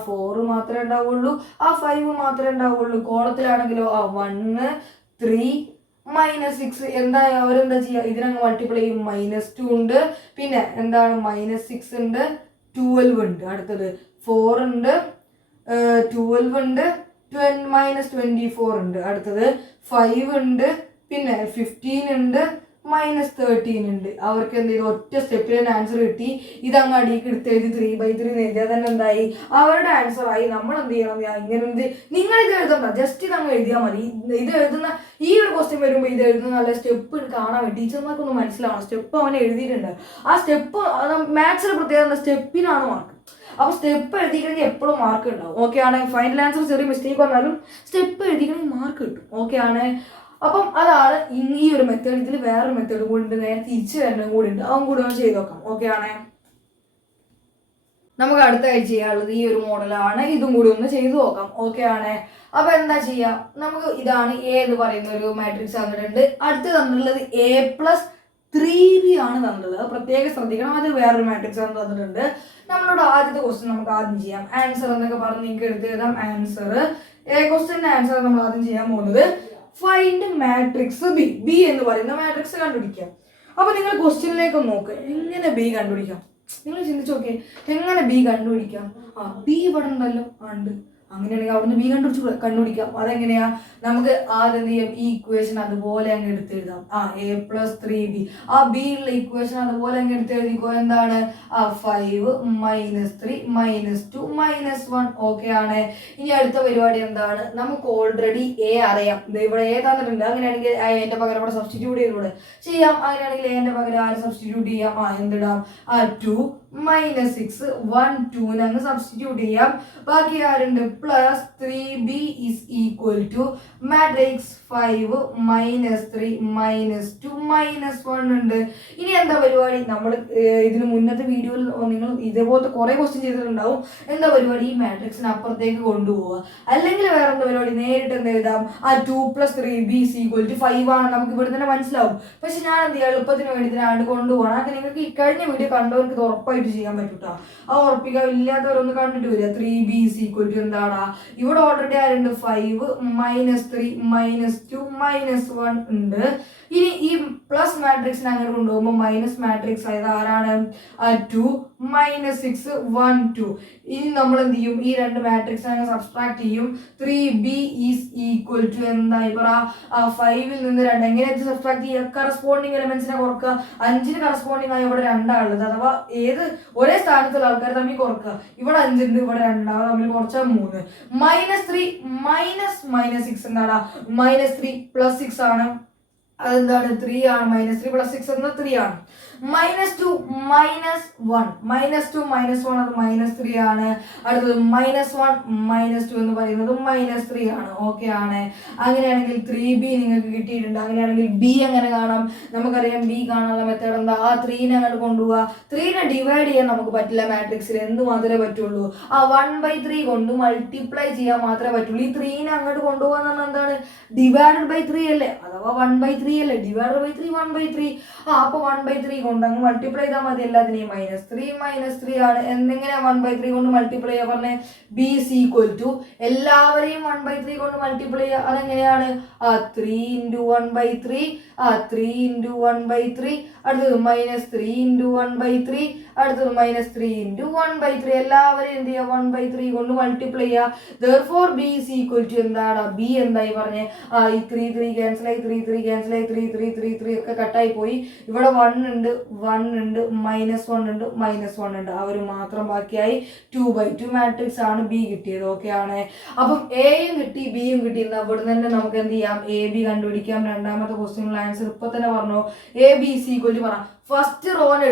4 മാത്രമേ ഉണ്ടാവുള്ളൂ, 5 മാത്രമേ ഉണ്ടാവുള്ളൂ. കോളത്തിലാണെങ്കിലോ 1 3 -6. എന്താ അവരെന്താ ചെയ്യുക, ഇതിനങ്ങ് മൾട്ടിപ്ലൈ ചെയ്യും. -2 ഉണ്ട്, പിന്നെ എന്താണ് -6 ഉണ്ട്, 12 ഉണ്ട്, അടുത്തത് 4 ഉണ്ട്, 12 ഉണ്ട്, -24 ഉണ്ട്, അടുത്തത് 5 ഉണ്ട്, പിന്നെ 15 ഉണ്ട്, -13 ഉണ്ട്. അവർക്ക് എന്ത് ചെയ്തു, ഒറ്റ സ്റ്റെപ്പിൽ തന്നെ ആൻസർ കിട്ടി. ഇതങ്ങ് അടിയിക്ക് എടുത്തെഴുതി 3/3 എഴുതിയാൽ തന്നെ എന്തായി, അവരുടെ ആൻസർ ആയി. നമ്മൾ എന്ത് ചെയ്യണം, ഇങ്ങനെ നിങ്ങൾ ഇത് എഴുതണ്ട, ജസ്റ്റ് ഇതങ്ങ് എഴുതിയാൽ മതി. ഇത് എഴുതുന്ന ഈ ഒരു ക്വസ്റ്റ്യൻ വരുമ്പോൾ ഇത് എഴുതുന്ന നല്ല സ്റ്റെപ്പ് കാണാൻ വേണ്ടി ടീച്ചർമാർക്കൊന്ന് മനസ്സിലാവണം. സ്റ്റെപ്പ് അവൻ എഴുതിയിട്ടുണ്ട്. ആ സ്റ്റെപ്പ് മാത്സിന്റെ പ്രത്യേകത സ്റ്റെപ്പിനാണ് മാർക്ക്. അപ്പൊ സ്റ്റെപ്പ് എഴുതിക്കണമെങ്കിൽ എപ്പോഴും മാർക്ക് ഉണ്ടാവും. ഓക്കെ ആണ്. ഫൈനൽ ആൻസർ ചെറിയ മിസ്റ്റേക്ക് വന്നാലും സ്റ്റെപ്പ് എഴുതിക്കണമെങ്കിൽ മാർക്ക് കിട്ടും. ഓക്കെ ആണ്. അപ്പം അതാണ് ഈ ഒരു മെത്തേഡ്. ഇതിൽ വേറൊരു മെത്തേഡ് കൂടി ഉണ്ട്, നേരെ തിരിച്ചു വരണതും കൂടി ഉണ്ട്. അതും കൂടി ഒന്ന് ചെയ്ത് നോക്കാം. ഓക്കെ ആണ്. നമുക്ക് അടുത്തായിട്ട് ചെയ്യാനുള്ളത് ഈ ഒരു മോഡലാണ്. ഇതും കൂടി ഒന്ന് ചെയ്തു നോക്കാം. ഓക്കെ ആണ്. അപ്പൊ എന്താ ചെയ്യാം, നമുക്ക് ഇതാണ് A എന്ന് പറയുന്ന ഒരു മാട്രിക്സ് തന്നിട്ടുണ്ട്. അടുത്ത് തന്നിട്ടുള്ളത് A+3B ആണ് തന്നിട്ടുള്ളത്. പ്രത്യേകം ശ്രദ്ധിക്കണം, അത് വേറൊരു മാട്രിക്സ് ആണ് തന്നിട്ടുണ്ട്. നമ്മളോട് ആദ്യത്തെ ക്വസ്റ്റ്യൻ നമുക്ക് ആദ്യം ചെയ്യാം. ആൻസർ എന്നൊക്കെ പറഞ്ഞ് നിങ്ങൾക്ക് എടുത്ത് എഴുതാം. ആൻസർ ക്വസ്റ്റ്യൻ്റെ ആൻസർ നമ്മൾ ആദ്യം ചെയ്യാൻ പോകുന്നത് ഫൈൻഡ് മാട്രിക്സ് ബി എന്ന് പറയുന്ന മാട്രിക്സ് കണ്ടുപിടിക്കാം. അപ്പൊ നിങ്ങൾ ക്വസ്റ്റ്യനിലേക്ക് നോക്ക്, എങ്ങനെ ബി കണ്ടുപിടിക്കാം? നിങ്ങൾ ചിന്തിച്ചു നോക്കിയേ, എങ്ങനെ ബി കണ്ടുപിടിക്കാം? ബി ഇവിടെ ഉണ്ടല്ലോ, ഉണ്ട്. അങ്ങനെയാണെങ്കിൽ അവിടുന്ന് ബി കണ്ടുപിടിക്കാം. അതെങ്ങനെയാ, നമുക്ക് ആദ്യം എന്ത് ചെയ്യാം, ഈ ഇക്വേഷൻ അതുപോലെ അങ്ങ് എടുത്തെഴുതാം. A+3B, ആ ബി ഉള്ള ഇക്വേഷൻ അതുപോലെ അങ്ങ് എടുത്തെഴുതിക്കോ. എന്താണ് 5 -3 -2 -1. ഓക്കെ ആണ്. ഇനി അടുത്ത പരിപാടി എന്താണ്, നമുക്ക് ഓൾറെഡി A അറിയാം. ഇവിടെ A തന്നിട്ടുണ്ട്. അങ്ങനെയാണെങ്കിൽ എന്റെ പകരം ഇവിടെ സബ്സ്റ്റിറ്റ്യൂട്ട് ചെയ്തൂടെ ചെയ്യാം. അങ്ങനെയാണെങ്കിൽ എന്റെ പകരം ആര് സബ്സ്റ്റിറ്റ്യൂട്ട് ചെയ്യാം, എന്തിടാം 2 -6 1 2 അങ്ങ് സബ്സ്റ്റിറ്റ്യൂട്ട് ചെയ്യാം. ബാക്കി ആരുണ്ട്, +3B = മാട്രിക്സ് 5 -3 -2 -1 ഉണ്ട്. ഇനി എന്താ പരിപാടി, നമ്മൾ ഇതിന് മുന്നത്തെ വീഡിയോയിൽ നിങ്ങൾ ഇതേപോലത്തെ കുറെ ക്വസ്റ്റ്യൻ ചെയ്തിട്ടുണ്ടാവും. എന്താ പരിപാടി, ഈ മാട്രിക്സിന് അപ്പുറത്തേക്ക് കൊണ്ടുപോവുക. അല്ലെങ്കിൽ വേറെ എന്താ പരിപാടി, നേരിട്ട് എന്ത് എഴുതാം, 2 + 3B = 5 ആണ്. നമുക്ക് ഇവിടെ തന്നെ മനസ്സിലാവും. പക്ഷെ ഞാൻ എന്ത് ചെയ്യാം, എളുപ്പത്തിന് വേണ്ടി ഇതിനാണ്ട് കൊണ്ടുപോകണം. അങ്ങനെ നിങ്ങൾക്ക് ഈ കഴിഞ്ഞ വീഡിയോ കണ്ടവർക്ക് ഇത് ഉറപ്പായിട്ട് ചെയ്യാൻ പറ്റൂട്ടോ. ആ ഉറപ്പിക്കാൻ ഇല്ലാത്തവരൊന്ന് കണ്ടിട്ട് വരിക. 3B = എന്താണ്, ഇവിടെ ഓൾറെഡി ആരുണ്ട്, 5 -3 -2 -1 ഉണ്ട്. ഇനി ഈ പ്ലസ് മാട്രിക്സിനെ അങ്ങനെ കൊണ്ടുപോകുമ്പോൾ മൈനസ് മാട്രിക്സ് ആയത് ആരാണ്, 2 -6 1 2. ഇനി നമ്മൾ എന്ത് ചെയ്യും, ഈ രണ്ട് മാട്രിക്സ് അങ്ങനെ സബ്സ്ട്രാക്ട് ചെയ്യും. 3B = എന്തായി പറ, 5ൽ നിന്ന് 2 എങ്ങനെയായിട്ട് സബ്സ്ട്രാക്ട് ചെയ്യുക, കറസ്പോണ്ടിങ് എലമെന്റ്സിനെ കുറക്കുക. 5ന് കറസ്പോണ്ടിങ് ആയി ഇവിടെ 2 അഥവാ ഏത് ഒരേ സ്ഥാനത്തുള്ള ആൾക്കാർ തമ്മിൽ കുറക്കുക. ഇവിടെ 5 ഉണ്ട്, ഇവിടെ 2 തമ്മിൽ കുറച്ചാൽ 3. -1 -3 -6 എന്താണ് -3 + 6 ആണ്. അതെന്താണ് 3 ആണ്. -3 + 6 എന്നത് 3 ആണ്. -2 -1 -2 -1 അത് -3 ആണ്. അടുത്തത് -1 -2 എന്ന് പറയുന്നത് -3 ആണ്. ഓക്കെ ആണ്. അങ്ങനെയാണെങ്കിൽ 3b നിങ്ങൾക്ക് കിട്ടിയിട്ടുണ്ട്. അങ്ങനെയാണെങ്കിൽ b എങ്ങനെ കാണാം? നമുക്കറിയാം b കാണാനുള്ള മെത്തേഡ് എന്താ? ആ 3നെ അങ്ങോട്ട് കൊണ്ടുപോവുക. 3നെ ഡിവൈഡ് ചെയ്യാൻ നമുക്ക് പറ്റില്ല മാട്രിക്സിൽ. എന്ത് മാത്രമേ പറ്റുള്ളൂ? ആ 1/3 കൊണ്ട് മൾട്ടിപ്ലൈ ചെയ്യാൻ മാത്രമേ പറ്റുള്ളൂ. ഈ 3നെ അങ്ങോട്ട് കൊണ്ടുപോകാന്ന് പറഞ്ഞാൽ എന്താണ്? ഡിവൈഡഡ്/3 അല്ലേ? അഥവാ 1/3 അല്ലേ? ഡിവൈഡഡ്/3 1/3. അപ്പൊ 1/3 കൊണ്ട് അങ്ങ് മൾട്ടിപ്ലൈ ചെയ്താൽ മതി എല്ലാത്തിനെയും. -3 ആണ്. എന്തെങ്ങനെ 1/3 കൊണ്ട് മൾട്ടിപ്ലൈ ചെയ്യാ പറഞ്ഞേ? b = എല്ലാവരെയും 1/3 കൊണ്ട് മൾട്ടിപ്ലൈ ചെയ്യുക. അതെങ്ങനെയാണ്? 3 × 1/3 3 × 1/3 അടുത്തത് -3 × 1/3 അടുത്തത് -3 × 1/3 എല്ലാവരെയും എന്ത് ചെയ്യുക? 1/3 കൊണ്ട് മൾട്ടിപ്ലൈ ചെയ്യുക. therefore b = എന്താണ്? b എന്തായി പറഞ്ഞേ? ഈ 3 ക്യാൻസൽ ആയി, 3 ക്യാൻസൽ ആയി, 3 ഒക്കെ കട്ടായി പോയി. ഇവിടെ 1 ഉണ്ട്, 1 ഉണ്ട്, -1 ഉണ്ട്, -1 ഉണ്ട്. അവർ മാത്രം ബാക്കിയായി 2/2 മാട്രിക്സ് ആണ് b കിട്ടിയത്. ഓക്കെ ആണ്. അപ്പം എയും കിട്ടി ബിയും കിട്ടി. ഇവിടെ തന്നെ നമുക്ക് എന്ത് ചെയ്യാം? എ ബി കണ്ടുപിടിക്കാം. രണ്ടാമത്തെ ക്വസ്റ്റ്യനുള്ള ആൻസർ ഇപ്പൊ തന്നെ പറഞ്ഞു. ABC = പറ ഫസ്റ്റ് റോനെ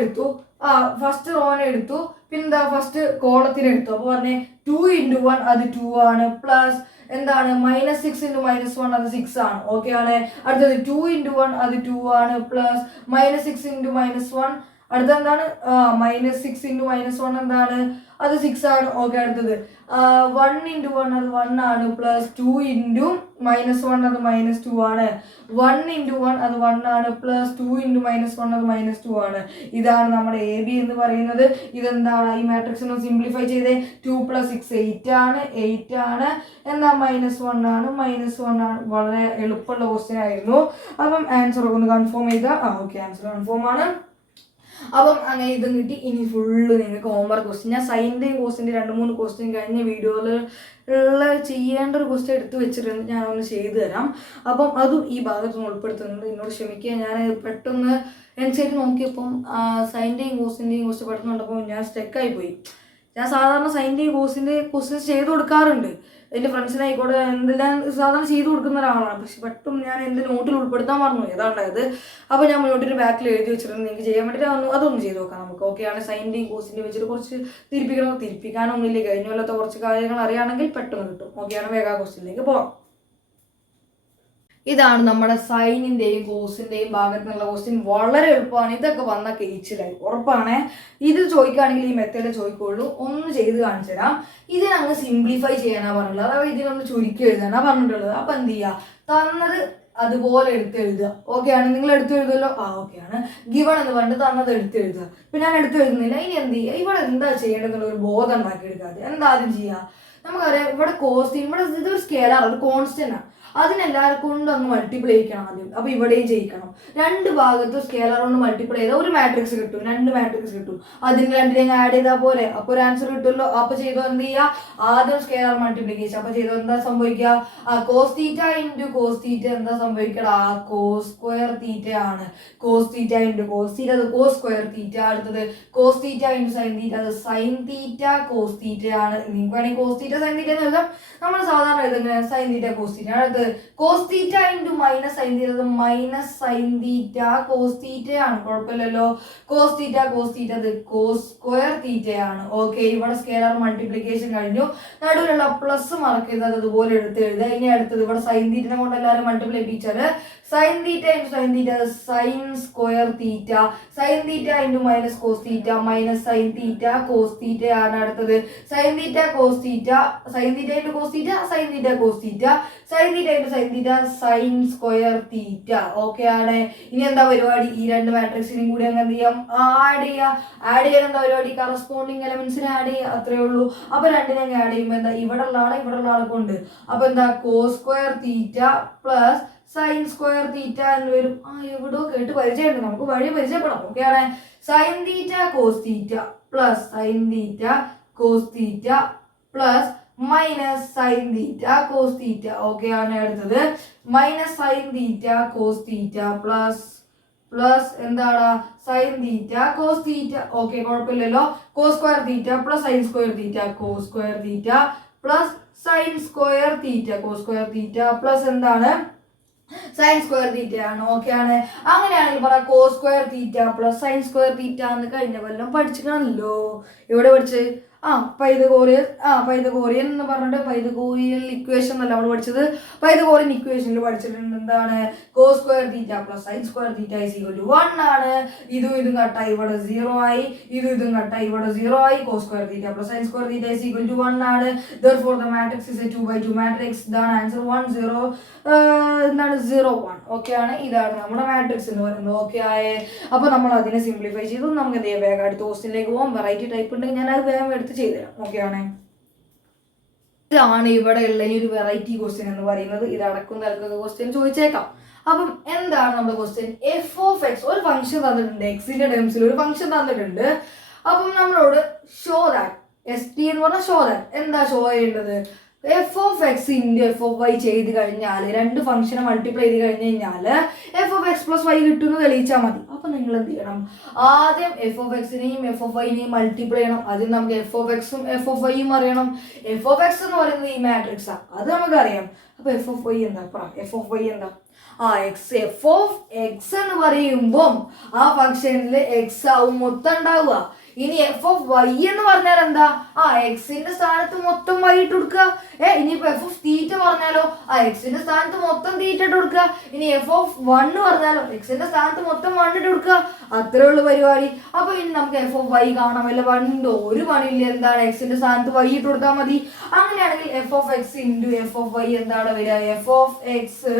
എടുത്തു, പിന്നെ ഫസ്റ്റ് കോളത്തിന് എടുത്തു. അപ്പൊ പറഞ്ഞേ 2 × 1 അത് 2 ആണ്. പ്ലസ് എന്താണ്? -6 × -1 അത് 6 ആണ്. ഓക്കെ ആണ്. അടുത്തത് 2 × 1 അത് 2 ആണ്. പ്ലസ് -6 × -1 അടുത്ത എന്താണ്? -6 × -1 എന്താണ്? അത് 6 ആണ്. ഓക്കെ. അടുത്തത് 1 × 1 അത് 1 ആണ്. പ്ലസ് 2 × -1 അത് -2 ആണ്. 1 × 1 അത് 1 ആണ്. പ്ലസ് 2 × -1 അത് -2 ആണ്. ഇതാണ് നമ്മുടെ എ ബി എന്ന് പറയുന്നത്. ഇതെന്താണ്? ഈ മാട്രിക്സ് ഒന്ന് സിംപ്ലിഫൈ ചെയ്തേ. 2 + 6 8 ആണ്. 8 ആണ്. എന്താ? -1 ആണ്. -1 ആണ്. വളരെ എളുപ്പമുള്ള ക്വസ്റ്റ്യൻ ആയിരുന്നു. അപ്പം ആൻസർ ഒന്ന് കൺഫേം ചെയ്താൽ ഓക്കെ, ആൻസർ കൺഫേം ആണ്. അപ്പം അങ്ങനെ ഇതും കിട്ടി. ഇനി ഫുള്ള് നിങ്ങൾക്ക് ഹോംവർക്ക് ക്വസ്റ്റ്യൻ. ഞാൻ സൈൻ്റെയും കോഴ്സിൻ്റെ 2-3 ക്വസ്റ്റ്യൻ കഴിഞ്ഞ വീഡിയോയിൽ ചെയ്യേണ്ട ഒരു ക്വസ്റ്റ്യൻ എടുത്ത് വെച്ചിട്ടുണ്ട്. ഞാനൊന്ന് ചെയ്തു തരാം. അപ്പം അതും ഈ ഭാഗത്തൊന്ന് ഉൾപ്പെടുത്തുന്നുണ്ട്. എന്നോട് ക്ഷമിക്കുക. ഞാൻ പെട്ടെന്ന് എൻസൈറ്റ് നോക്കിയപ്പം സൈൻ്റെയും കോഴ്സിൻ്റെയും ക്വസ്റ്റ്യൻ പെട്ടെന്ന് കണ്ടപ്പോൾ ഞാൻ സ്റ്റക്കായി പോയി. ഞാൻ സാധാരണ സൈൻ്റെയും കോഴ്സിൻ്റെ ക്വസ്റ്റ്യൻസ് ചെയ്ത് കൊടുക്കാറുണ്ട്. എൻ്റെ ഫ്രണ്ട്സിനായിക്കോട്ടെ എന്തെല്ലാം സാധാരണ ചെയ്ത് കൊടുക്കുന്ന ഒരാളാണ്. പക്ഷെ പെട്ടെന്ന് ഞാൻ എൻ്റെ നോട്ടിൽ ഉൾപ്പെടുത്താൻ പറഞ്ഞു. ഏതാണ്ടായത്. അപ്പോൾ ഞാൻ നോട്ടിന് ബാക്കിൽ എഴുതി വെച്ചിട്ടുണ്ട്. നിങ്ങൾക്ക് ചെയ്യാൻ വേണ്ടിയിട്ട് അതൊന്നും ചെയ്ത് നോക്കാം നമുക്ക്. ഓക്കെയാണ്. സൈൻ്റെയും കോഴ്സിൻ്റെ വെച്ചിട്ട് കുറച്ച് തിരിപ്പിക്കാനൊന്നുമില്ല. കഴിഞ്ഞ കൊല്ലത്തെ കുറച്ച് കാര്യങ്ങൾ അറിയുകയാണെങ്കിൽ പെട്ടെന്ന് കിട്ടും. ഓക്കെയാണ്. വേഗം ക്വസ്റ്റ്യനിലേക്ക് പോകാം. ഇതാണ് നമ്മുടെ സൈനിൻ്റെയും കോസിൻ്റെയും ഭാഗത്ത് നിന്നുള്ള ക്വസ്റ്റ്യൻ. വളരെ എളുപ്പമാണ്. ഇതൊക്കെ വന്ന കേച്ചിലായി ഉറപ്പാണ്. ഇത് ചോദിക്കുകയാണെങ്കിൽ ഈ മെത്തേഡ് ചോദിക്കുള്ളൂ. ഒന്ന് ചെയ്ത് കാണിച്ചു തരാം. ഇതിനങ്ങ് സിംപ്ലിഫൈ ചെയ്യാനാണ് പറഞ്ഞിട്ടുള്ളത്. അതായത് ഇതിനൊന്ന് ചുരുക്കി എഴുതാനാണ് പറഞ്ഞിട്ടുള്ളത്. അപ്പം എന്ത് ചെയ്യുക? തന്നത് അതുപോലെ എടുത്ത് എഴുതുക. ഓക്കെയാണ്. നിങ്ങൾ എടുത്ത് എഴുതുമല്ലോ. ഓക്കെയാണ്. ഗിവൺ എന്ന് പറഞ്ഞിട്ട് തന്നത് എടുത്ത് എഴുതുക. ഇപ്പം ഞാൻ എടുത്ത് എഴുതുന്നില്ല. ഇനി എന്ത് ചെയ്യുക? ഇവിടെ എന്താ ചെയ്യേണ്ടതെന്നുള്ള ഒരു ബോധം ഉണ്ടാക്കി എടുക്കാതെ എന്താദ്യം ചെയ്യുക? നമുക്കറിയാം ഇവിടെ കോസ്റ്റ്, ഇവിടെ ഇതൊരു സ്കെയിലർ, ഒരു കോൺസ്റ്റന്റ് ആണ്. അതിനെല്ലാവരും കൊണ്ടും അങ്ങ് മൾട്ടിപ്ലൈ ചെയ്യിക്കണം ആദ്യം. അപ്പോൾ ഇവിടെയും ചെയ്യിക്കണം. രണ്ട് ഭാഗത്തും സ്കെയിലർ കൊണ്ട് മൾട്ടിപ്ലൈ ചെയ്താൽ ഒരു മാട്രിക്സ് കിട്ടും, 2 മാട്രിക്സ് കിട്ടും. അതിന് രണ്ടിനെ ആഡ് ചെയ്താൽ പോരെ, അപ്പോൾ ഒരു ആൻസർ കിട്ടുമല്ലോ. അപ്പോൾ ചെയ്തോ എന്ത് ചെയ്യുക? ആദ്യം സ്കെയിലർ മൾട്ടിപ്ലിക്കേഷൻ. അപ്പോൾ ചെയ്തോ എന്താ സംഭവിക്കുക? കോസ് തീറ്റ × കോസ് തീറ്റ എന്താ സംഭവിക്കടാ? കോസ് സ്ക്വയർ തീറ്റ ആണ്. കോസ് തീറ്റ × കോസ് തീറ്റ അത് കോസ് സ്ക്വയർ തീറ്റ. അടുത്തത് കോസ് തീറ്റ × സൈൻ തീറ്റ അത് സൈൻ തീറ്റ കോസ് തീറ്റ ആണ്. നിങ്ങൾക്ക് വേണമെങ്കിൽ കോസ് തീറ്റ സൈൻ തീറ്റ എന്ന് എഴുതാം. നമ്മൾ സാധാരണ എഴുതുന്നത് സൈൻ തീറ്റ കോസ് തീറ്റ. അടുത്തത് cos theta × minus sine theta അത് minus sine theta cos theta ആണ്. കുഴപ്പമില്ലല്ലോ. കോസ് തീറ്റ അത് കോസ് സ്ക്വയർ തീറ്റ ആണ്. ഓക്കെ. ഇവിടെ സ്കെയിലർ മൾട്ടിപ്ലിക്കേഷൻ കഴിഞ്ഞു. നടുവിലുള്ള പ്ലസ് മറക്കരുത്. അത് അതുപോലെ എടുത്ത് എഴുതുക. ഇനി അടുത്തത് ഇവിടെ സൈൻ തീറ്റനെ കൊണ്ട് എല്ലാവരും മൾട്ടിപ്ലൈ ചെയ്യിച്ചാൽ സൈൻ തീറ്റ × സൈൻ തീറ്റ അത് sine square theta. Sine theta × minus cos theta minus sine theta cos theta ആണ്. അടുത്തത് sine theta cos theta, sine theta × cos theta sine theta cos theta, sine theta × sine theta sine square theta. Okay ആണ്. ഇനി എന്താ പരിപാടി? ഈ രണ്ട് മാട്രിക്സിനും കൂടി അങ്ങ് എന്ത് ചെയ്യാം? ആഡ് ചെയ്യാം. ആഡ് ചെയ്യാൻ എന്താ പരിപാടി? കറസ്പോണ്ടിങ് എലമെന്റ്സിനെ ആഡ് ചെയ്യുക. അത്രേ ഉള്ളൂ. അപ്പൊ രണ്ടിനെ അങ്ങ് ആഡ് ചെയ്യുമ്പോൾ എന്താ? ഇവിടെ ഉള്ള ആളെ കൊണ്ട് അപ്പൊ എന്താ? Cos square theta plus sine square theta എന്ന് വരും. എവിടെയോ കേട്ട് പരിചയമുണ്ട്. നമുക്ക് വഴി പരിചയപ്പെടാം. ഓക്കെയാണ്. Sine theta cos theta plus sine theta cos theta plus minus sine theta cos theta. Okay ആണ്. അടുത്തത് minus sine theta cos theta plus എന്താണ്? Sine theta cos theta. Okay. കുഴപ്പമില്ലല്ലോ. Cos square theta plus sine square theta cos square theta plus sine square theta cos square theta plus എന്താണ് sign square theta ആണ്. Okay ആണ്. അങ്ങനെയാണെങ്കിൽ പറയാം cos square theta plus sine square theta എന്ന് കഴിഞ്ഞ കൊല്ലം പഠിച്ചിട്ടാണല്ലോ. എവിടെ പഠിച്ച് പൈതഗോറിയൻ എന്ന് പറഞ്ഞിട്ട് പൈതഗോറിയൻ ഇക്വേഷൻ എന്നല്ല നമ്മൾ പഠിച്ചത്, പൈതഗോറിയൻ ഇക്വേഷനിൽ പഠിച്ചിട്ടുണ്ട്. എന്താണ് cos square theta plus sine square theta is equal to 1 ആണ്. ഇതും കട്ടായി ഇവിടെ 0 ആയി, ഇതും കട്ടായി ഇവിടെ 0 ആയി. Cos square theta plus sine square theta is equal to 1 ആണ്. therefore the matrix is a 2/2 matrix. ഇതാണ് ആൻസർ 1 0 എന്താണ് 0 1. ഓക്കെ ആണ്. ഇതാണ് നമ്മുടെ മാട്രിക്സ് എന്ന് പറയുന്നത്. ഓക്കെ ആയേ. അപ്പൊ നമ്മൾ അതിനെ സിംപ്ലിഫൈ ചെയ്തു. നമുക്ക് എന്ത് ചെയ്യാം, വേഗം അടുത്ത ക്വസ്റ്റ്യനിലേക്ക് പോകാം. വെറൈറ്റി ടൈപ്പ് ഉണ്ടെങ്കിൽ ഞാൻ അത് വേഗം എടുത്ത് ചെയ്തുതരാം. ഓക്കെ ആണ്. ഇതാണ് ഇവിടെ ഉള്ള ഈ ഒരു വെറൈറ്റി ക്വസ്റ്റ്യൻ എന്ന് പറയുന്നത്. ഇത് അടക്കം തലക്കുന്ന ക്വസ്റ്റ്യൻ ചോദിച്ചേക്കാം. അപ്പം എന്താണ് നമ്മുടെ ക്വസ്റ്റ്യൻ? എഫ് ഓഫ് എക്സ് ഒരു ഫംഗ്ഷൻ തന്നിട്ടുണ്ട്, എക്സിന്റെ ടേംസിൽ ഒരു ഫംഗ്ഷൻ തന്നിട്ടുണ്ട്. അപ്പം നമ്മളോട് ഷോ ദാറ്റ് എസ് ടി എന്ന് പറഞ്ഞാൽ ഷോ ദാറ്റ് എന്താ ഷോ ചെയ്യേണ്ടത്? F of X into F of Y ചെയ്ത് കഴിഞ്ഞാൽ, രണ്ട് ഫംഗ്ഷനെ മൾട്ടിപ്ലൈ ചെയ്ത് കഴിഞ്ഞ് കഴിഞ്ഞാൽ F of X plus Y കിട്ടുമെന്ന് തെളിയിച്ചാൽ മതി. അപ്പൊ നിങ്ങൾ എന്ത് ചെയ്യണം? ആദ്യം എഫ് ഓഫ് എക്സിനെയും എഫ് ഓഫ് വൈനെയും മൾട്ടിപ്ലൈ ചെയ്യണം. ആദ്യം നമുക്ക് എഫ് ഓഫ് എക്സും എഫ് ഓഫ് വൈയും അറിയണം. എഫ് ഓഫ് എക്സ് എന്ന് പറയുന്നത് ഈ മാട്രിക്സാ, അത് നമുക്കറിയാം. അപ്പൊ എഫ് ഓഫ് വൈ എന്താ? എഫ് ഓഫ് വൈ എന്താ? എഫ് ഓഫ് എക്സ് എന്ന് പറയുമ്പം ആ ഫംഗ്ഷനിൽ എക്സ് ആവും മൊത്തം ഉണ്ടാവുക. ഇനി എഫ് ഓഫ് വൈ എന്ന് പറഞ്ഞാൽ എന്താ? എക്സിന്റെ സ്ഥാനത്ത് മൊത്തം വൈ ഇട്ട് കൊടുക്കുക. ഇനിയിപ്പോ എഫ് ഓഫ് തീറ്റ പറഞ്ഞാലോ എക്സിന്റെ സ്ഥാനത്ത് മൊത്തം തീറ്റ ഇട്ട് കൊടുക്കുക. ഇനി എഫ് ഓഫ് 1 പറഞ്ഞാലോ എക്സിന്റെ സ്ഥാനത്ത് മൊത്തം 1 ഇട്ട് കൊടുക്കുക. അത്രേ ഉള്ളു പരിപാടി. അപ്പൊ ഇനി നമുക്ക് എഫ് ഓഫ് വൈ കാണാം. വല്ല വണ്ടോ ഒരു പണിയില്ല. എന്താണ്? എക്സിന്റെ സ്ഥാനത്ത് വൈ ഇട്ട് കൊടുത്താൽ മതി. അങ്ങനെയാണെങ്കിൽ F of X into F of Y എന്താണ് വരിക? F of X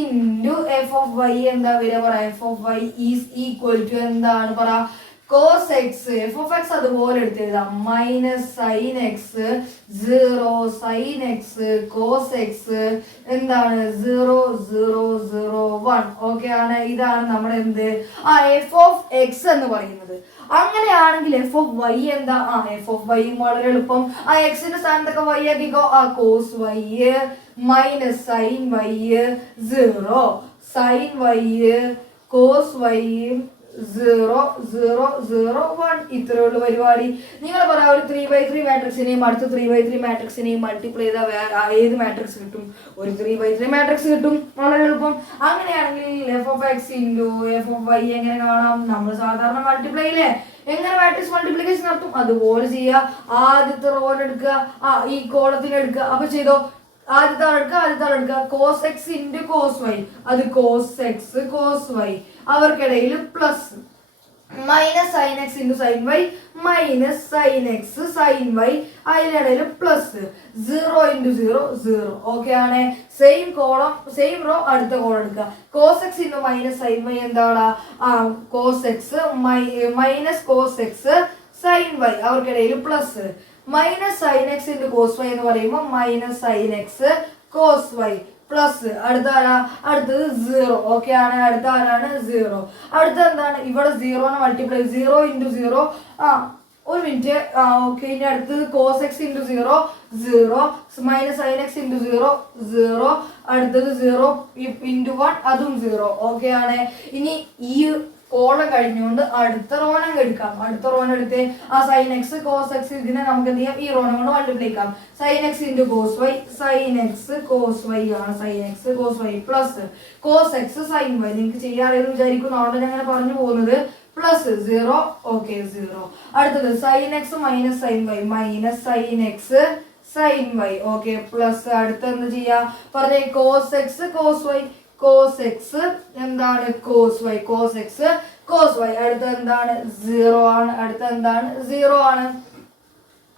into F of Y എന്താ വരിക? പറ F of Y is equal to എന്താണ്? പറ cos X. F of X അതുപോലെ എടുത്തെഴുതാം. Minus sine X 0 sine X cos X എന്താണ്? 0 0 0 1. ഓക്കെ ആണ്. ഇതാണ് നമ്മുടെ എന്ത് എഫ് ഓഫ് എക്സ് എന്ന് പറയുന്നത്. അങ്ങനെയാണെങ്കിൽ എഫ് ഓഫ് വൈ എന്താ? എഫ് ഓഫ് വൈ വളരെ എളുപ്പം. എക്സിന്റെ സ്ഥാനത്തൊക്കെ വൈ ആക്കിക്കോ. Cos Y minus sine Y 0 sine Y cos Y 0 0 0 1. ഇത്രയുള്ള പരിപാടി. നിങ്ങൾ പറയാം ഒരു 3/3 മാട്രിക്സിനെയും അടുത്ത 3/3 മാട്രിക്സിനെയും മൾട്ടിപ്ലൈ ചെയ്താൽ ഏത് മാട്രിക്സ് കിട്ടും? ഒരു 3/3 മാട്രിക്സ് കിട്ടും. വളരെ എളുപ്പം. അങ്ങനെയാണെങ്കിൽ F of X into F of Y എങ്ങനെ കാണാം? നമ്മൾ സാധാരണ മൾട്ടിപ്ലൈ ഇല്ലേ, എങ്ങനെ മാട്രിക്സ് മൾട്ടിപ്ലിക്കേഷൻ നടത്തും അതുപോലെ ചെയ്യുക. ആദ്യത്തെ റോൻ എടുക്കുക, ഈ കോളത്തിന് എടുക്കുക. അപ്പൊ ചെയ്തോ, ആദ്യത്തെ എടുക്കുക cos X into cos Y, അത് കോസ് എക്സ് കോസ് വൈ, അവർക്കിടയിൽ plus minus sine X into sine Y minus sine X sine Y, അതിനിടയിൽ പ്ലസ് 0 ഇൻറ്റു 0 0. ഓക്കെ ആണ്. സെയിം കോളം സെയിം റോ അടുത്ത കോളം എടുക്കുക. Cos X into minus sine Y എന്താണ്? Cos X minus cos X sine Y, അവർക്കിടയിൽ plus minus sine X into cos Y എന്ന് പറയുമ്പോൾ minus sine X cos Y plus അടുത്തത് 0. Okay ആണ്. അടുത്ത ആരാണ്? 0. അടുത്ത എന്താണ്? ഇവിടെ 0 മൾട്ടിപ്ലൈ 0 ഇൻറ്റു 0 ഒരു മിനിറ്റ്. ഓക്കെ. ഇനി അടുത്തത് cos X into 0 0 minus sine X into 0 0. അടുത്തത് 0 ഇൻറ്റു 1 അതും 0. ഓക്കെ ആണ്. ഇനി ഈ കോളം കഴിഞ്ഞുകൊണ്ട് അടുത്ത റോനം എടുക്കാം. അടുത്ത റോനം എടുത്ത് സൈൻ എക്സ് കോസ് എക്സ് ഇതിനെ നമുക്ക് എന്ത് ചെയ്യാം? ഈ റോനം കൊണ്ട് മൾട്ടിപ്ലൈ ചെയ്യാം. Sine X into cos Y sine X cos Y ആണ്. Sine X cos Y plus cos X sine Y. നിങ്ങൾക്ക് ചെയ്യാറിയെന്ന് വിചാരിക്കുന്നു, അവിടെ ഞാൻ അങ്ങനെ പറഞ്ഞു പോകുന്നത്. പ്ലസ് 0. ഓക്കെ 0. അടുത്തത് sine X minus sine Y minus sine X sine Y. Okay plus അടുത്ത എന്ത് ചെയ്യാ പറഞ്ഞേ? Cos X cos Y cos X എന്താണ്? Cos Y cos X cos Y. അടുത്ത എന്താണ്? 0 ആണ്. അടുത്ത എന്താണ്? 0 ആണ്.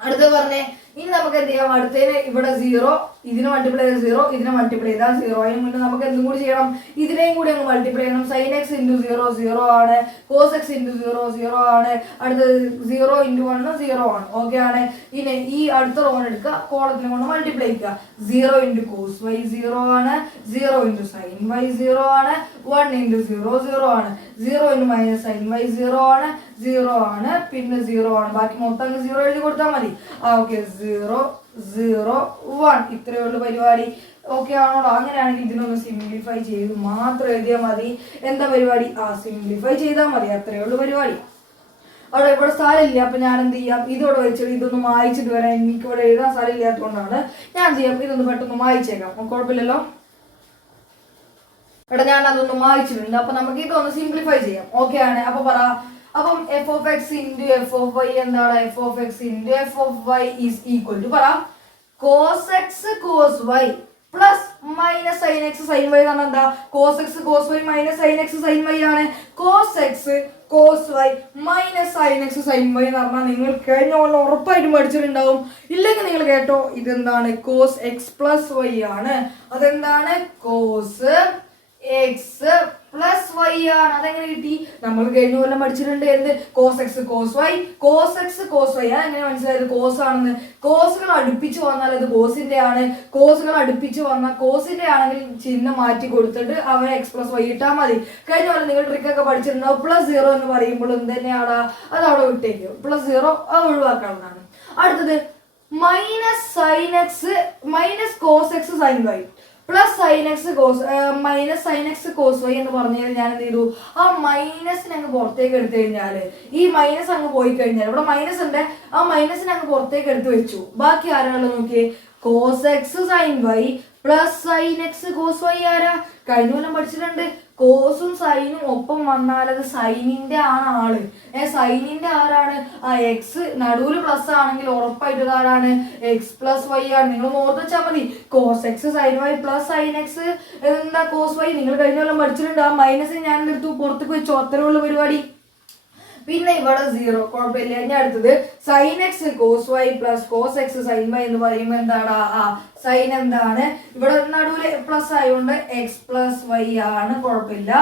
അടുത്ത പറഞ്ഞേ. ഇനി നമുക്ക് എന്ത് ചെയ്യാം? അടുത്തതിന് ഇവിടെ 0 ഇതിനെ മൾട്ടിപ്ലൈ ചെയ്ത് 0 ഇതിനെ മൾട്ടിപ്ലൈ ചെയ്താൽ 0. അതിന് മുന്നേ നമുക്ക് എന്തും കൂടി ചെയ്യണം? ഇതിനെയും കൂടി അങ്ങ് മൾട്ടിപ്ലൈ ചെയ്യണം. സൈൻ എക്സ് ഇൻറ്റു 0 0 ആണ്. കോസ് എക്സ് ഇൻറ്റു 0 0 ആണ്. അടുത്തത് 0 ഇൻറ്റു 1 0 ആണ്. ഓക്കെ ആണ്. ഇനി ഈ അടുത്ത റോൺ എടുക്കുക, കോളത്തിനെ കൊണ്ട് മൾട്ടിപ്ലൈ ചെയ്യുക. 0 ഇൻറ്റു കോസ് വൈ 0 ആണ്. 0 ഇൻറ്റു സൈൻ വൈ 0 ആണ്. 1 ഇൻറ്റു 0 0 ആണ്. 0 ഇൻറ്റു മൈനസ് സൈൻ വൈ 0 ആണ്. 0 ആണ്. പിന്നെ 0 ആണ്. ബാക്കി മൊത്തം 0 എഴുതി കൊടുത്താൽ മതി. ഓക്കെ 0 0 1. ഇത്രയേ ഉള്ളൂ പരിപാടി. ഓക്കെ ആണോടോ? അങ്ങനെയാണെങ്കിൽ ഇതിനൊന്ന് സിംപ്ലിഫൈ ചെയ്ത് മാത്രം എഴുതിയാൽ മതി. എന്താ പരിപാടി? സിംപ്ലിഫൈ ചെയ്താൽ മതി. അത്രയേ ഉള്ളൂ പരിപാടി. ഇവിടെ സ്ഥലമില്ല. അപ്പൊ ഞാൻ എന്ത് ചെയ്യാം, ഇതോടെ വെച്ചിട്ട് ഇതൊന്ന് വായിച്ചിട്ട് വരാം. എനിക്ക് ഇവിടെ എഴുതാൻ സ്ഥലം ഇല്ലാത്തതുകൊണ്ടാണ് ഞാൻ എന്ത് ചെയ്യാം, ഇതൊന്ന് പെട്ടെന്ന് വായിച്ചേക്കാം. കുഴപ്പമില്ലല്ലോ. ഇവിടെ ഞാൻ അതൊന്ന് വായിച്ചിട്ടുണ്ട്. അപ്പൊ നമുക്ക് ഇതൊന്ന് സിംപ്ലിഫൈ ചെയ്യാം. ഓക്കെ ആണ്. അപ്പൊ പറ, അപ്പം F of X into F of Y എന്താണ്? F of X into F of Y is equal to പറ cos X cos Y plus minus sine X sine Y എന്ന് പറഞ്ഞാൽ എന്താ? Cos X cos Y minus sine X sine Y ആണ്. Cos X cos Y minus sine X sine Y എന്ന് പറഞ്ഞാൽ നിങ്ങൾ കഴിഞ്ഞ പോലെ ഉറപ്പായിട്ടും പഠിച്ചിട്ടുണ്ടാവും. ഇല്ലെങ്കിൽ നിങ്ങൾ കേട്ടോ, ഇതെന്താണ്? കോസ് എക്സ് പ്ലസ് വൈ ആണ്. അതെന്താണ്? കോസ് എക്സ് പ്ലസ് വൈ ആണ്. അതെങ്ങനെ കിട്ടി? നമ്മൾ കഴിഞ്ഞ കൊല്ലം പഠിച്ചിട്ടുണ്ട്. എന്ത്? Cos X cos Y. Cos X cos Y എങ്ങനെ മനസ്സിലായത്? കോസ് ആണെന്ന്. കോസുകൾ അടുപ്പിച്ച് വന്നാൽ അത് കോസിന്റെ ആണ്. കോസുകൾ അടുപ്പിച്ച് വന്നാൽ കോസിന്റെ ആണെങ്കിൽ ചിഹ്നം മാറ്റി കൊടുത്തിട്ട് അവരെ എക്സ് പ്ലസ് വൈ ഇട്ടാൽ മതി. കഴിഞ്ഞ പോലെ നിങ്ങൾ ട്രിക്കൊക്കെ പഠിച്ചിട്ടുണ്ടാവും. പ്ലസ് 0 എന്ന് പറയുമ്പോൾ എന്ത് തന്നെയാണ്? അത് അവിടെ വിട്ടേക്കും. പ്ലസ് 0 അത് ഒഴിവാക്കാവുന്നതാണ്. അടുത്തത് minus sine X minus cos X sine Y plus sine X cos minus sine X cos Y എന്ന് പറഞ്ഞാൽ ഞാൻ എന്ത് ചെയ്തു? ആ മൈനസിനെ അങ്ങ് പുറത്തേക്ക് എടുത്തു കഴിഞ്ഞാൽ, ഈ മൈനസ് അങ്ങ് പോയി കഴിഞ്ഞാൽ, ഇവിടെ മൈനസ് ഉണ്ട്, ആ മൈനസിനെ അങ്ങ് പുറത്തേക്ക് എടുത്ത് വെച്ചു. ബാക്കി ആരാണല്ലോ നോക്കിയേ? Cos X sine Y plus sine X cos Y ആരാ? കഴിഞ്ഞ കൊല്ലം പഠിച്ചിട്ടുണ്ട്. കോസും സൈനും ഒപ്പം വന്നാൽ അത് സൈനിന്റെ ആണ് ആള്. സൈനിന്റെ ആരാണ്? ആ എക്സ് നടുവിൽ പ്ലസ് ആണെങ്കിൽ ഉറപ്പായിട്ട് ആരാണ്? എക്സ് പ്ലസ് വൈ ആണ്. നിങ്ങൾ ഓർത്ത് വെച്ചാൽ മതി. Cos X sine Y plus sine X എന്താ? Cos Y. നിങ്ങൾ കഴിഞ്ഞ കൊല്ലം പഠിച്ചിട്ടുണ്ട്. ആ മൈനസ് ഞാൻ എടുത്തു പുറത്തേക്ക് വെച്ചു. അത്രേ ഉള്ള പരിപാടി. പിന്നെ ഇവിടെ 0, കുഴപ്പമില്ല. ഇനി അടുത്തത് sine X cos Y plus cos X sine Y എന്ന് പറയുമ്പോൾ എന്താണ്? സൈൻ എന്താണ്? ഇവിടെ നടുവില് പ്ലസ് ആയതുകൊണ്ട് എക്സ് പ്ലസ് വൈ ആണ്. കുഴപ്പമില്ല.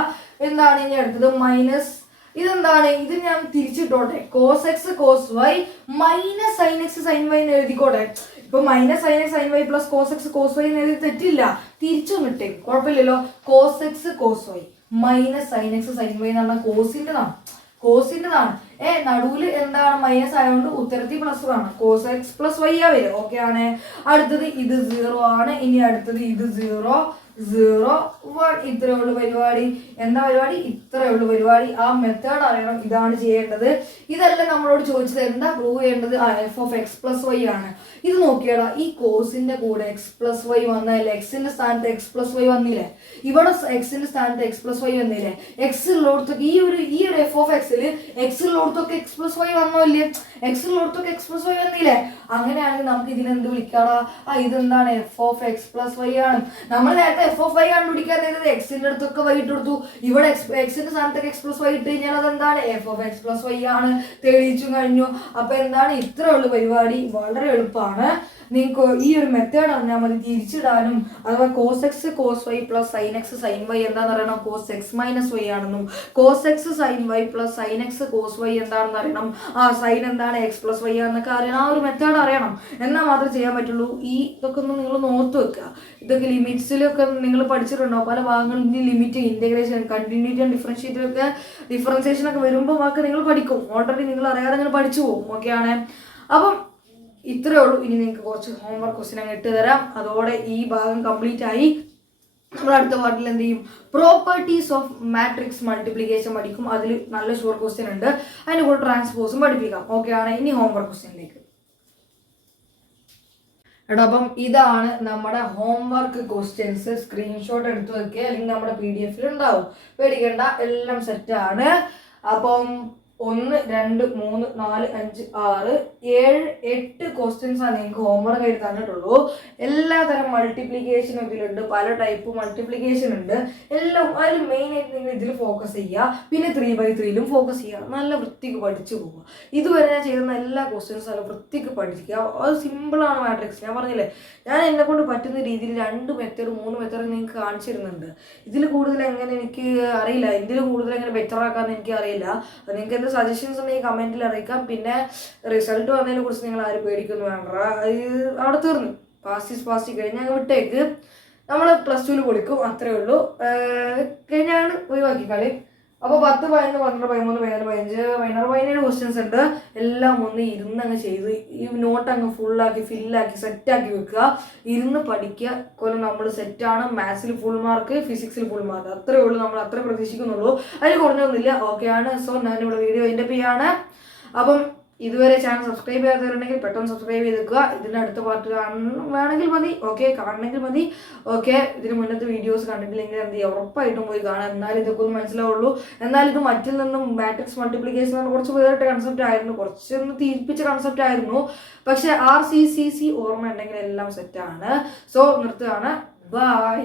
എന്താണ് ഇനി അടുത്തത്? മൈനസ്. ഇതെന്താണ്? ഇത് ഞാൻ തിരിച്ചിട്ടോട്ടെ. Cos X cos Y minus sine X sine Y എന്ന് എഴുതിക്കോട്ടെ. ഇപ്പൊ minus sine X sine Y plus cos X cos Y എന്ന് എഴുതി തെറ്റില്ല. തിരിച്ചൊന്നിട്ടേ കുഴപ്പമില്ലല്ലോ. Cos X cos Y minus sine X sine Y എന്ന് പറഞ്ഞാൽ കോസിൻ്റെതാണ്. കോസിൻ്റെതാണ്. നടുവില് എന്താണ്? മൈനസ് ആയതുകൊണ്ട് ഉത്തരത്തിൽ പ്ലസ് ആണ്. കോസ് എക്സ് പ്ലസ് വൈ ആ വരും. ഓക്കെ ആണ്. അടുത്തത് ഇത് 0 ആണ്. ഇനി അടുത്തത് ഇത് 0 0 1. ഇത്രയേ ഉള്ളൂ പരിപാടി. എന്താ പരിപാടി? ഇത്രയേ ഉള്ളൂ പരിപാടി. ആ മെത്തേഡ് അറിയണം. ഇതാണ് ചെയ്യേണ്ടത്. ഇതെല്ലാം നമ്മളോട് ചോദിച്ചത് എന്താ പ്രൂവ് ചെയ്യേണ്ടത്? F of X plus Y ആണ്. ഇത് നോക്കിയാടാ, ഈ കോസിന്റെ കൂടെ എക്സ് പ്ലസ് വൈ വന്നല്ലേ? എക്സിന്റെ സ്ഥാനത്ത് എക്സ് പ്ലസ് വൈ വന്നില്ലേ? ഇവിടെ എക്സിന്റെ സ്ഥാനത്ത് എക്സ് പ്ലസ് വൈ വന്നില്ലേ? എക്സ് ഉള്ളിടത്തൊക്കെ ഈ ഒരു എഫ് ഓഫ് എക്സിൽ എക്സ് ഉള്ളിടത്തൊക്കെ എക്സ് പ്ലസ് വൈ വന്നോല്ലേ? എക്സ് ഉള്ളിടത്തൊക്കെ എക്സ് പ്ലസ് വൈ വന്നില്ലേ? അങ്ങനെയാണെങ്കിൽ നമുക്ക് ഇതിനെന്ത് വിളിക്കാടാ? ഇതെന്താണ്? F of X plus Y ആണ്. നമ്മൾ നേരത്തെ എഫ് ഓഫ് വൈ കണ്ടുപിടിക്കാൻ എക്സിന്റെ അടുത്തൊക്കെ വൈ ഇട്ട് കൊടുത്തു. ഇവിടെ എക്സിന്റെ സ്ഥാനത്തൊക്കെ എക്സ് പ്ലസ് വൈ ഇട്ട് കഴിഞ്ഞാൽ അതെന്താണ്? F of X plus Y ആണ്. തെളിയിച്ചു കഴിഞ്ഞു. അപ്പൊ എന്താണ്? ഇത്ര ഉള്ള പരിപാടി. വളരെ എളുപ്പമാണ്. നിങ്ങൾക്ക് ഈ ഒരു മെത്തേഡ് അറിഞ്ഞാൽ മതി. തിരിച്ചിടാനും അഥവാ cos X cos Y plus sine X sine Y എന്താണെന്ന് അറിയണം? കോസ് എക്സ് മൈനസ് വൈ ആണെന്നും cos X sine Y plus sine X cos Y എന്താണെന്ന് അറിയണം. സൈൻ എന്താണ്? എക്സ് പ്ലസ് വൈ ആണെന്നൊക്കെ അറിയണം. ആ ഒരു മെത്തേഡ് അറിയണം. എന്നാൽ മാത്രമേ ചെയ്യാൻ പറ്റുള്ളൂ. ഇതൊക്കെ ഒന്ന് നിങ്ങൾ നോർത്ത് വെക്കുക. ഇതൊക്കെ ലിമിറ്റ്സിലൊക്കെ നിങ്ങൾ പഠിച്ചിട്ടുണ്ടാവും. പല ഭാഗങ്ങളിൽ ലിമിറ്റ്, ഇന്റഗ്രേഷൻ, കണ്ടിന്യൂറ്റി ആൻഡ് ഡിഫറൻഷിയേറ്റൊക്കെ ഡിഫറൻസിയേഷൻ ഒക്കെ വരുമ്പോൾ വാക്ക് നിങ്ങൾ പഠിക്കും. ഓൾറെഡി നിങ്ങൾ അറിയാതെ നിങ്ങൾ പഠിച്ചു പോകും. ഓക്കെയാണ്. അപ്പം ഇത്രയേ ഉള്ളൂ. ഇനി നിങ്ങൾക്ക് കുറച്ച് ഹോംവർക്ക് ക്വസ്റ്റ്യൻ അങ്ങ് ഇട്ട് തരാം. അതോടെ ഈ ഭാഗം കംപ്ലീറ്റ് ആയി. നമ്മൾ അടുത്ത പാർട്ടിൽ എന്ത് ചെയ്യും? പ്രോപ്പർട്ടീസ് ഓഫ് മാട്രിക്സ് മൾട്ടിപ്ലിക്കേഷൻ പഠിക്കും. അതിൽ നല്ല ഷുവർ ക്വസ്റ്റ്യൻ ഉണ്ട്. അതിൻ്റെ കൂടെ ട്രാൻസ്പോസും പഠിപ്പിക്കാം. ഓക്കെ ആണ്. ഇനി ഹോംവർക്ക് ക്വസ്റ്റ്യനിലേക്ക്. അപ്പം ഇതാണ് നമ്മുടെ ഹോംവർക്ക് ക്വസ്റ്റ്യൻസ്. സ്ക്രീൻഷോട്ട് എടുത്ത് വെക്കുക, അല്ലെങ്കിൽ നമ്മുടെ PDF ഉണ്ടാവും. പേടിക്കേണ്ട, എല്ലാം സെറ്റാണ്. അപ്പം 1 2 3 4 5 6 7 8 ക്വസ്റ്റ്യൻസ് ആണ് നിങ്ങൾക്ക് ഹോംവർക്ക് ആയിട്ട് തന്നിട്ടുള്ളൂ. എല്ലാ തരം മൾട്ടിപ്ലിക്കേഷനും ഇതിലുണ്ട്. പല ടൈപ്പ് മൾട്ടിപ്ലിക്കേഷൻ ഉണ്ട്. എല്ലാം അതിൽ മെയിനായിട്ട് നിങ്ങൾ ഇതിൽ ഫോക്കസ് ചെയ്യുക. പിന്നെ 3/3 ഫോക്കസ് ചെയ്യുക. നല്ല വൃത്തിക്ക് പഠിച്ചു പോവുക. ഇതുവരെ ഞാൻ ചെയ്യുന്ന എല്ലാ ക്വസ്റ്റ്യൻസും നല്ല വൃത്തിക്ക് പഠിക്കുക. അത് സിമ്പിളാണ് മാട്രിക്സ്. ഞാൻ പറഞ്ഞില്ലേ, ഞാൻ എന്നെ കൊണ്ട് പറ്റുന്ന രീതിയിൽ 2 മെത്തേഡ് 3 മെത്തേഡ് നിങ്ങൾക്ക് കാണിച്ചിരുന്നുണ്ട്. ഇതിൽ കൂടുതൽ എങ്ങനെ എനിക്ക് അറിയില്ല. ഇതിൽ കൂടുതൽ എങ്ങനെ ബെറ്റർ ആക്കാമെന്ന് എനിക്ക് അറിയില്ല. നിങ്ങൾക്ക് എന്ത് സജഷൻസ് ഉണ്ടെങ്കിൽ കമൻറ്റിൽ അറിയിക്കാം. പിന്നെ റിസൾട്ട് വന്നതിനെ കുറിച്ച് നിങ്ങൾ ആരും പേടിക്കുന്നു വേണ്ട. അവിടെ തീർന്നു. പാസ്റ്റ് കഴിഞ്ഞാൽ വിട്ടേക്ക്. നമ്മൾ +2 പൊളിക്കും. അത്രേ ഉള്ളൂ. കഴിഞ്ഞാണ് ഒഴിവാക്കി കളി. അപ്പോൾ 10 11 12 13 14 15 16 17 ക്വസ്റ്റ്യൻസ് ഉണ്ട്. എല്ലാം ഒന്ന് ഇരുന്ന് അങ്ങ് ചെയ്ത് ഈ നോട്ട് അങ്ങ് ഫുള്ളാക്കി ഫില്ലാക്കി സെറ്റാക്കി വെക്കുക. ഇരുന്ന് പഠിക്കുക. കൊല്ലം നമ്മൾ സെറ്റാണ്. മാത്സിൽ ഫുൾ മാർക്ക്, ഫിസിക്സിൽ ഫുൾ മാർക്ക്. അത്രേ ഉള്ളൂ. നമ്മൾ അത്രേ പ്രതീക്ഷിക്കുന്നുള്ളൂ. അതിൽ കുറഞ്ഞൊന്നുമില്ല. ഓക്കെ ആണ്. സോ ഞാനിവിടെ വീഡിയോ എൻ്റെ ചെയ്യാണ്. അപ്പം ഇതുവരെ ചാനൽ സബ്സ്ക്രൈബ് ചെയ്യാത്തവരുണ്ടെങ്കിൽ പെട്ടെന്ന് സബ്സ്ക്രൈബ് ചെയ്തേക്കുക. ഇതിൻ്റെ അടുത്ത പാർട്ട് കാണണം വേണമെങ്കിൽ മതി, ഓക്കെ, കാണണമെങ്കിൽ മതി, ഓക്കെ. ഇതിന് മുന്നത്തെ വീഡിയോസ് കണ്ടിട്ടില്ലെങ്കിൽ എന്ത് ചെയ്യുക, ഉറപ്പായിട്ടും പോയി കാണാം. എന്നാലും ഇതൊക്കെ ഒന്ന് മനസ്സിലാവുള്ളൂ. എന്നാൽ ഇത് മറ്റിൽ നിന്നും മാട്രിക്സ് മൾട്ടിപ്ലിക്കേഷൻ എന്ന് കുറച്ച് വേറിട്ട കൺസെപ്റ്റ് ആയിരുന്നു, കുറച്ചൊന്ന് തീർപ്പിച്ച കൺസെപ്റ്റ് ആയിരുന്നു. പക്ഷെ RCCC ഓർമ്മ ഉണ്ടെങ്കിൽ എല്ലാം സെറ്റാണ്. സോ നിർത്തുകയാണ്. ബൈ.